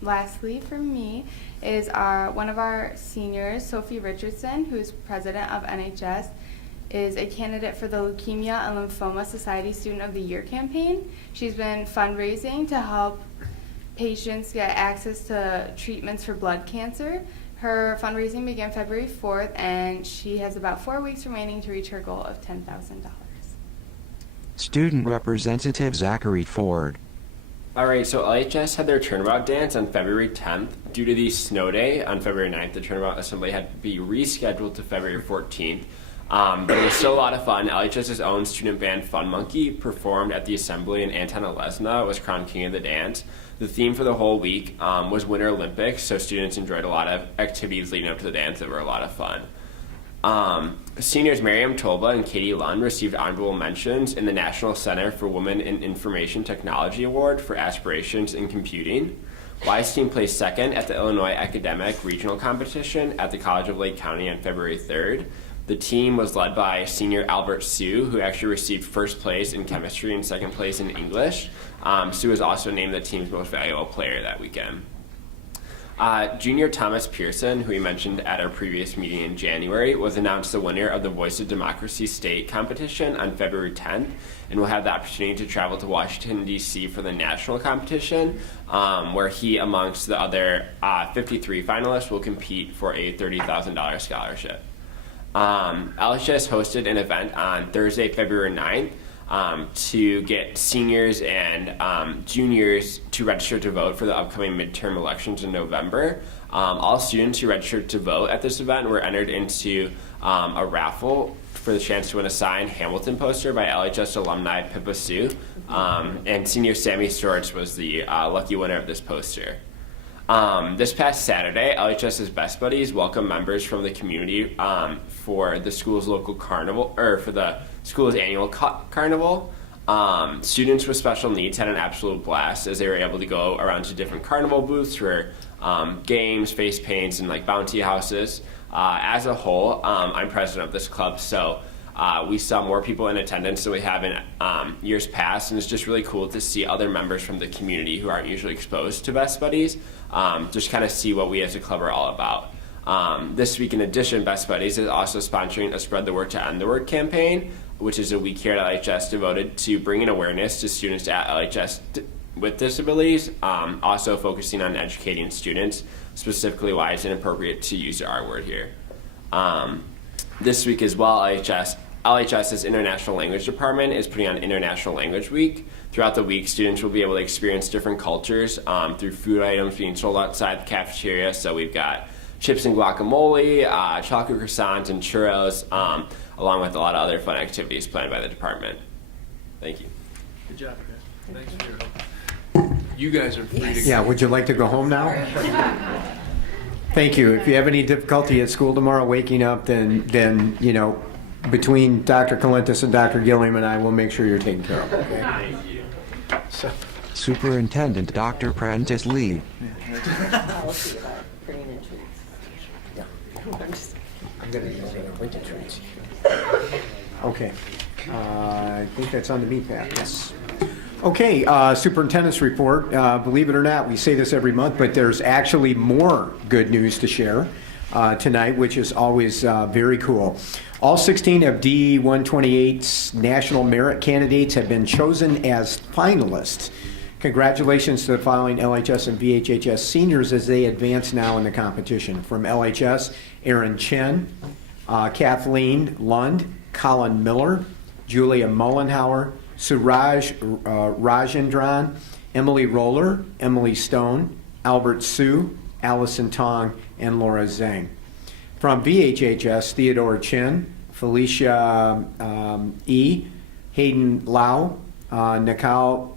Lastly, for me, is one of our seniors, Sophie Richardson, who's president of NHS, is a candidate for the Leukemia and Lymphoma Society Student of the Year campaign. She's been fundraising to help patients get access to treatments for blood cancer. Her fundraising began February 4th, and she has about 4 weeks remaining to reach her goal of $10,000. Student Representative Zachary Ford. Alright, so LHS had their turnabout dance on February 10th. Due to the snow day on February 9th, the turnabout assembly had to be rescheduled to February 14th. But it was still a lot of fun. LHS's own student band Fun Monkey performed at the assembly, and Anton Lesna was crowned king of the dance. The theme for the whole week was Winter Olympics, so students enjoyed a lot of activities leading up to the dance that were a lot of fun. Seniors Miriam Tolba and Katie Lund received honorable mentions in the National Center for Women in Information Technology Award for Aspirations in Computing. Wise team placed second at the Illinois Academic Regional Competition at the College of Lake County on February 3rd. The team was led by senior Albert Sue, who actually received first place in chemistry and second place in English. Sue was also named the team's most valuable player that weekend. Junior Thomas Pearson, who we mentioned at our previous meeting in January, was announced the winner of the Voice of Democracy state competition on February 10th, and will have the opportunity to travel to Washington, D.C. for the national competition, where he, amongst the other 53 finalists, will compete for a $30,000 scholarship. LHS hosted an event on Thursday, February 9th, to get seniors and juniors to register to vote for the upcoming midterm elections in November. All students who registered to vote at this event were entered into a raffle for the chance to win a signed Hamilton poster by LHS alumni Pippa Sue, and senior Sammy Storch was the lucky winner of this poster. This past Saturday, LHS's Best Buddies welcomed members from the community for the school's local carnival, or for the school's annual carnival. Students with special needs had an absolute blast as they were able to go around to different carnival booths for games, face paints, and like bounty houses. As a whole, I'm president of this club, so we saw more people in attendance than we have in years past, and it's just really cool to see other members from the community who aren't usually exposed to Best Buddies, just kind of see what we as a club are all about. This week, in addition, Best Buddies is also sponsoring a Spread the Word to End the Word campaign, which is a week here at LHS devoted to bringing awareness to students at LHS with disabilities, also focusing on educating students, specifically why it's inappropriate to use the R word here. This week as well, LHS's International Language Department is putting on International Language Week. Throughout the week, students will be able to experience different cultures through food items being sold outside the cafeteria. So we've got chips and guacamole, chocolate croissants, and churros, along with a lot of other fun activities planned by the department. Thank you. Good job, guys. Thanks for your help. You guys are free to go. Yeah, would you like to go home now? Thank you. If you have any difficulty at school tomorrow waking up, then you know, between Dr. Colentis and Dr. Gilliam and I will make sure you're taken care of. Okay? So. Superintendent Dr. Prentice Lee. Policy about bringing in treats. Yeah. I'm going to bring the treats. Okay. I think that's on the meat pack. Yes. Okay, superintendent's report. Believe it or not, we say this every month, but there's actually more good news to share tonight, which is always very cool. All 16 of D128's national merit candidates have been chosen as finalists. Congratulations to the following LHS and VHHS seniors as they advance now in the competition. From LHS, Aaron Chen, Kathleen Lund, Colin Miller, Julia Mullenhauer, Suraj Rajendran, Emily Roller, Emily Stone, Albert Sue, Allison Tong, and Laura Zhang. From VHHS, Theodore Chin, Felicia E., Hayden Lau, Nikal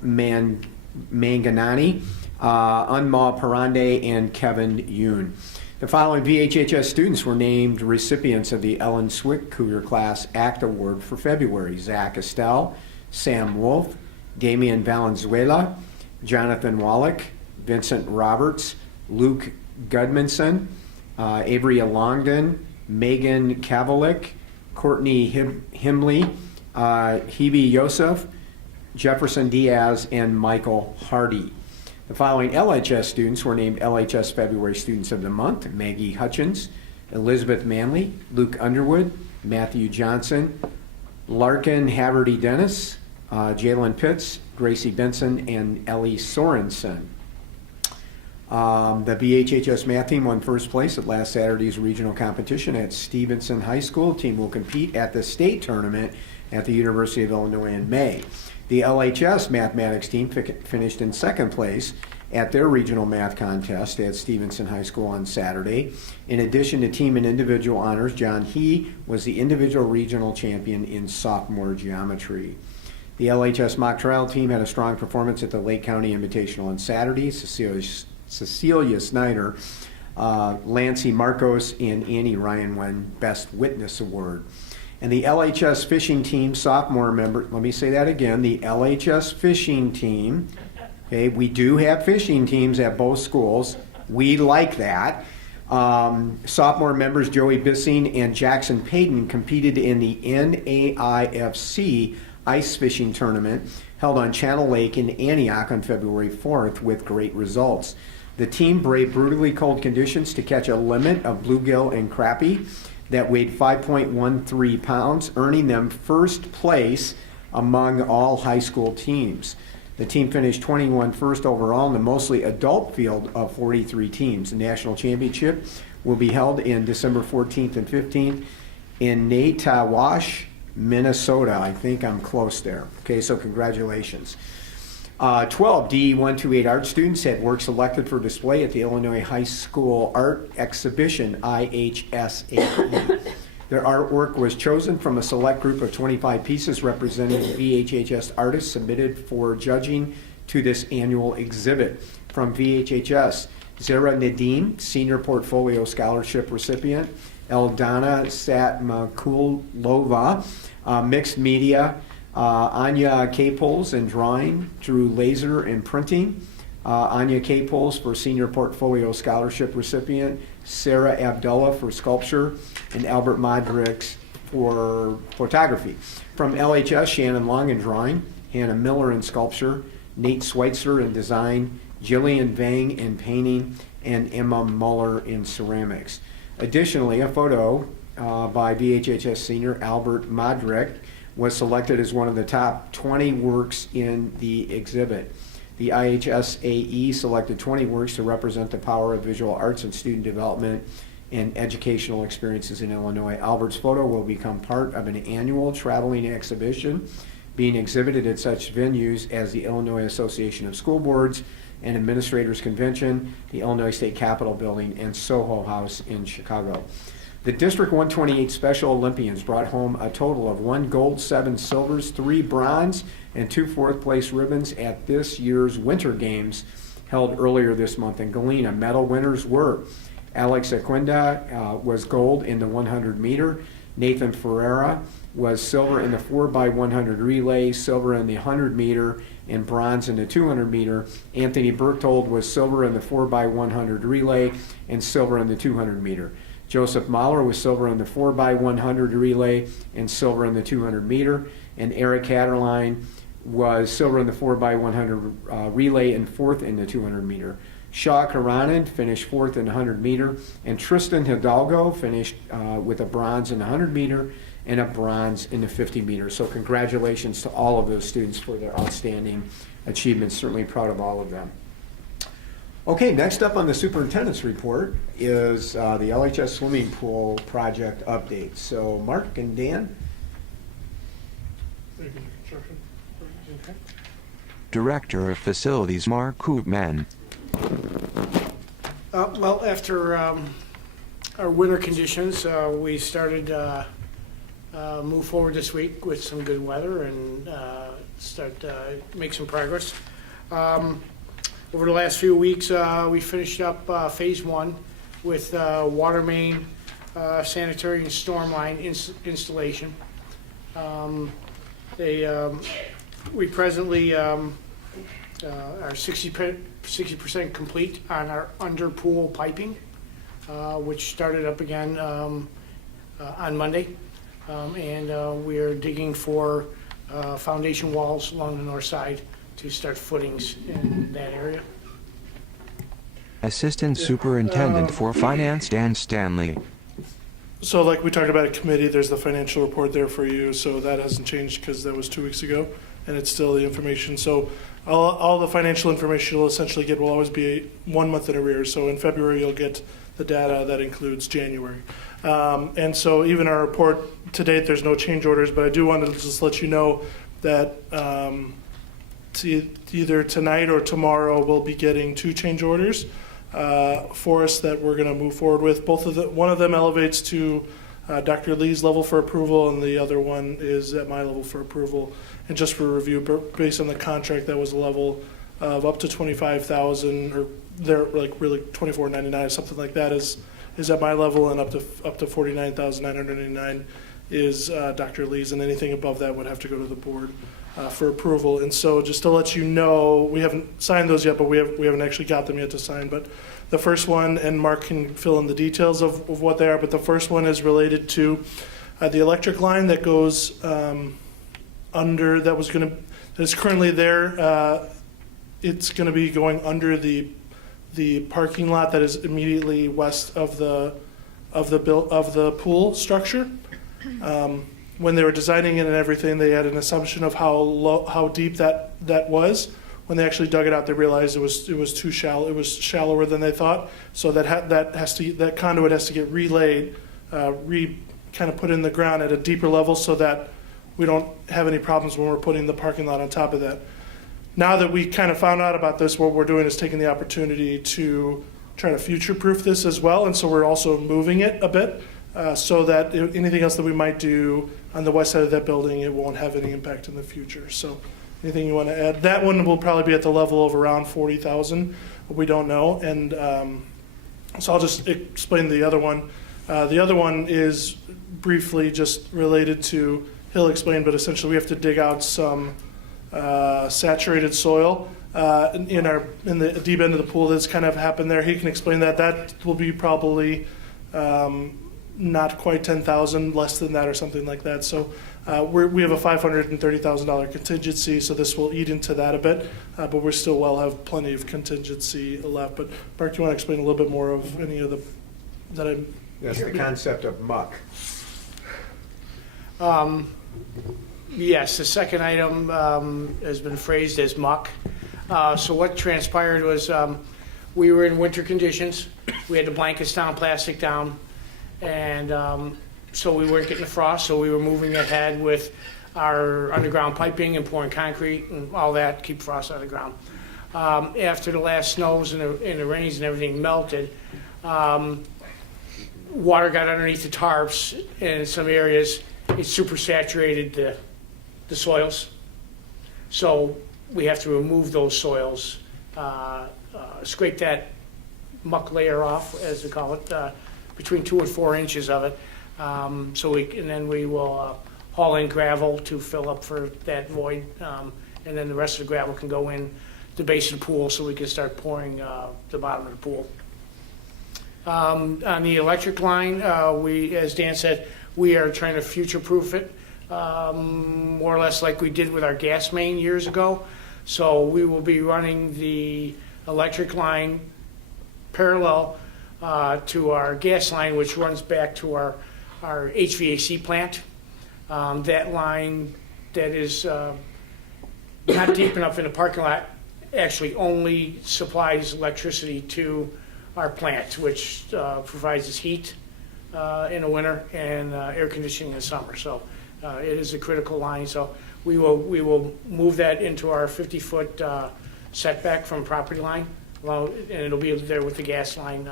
Manganani, Unma Parande, and Kevin Yoon. The following VHHS students were named recipients of the Ellen Swick Cougar Class ACT Award for February. Zach Estelle, Sam Wolf, Damian Valenzuela, Jonathan Wallach, Vincent Roberts, Luke Gudmanson, Avery Longden, Megan Kavalik, Courtney Himley, Hebe Yosef, Jefferson Diaz, and Michael Hardy. The following LHS students were named LHS February Students of the Month: Maggie Hutchins, Elizabeth Manley, Luke Underwood, Matthew Johnson, Larkin Haverty Dennis, Jalen Pitts, Gracie Benson, and Ellie Sorensen. The BHHS math team won first place at last Saturday's regional competition at Stevenson High School. The team will compete at the state tournament at the University of Illinois in May. The LHS mathematics team finished in second place at their regional math contest at Stevenson High School on Saturday. In addition to team and individual honors, John He was the individual regional champion in sophomore geometry. The LHS mock trial team had a strong performance at the Lake County Invitational on Saturday. Cecilia Snyder, Lancey Marcos, and Annie Ryan won Best Witness Award. And the LHS fishing team sophomore member, let me say that again, the LHS fishing team, okay, we do have fishing teams at both schools. We like that. Sophomore members Joey Bissing and Jackson Payton competed in the NAIFC ice fishing tournament held on Channel Lake in Antioch on February 4th with great results. The team braved brutally cold conditions to catch a limit of bluegill and crappie that weighed 5.13 pounds, earning them first place among all high school teams. The team finished 21 first overall in the mostly adult field of 43 teams. The national championship will be held in December 14th and 15th in Natawash, Minnesota. I think I'm close there. Okay, so congratulations. 12 DE128 art students had work selected for display at the Illinois High School Art Exhibition, IHSAE. Their artwork was chosen from a select group of 25 pieces representing VHHS artists submitted for judging to this annual exhibit. From VHHS, Zara Nadim, Senior Portfolio Scholarship recipient, Eldana Satmakulova, Mixed Media, Anya Caples in Drawing, Drew Laser in Printing, Anya Caples for Senior Portfolio Scholarship recipient, Sarah Abdullah for Sculpture, and Albert Modrix for Photography. From LHS, Shannon Long in Drawing, Hannah Miller in Sculpture, Nate Schweitzer in Design, Jillian Vang in Painting, and Emma Muller in Ceramics. Additionally, a photo by VHHS senior Albert Modrick was selected as one of the top 20 works in the exhibit. The IHSAE selected 20 works to represent the power of visual arts and student development and educational experiences in Illinois. Albert's photo will become part of an annual traveling exhibition being exhibited at such venues as the Illinois Association of School Boards and Administrators Convention, the Illinois State Capitol Building, and Soho House in Chicago. The District 128 Special Olympians brought home a total of 1 gold, 7 silvers, 3 bronze, and 2 fourth-place ribbons at this year's Winter Games held earlier this month in Galena. Medal winners were Alex Aquinda was gold in the 100-meter. Nathan Ferreira was silver in the 4x100 relay, silver in the 100-meter, and bronze in the 200-meter. Anthony Berchtold was silver in the 4x100 relay and silver in the 200-meter. Joseph Mahler was silver in the 4x100 relay and silver in the 200-meter. And Eric Hatterline was silver in the 4x100 relay and 4th in the 200-meter. Shaw Karanen finished 4th in the 100-meter. And Tristan Hidalgo finished with a bronze in the 100-meter and a bronze in the 50-meter. So congratulations to all of those students for their outstanding achievements. Certainly proud of all of them. Okay, next up on the superintendent's report is the LHS swimming pool project update. So Mark and Dan. Director of Facilities Mark Koopman. Well, after a our winter conditions. We started move forward this week with some good weather and make some progress. Over the last few weeks, we finished up phase 1 with water main, sanitary and storm line installation. We presently are 60% complete on our under pool piping, which started up again on Monday. We are digging for foundation walls along the north side to start footings in that area. Assistant Superintendent for Finance Dan Stanley. So like we talked about at committee, there's the financial report there for you, so that hasn't changed because that was 2 weeks ago, and it's still the information. So all the financial information you'll essentially get will always be 1 month in arrears. So in February, you'll get the data that includes January. And so even our report to date, there's no change orders, but I do want to just let you know that either tonight or tomorrow we'll be getting 2 change orders for us that we're going to move forward with. One of them elevates to Dr. Lee's level for approval, and the other one is at my level for approval. And just for review, based on the contract, that was a level of up to $25,000, or they're like really $24.99 or something like that is at my level, and up to $49,999 is Dr. Lee's, and anything above that would have to go to the board for approval. And so just to let you know, we haven't signed those yet, but we haven't actually got them yet to sign. But the first one, and Mark can fill in the details of what they are, but the first one is related to the electric line that goes under, that's currently there. It's going to be going under the parking lot that is immediately west of the pool structure. When they were designing it and everything, they had an assumption of how deep that was. When they actually dug it out, they realized it was too shallow. It was shallower than they thought. So that conduit has to get relayed, kind of put in the ground at a deeper level so that we don't have any problems when we're putting the parking lot on top of that. Now that we kind of found out about this, what we're doing is taking the opportunity to try to future-proof this as well. And so we're also moving it a bit so that anything else that we might do on the west side of that building, it won't have any impact in the future. So anything you want to add? That one will probably be at the level of around $40,000. We don't know. And so I'll just explain the other one. The other one is briefly just related to, he'll explain, but essentially we have to dig out some saturated soil in the deep end of the pool. That's kind of happened there. He can explain that. That will be probably not quite $10,000, less than that or something like that. So we have a $530,000 contingency, so this will eat into that a bit, but we still will have plenty of contingency left. But Mark, do you want to explain a little bit more of any of the That's the concept of muck. Yes, the second item has been phrased as muck. So what transpired was we were in winter conditions. We had the blankets down, plastic down, and so we weren't getting the frost, so we were moving ahead with our underground piping and pouring concrete and all that to keep frost out of the ground. After the last snows and the rains and everything melted, water got underneath the tarps, and in some areas it super saturated the soils. So we have to remove those soils, scrape that muck layer off, as they call it, between 2 and 4 inches of it. And then we will haul in gravel to fill up for that void, and then the rest of the gravel can go in the base of the pool so we can start pouring the bottom of the pool. On the electric line, as Dan said, we are trying to future-proof it, more or less like we did with our gas main years ago. So we will be running the electric line parallel to our gas line, which runs back to our HVAC plant. That line that is not deep enough in the parking lot actually only supplies electricity to our plant, which provides us heat in the winter and air conditioning in the summer. So it is a critical line. So we will move that into our 50-foot setback from property line, and it'll be there with the gas line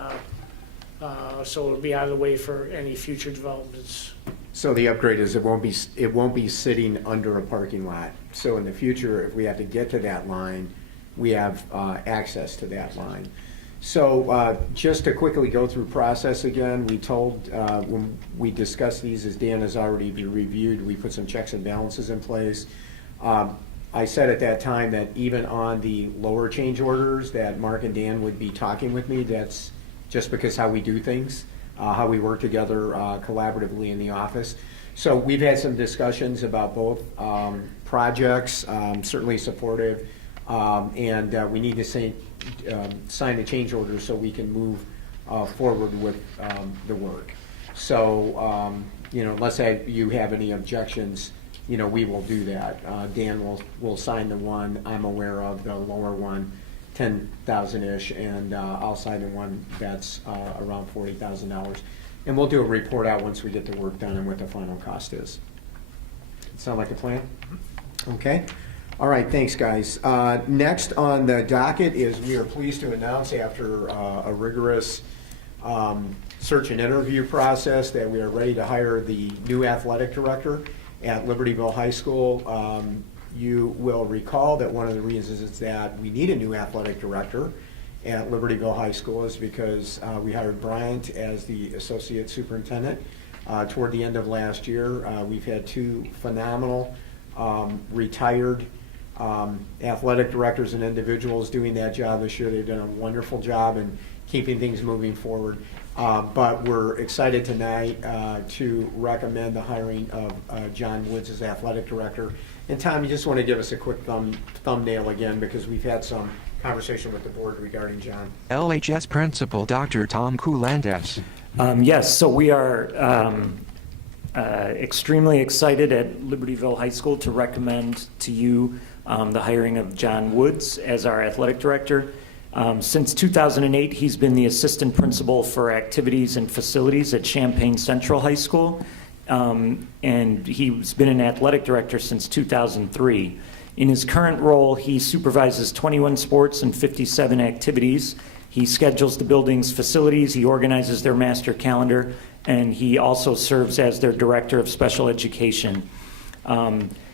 so it'll be out of the way for any future developments. So the upgrade is it won't be sitting under a parking lot. So in the future, if we have to get to that line, we have access to that line. So just to quickly go through process again, we told when we discussed these, as Dan has already reviewed, we put some checks and balances in place. I said at that time that even on the lower change orders that Mark and Dan would be talking with me. That's just because how we do things, how we work together collaboratively in the office. So we've had some discussions about both projects, certainly supportive, and we need to sign the change order so we can move forward with the work. So, unless you have any objections, we will do that. Dan will sign the one I'm aware of, the lower one, 10,000-ish, and I'll sign the one that's around $40,000. And we'll do a report out once we get the work done and what the final cost is. Sound like a plan? Okay. All right, thanks, guys. Next on the docket is we are pleased to announce after a rigorous search and interview process that we are ready to hire the new athletic director at Libertyville High School. You will recall that one of the reasons is that we need a new athletic director at Libertyville High School is because we hired Bryant as the associate superintendent toward the end of last year. We've had two phenomenal retired athletic directors and individuals doing that job this year. They've done a wonderful job in keeping things moving forward. But we're excited tonight to recommend the hiring of John Woods as athletic director. And Tom, you just want to give us a quick thumbnail again, because we've had some conversation with the board regarding John. LHS Principal Dr. Tom Coulandes. Yes, so we are extremely excited at Libertyville High School to recommend to you the hiring of John Woods as our athletic director. Since 2008, he's been the assistant principal for activities and facilities at Champaign Central High School, and he's been an athletic director since 2003. In his current role, he supervises 21 sports and 57 activities. He schedules the building's facilities, he organizes their master calendar, and he also serves as their director of special education.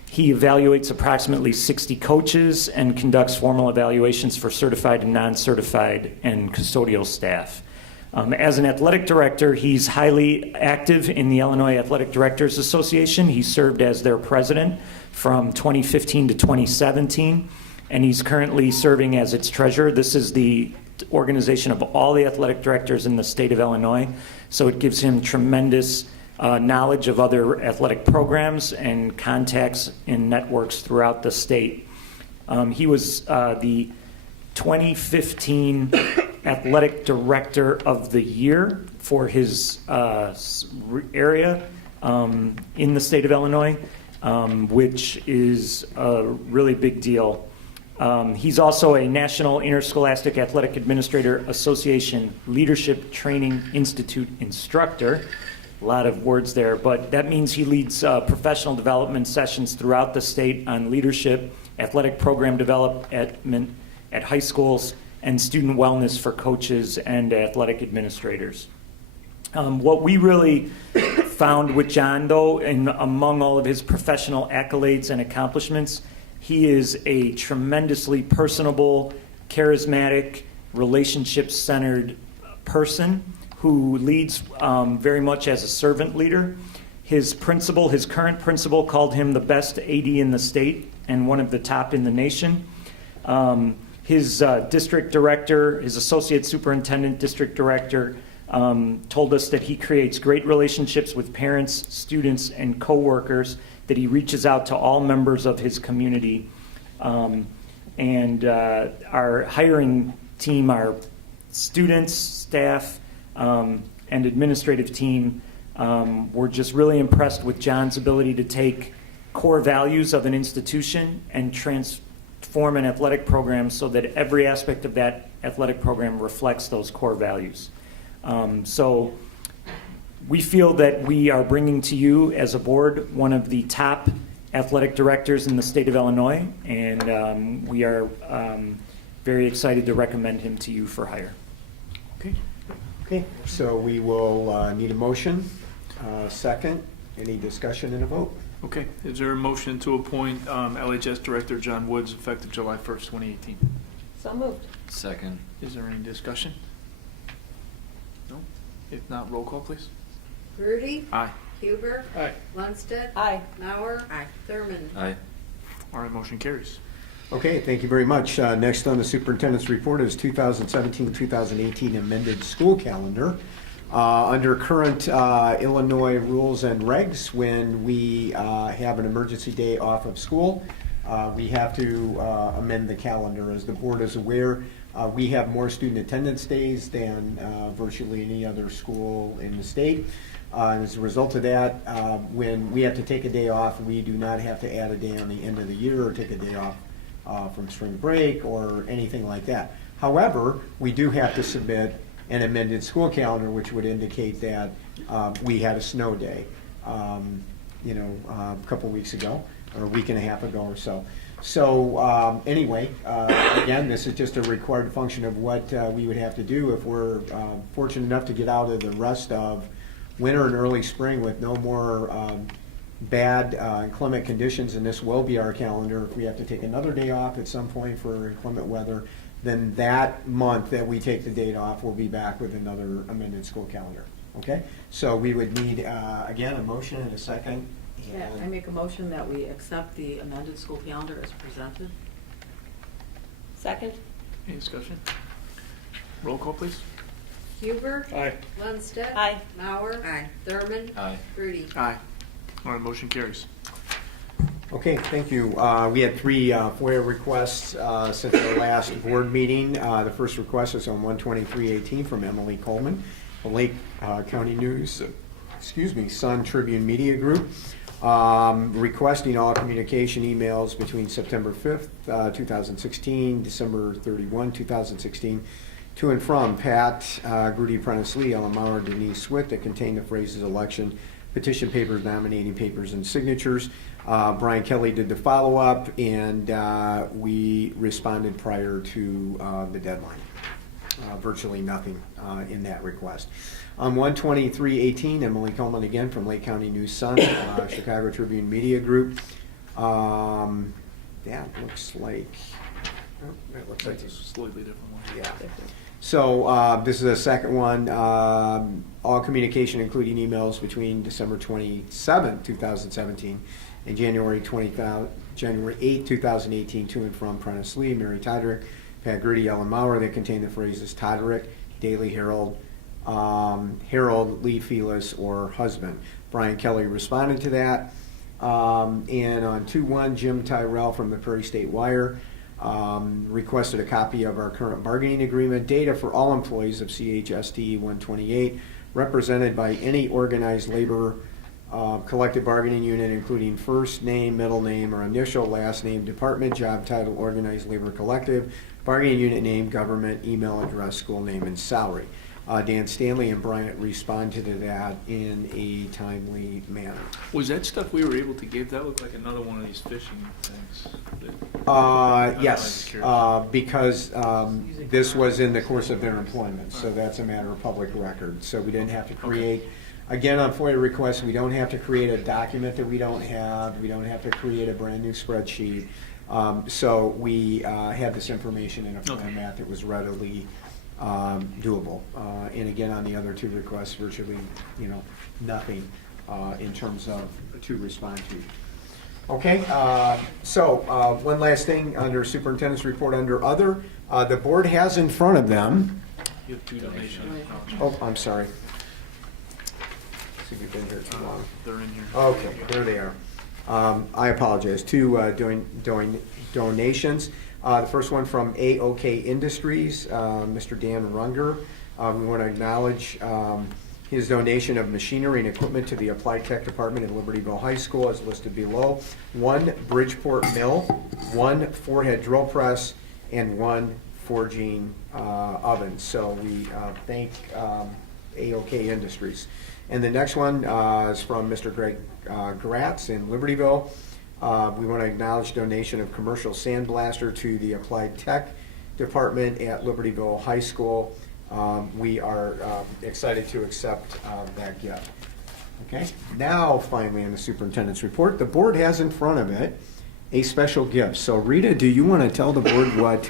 He evaluates approximately 60 coaches and conducts formal evaluations for certified and non-certified and custodial staff. As an athletic director, he's highly active in the Illinois Athletic Directors Association. He served as their president from 2015 to 2017, and he's currently serving as its treasurer. This is the organization of all the athletic directors in the state of Illinois, so it gives him tremendous knowledge of other athletic programs and contacts in networks throughout the state. He was the 2015 Athletic Director of the Year for his area in the state of Illinois, which is a really big deal. He's also a National Interscholastic Athletic Administrator Association Leadership Training Institute instructor. A lot of words there, but that means he leads professional development sessions throughout the state on leadership, athletic program development at high schools, and student wellness for coaches and athletic administrators. What we really found with John, though, and among all of his professional accolades and accomplishments, he is a tremendously personable, charismatic, relationship-centered person who leads very much as a servant leader. His current principal, called him the best AD in the state and one of the top in the nation. His district director, his associate superintendent, district director, told us that he creates great relationships with parents, students, and coworkers, that he reaches out to all members of his community. And our hiring team, our students, staff, and administrative team were just really impressed with John's ability to take core values of an institution and transform an athletic program so that every aspect of that athletic program reflects those core values. So we feel that we are bringing to you as a board one of the top athletic directors in the state of Illinois, and we are very excited to recommend him to you for hire. Okay. Okay, so we will need a motion. Second, any discussion and a vote? Okay, is there a motion to appoint LHS Director John Woods effective July 1st, 2018? So moved. Second. Is there any discussion? No? If not, roll call, please. Grudy. Aye. Huber. Aye. Lundstedt. Aye. Mauer. Thurman. Aye. All right, motion carries. Okay, thank you very much. Next on the superintendent's report is 2017-2018 amended school calendar. Under current Illinois rules and regs, when we have an emergency day off of school, we have to amend the calendar. As the board is aware, we have more student attendance days than virtually any other school in the state. And as a result of that, when we have to take a day off, we do not have to add a day on the end of the year or take a day off from spring break or anything like that. However, we do have to submit an amended school calendar, which would indicate that we had a snow day, a couple weeks ago, or a week and a half ago or so. So anyway, again, this is just a required function of what we would have to do if we're fortunate enough to get out of the rest of winter and early spring with no more bad inclement conditions, and this will be our calendar. If we have to take another day off at some point for inclement weather, then that month that we take the date off, we'll be back with another amended school calendar. Okay? So we would need, again, a motion and a second. Yeah, I make a motion that we accept the amended school calendar as presented. Second. Any discussion? Roll call, please. Huber. Aye. Lundstedt. Aye. Mauer. Thurman. Aye. Grudy. Aye. All right, motion carries. Okay, thank you. We had 3 FOIA requests since the last board meeting. The first request is on 12318 from Emily Coleman, the Lake County News, Sun Tribune Media Group, requesting all communication emails between September 5th, 2016, December 31, 2016, to and from Pat, Grudy Prentice Lee, Ellen Mauer, Denise Switt, that contain the phrases election, petition papers, nominating papers, and signatures. Brian Kelly did the follow-up, and we responded prior to the deadline. Virtually nothing in that request. On 12318, Emily Coleman again from Lake County News Sun, Chicago Tribune Media Group. That looks like That's a slightly different one. Yeah. So this is the second one. All communication, including emails between December 27, 2017 and January 8, 2018, to and from Prentice Lee, Mary Toderick, Pat Grudy, Ellen Mauer, that contain the phrases Toderick, Daily Herald, Harold, Lee Felis, or husband. Brian Kelly responded to that. And on 2-1, Jim Tyrell from the Prairie State Wire requested a copy of our current bargaining agreement, data for all employees of CHST 128, represented by any organized labor collective bargaining unit, including first name, middle name, or initial, last name, department, job title, organized labor collective, bargaining unit name, government, email address, school name, and salary. Dan Stanley and Bryant responded to that in a timely manner. Was that stuff we were able to give? That looked like another one of these phishing things. Yes, because this was in the course of their employment, so that's a matter of public record. So we didn't have to create, again, on FOIA requests, we don't have to create a document that we don't have. We don't have to create a brand new spreadsheet. So we had this information in a format that was readily doable. And again, on the other 2 requests, virtually, nothing in terms of to respond to. Okay, so one last thing under superintendent's report under other, the board has in front of them. You have 2 donations. Oh, I'm sorry. See, we've been here too long. They're in here. Okay, there they are. I apologize. 2 donations. The first one from AOK Industries, Mr. Dan Runger. We want to acknowledge his donation of machinery and equipment to the Applied Tech Department at Libertyville High School as listed below. 1 Bridgeport mill, 1 4-head drill press, and 1 forging oven. So we thank AOK Industries. And the next one is from Mr. Greg Gratz in Libertyville. We want to acknowledge donation of commercial sandblaster to the Applied Tech Department at Libertyville High School we are excited to accept that gift. Okay, now finally in the superintendent's report, the board has in front of it a special gift. So Rita, do you want to tell the board what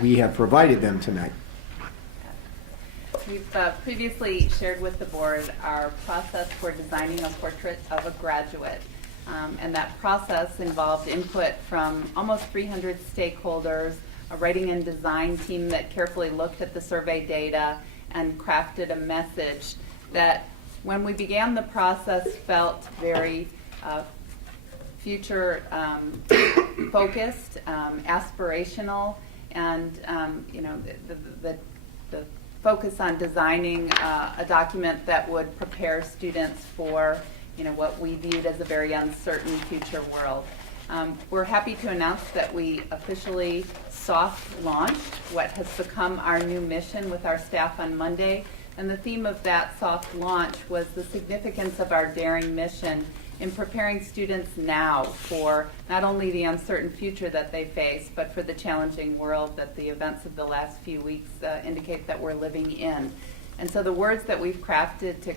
we have provided them tonight? We've previously shared with the board our process for designing a portrait of a graduate. And that process involved input from almost 300 stakeholders, a writing and design team that carefully looked at the survey data and crafted a message that, when we began the process, felt very future focused, aspirational, and the focus on designing a document that would prepare students for what we viewed as a very uncertain future world. We're happy to announce that we officially soft launched what has become our new mission with our staff on Monday. And the theme of that soft launch was the significance of our daring mission in preparing students now for not only the uncertain future that they face, but for the challenging world that the events of the last few weeks indicate that we're living in. And so the words that we've crafted to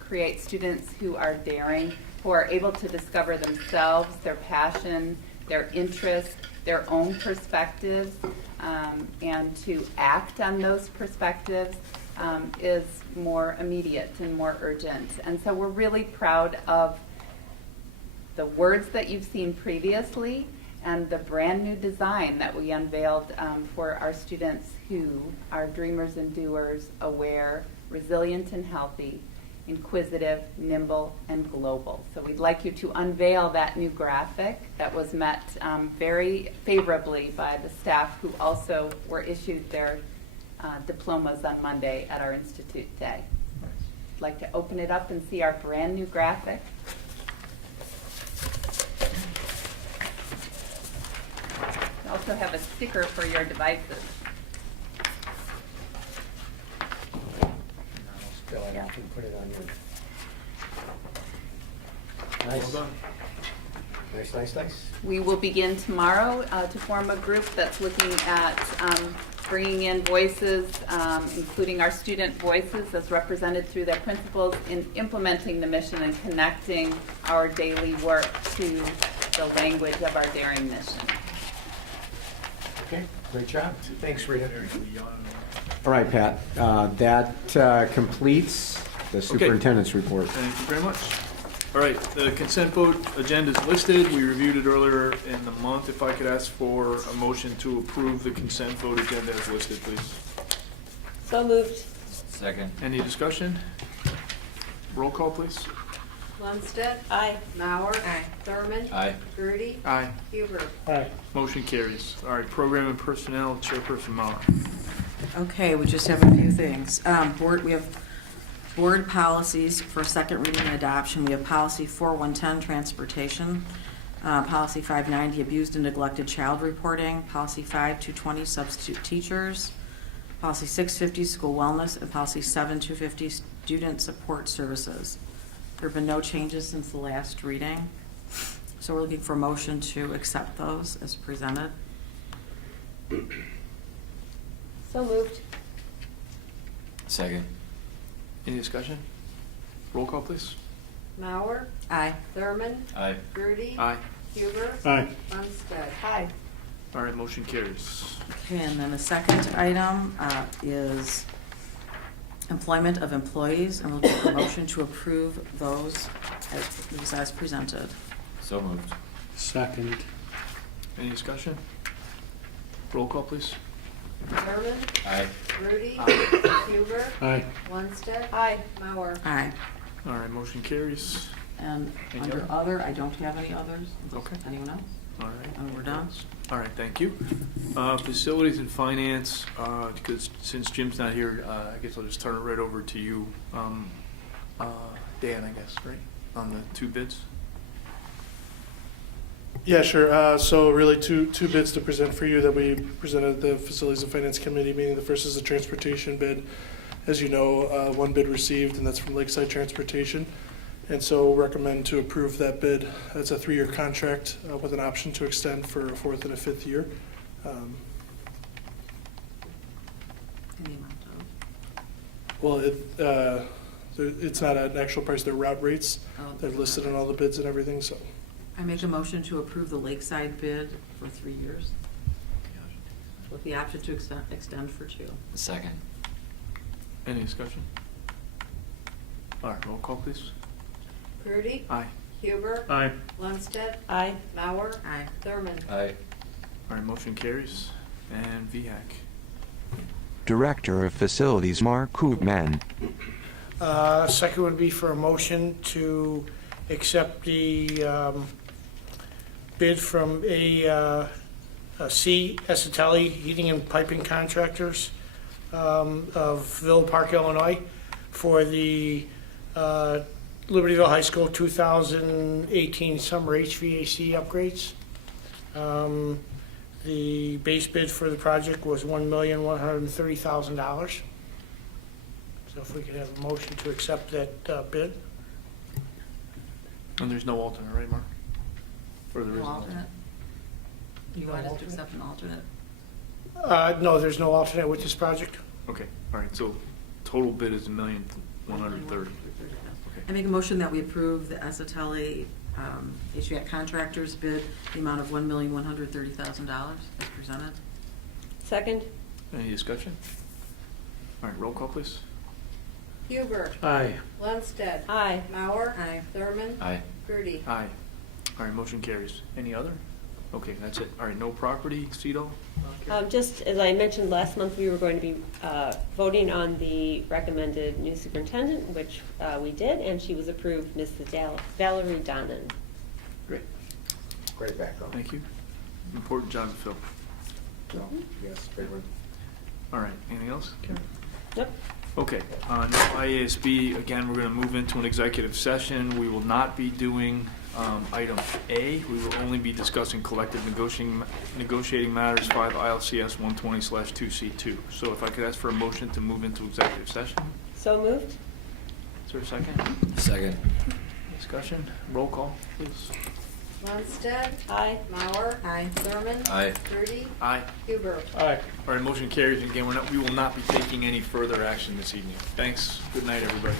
create students who are daring, who are able to discover themselves, their passion, their interests, their own perspectives, and to act on those perspectives is more immediate and more urgent. And so we're really proud of the words that you've seen previously and the brand new design that we unveiled for our students who are dreamers and doers, aware, resilient and healthy, inquisitive, nimble, and global. So we'd like you to unveil that new graphic that was met very favorably by the staff who also were issued their diplomas on Monday at our Institute Day. I'd like to open it up and see our brand new graphic. We also have a sticker for your devices. Fill it out and put it on your. Nice. Well done. Nice. We will begin tomorrow to form a group that's looking at bringing in voices, including our student voices as represented through their principals, in implementing the mission and connecting our daily work to the language of our daring mission. Okay, great job. Thanks, Rita. All right, Pat, that completes the superintendent's report. Thank you very much. All right, the consent vote agenda is listed. We reviewed it earlier in the month. If I could ask for a motion to approve the consent vote agenda as listed, please. So moved. Second. Any discussion? Roll call, please. Lundstedt. Aye. Mauer. Aye. Thurman. Aye. Grudy. Aye. Huber. Motion carries. All right, program and personnel, Chairperson Mauer. Okay, we just have a few things. We have board policies for second reading and adoption. We have policy 4110, transportation, policy 590, abused and neglected child reporting, policy 5220, substitute teachers, policy 650, school wellness, and policy 7250, student support services. There have been no changes since the last reading, so we're looking for a motion to accept those as presented. So moved. Second. Any discussion? Roll call, please. Mauer. Aye. Thurman. Aye. Grudy. Aye. Huber. Aye. Lundstedt. Aye. All right, motion carries. Okay, and then the second item is employment of employees, and we'll get a motion to approve those as presented. So moved. Second. Any discussion? Roll call, please. Thurman. Aye. Grudy. Huber. Aye. Lundstedt. Aye. Mauer. Aye. All right, motion carries. And Any under other? other, I don't have any others. Okay. Anyone else? All right. And we're done. All right, thank you. Facilities and finance, because since Jim's not here, I guess I'll just turn it right over to you. Dan, I guess, right, on the two bids? Yeah, sure. So really two bids to present for you that we presented at the Facilities and Finance Committee meeting. The first is the transportation bid. As you know, one bid received, and that's from Lakeside Transportation. And so we'll recommend to approve that bid. It's a 3-year contract with an option to extend for a 4th and a 5th year. In the amount Well, it's not an actual price, they're route rates. Oh. They're listed on all the bids and everything, so. I make a motion to approve the Lakeside bid for 3 years, with the option to extend for 2. Second. Any discussion? All right, roll call, please. Grudy. Aye. Huber. Aye. Lundstedt. Aye. Mauer. Aye. Thurman. Aye. All right, motion carries. And VHAC. Director of Facilities Mark Koopman. Second would be for a motion to accept the bid from C. Esitelli Heating and Piping Contractors of Villa Park, Illinois, for the Libertyville High School 2018 summer HVAC upgrades. The base bid for the project was $1,130,000. So if we could have a motion to accept that bid. And there's no alternate, right, Mark? Or there is No an alternate? You want us to accept an alternate? No, there's no alternate with this project. Okay, all right, so total bid is $1,130,000. I make a motion that we approve the Esitelli HVAC contractors bid, the amount of $1,130,000 as presented. Second? Any discussion? All right, roll call, please. Huber. Aye. Lundstedt. Aye. Mauer. Aye. Thurman. Aye. Grudy. Aye. All right, motion carries. Any other? Okay, that's it. All right, no property, Cito? Just as I mentioned last month, we were going to be voting on the recommended new superintendent, which we did, and she was approved, Mrs. Valerie Donnan. Great. Great background. Thank you. Important job to fill. Yes, great one. All right, anything else, Karen? Nope. Okay, no IASB, again, we're going to move into an executive session. We will not be doing item A. We will only be discussing collective negotiating matters, 5 ILCS 120/2C2. So if I could ask for a motion to move into executive session. So moved? Is there a second? Second. Discussion? Roll call, please. Lundstedt. Aye. Mauer. Aye. Thurman. Aye. Grudy. Aye. Huber. Aye. All right, motion carries. Again, we will not be taking any further action this evening. Thanks. Good night, everybody.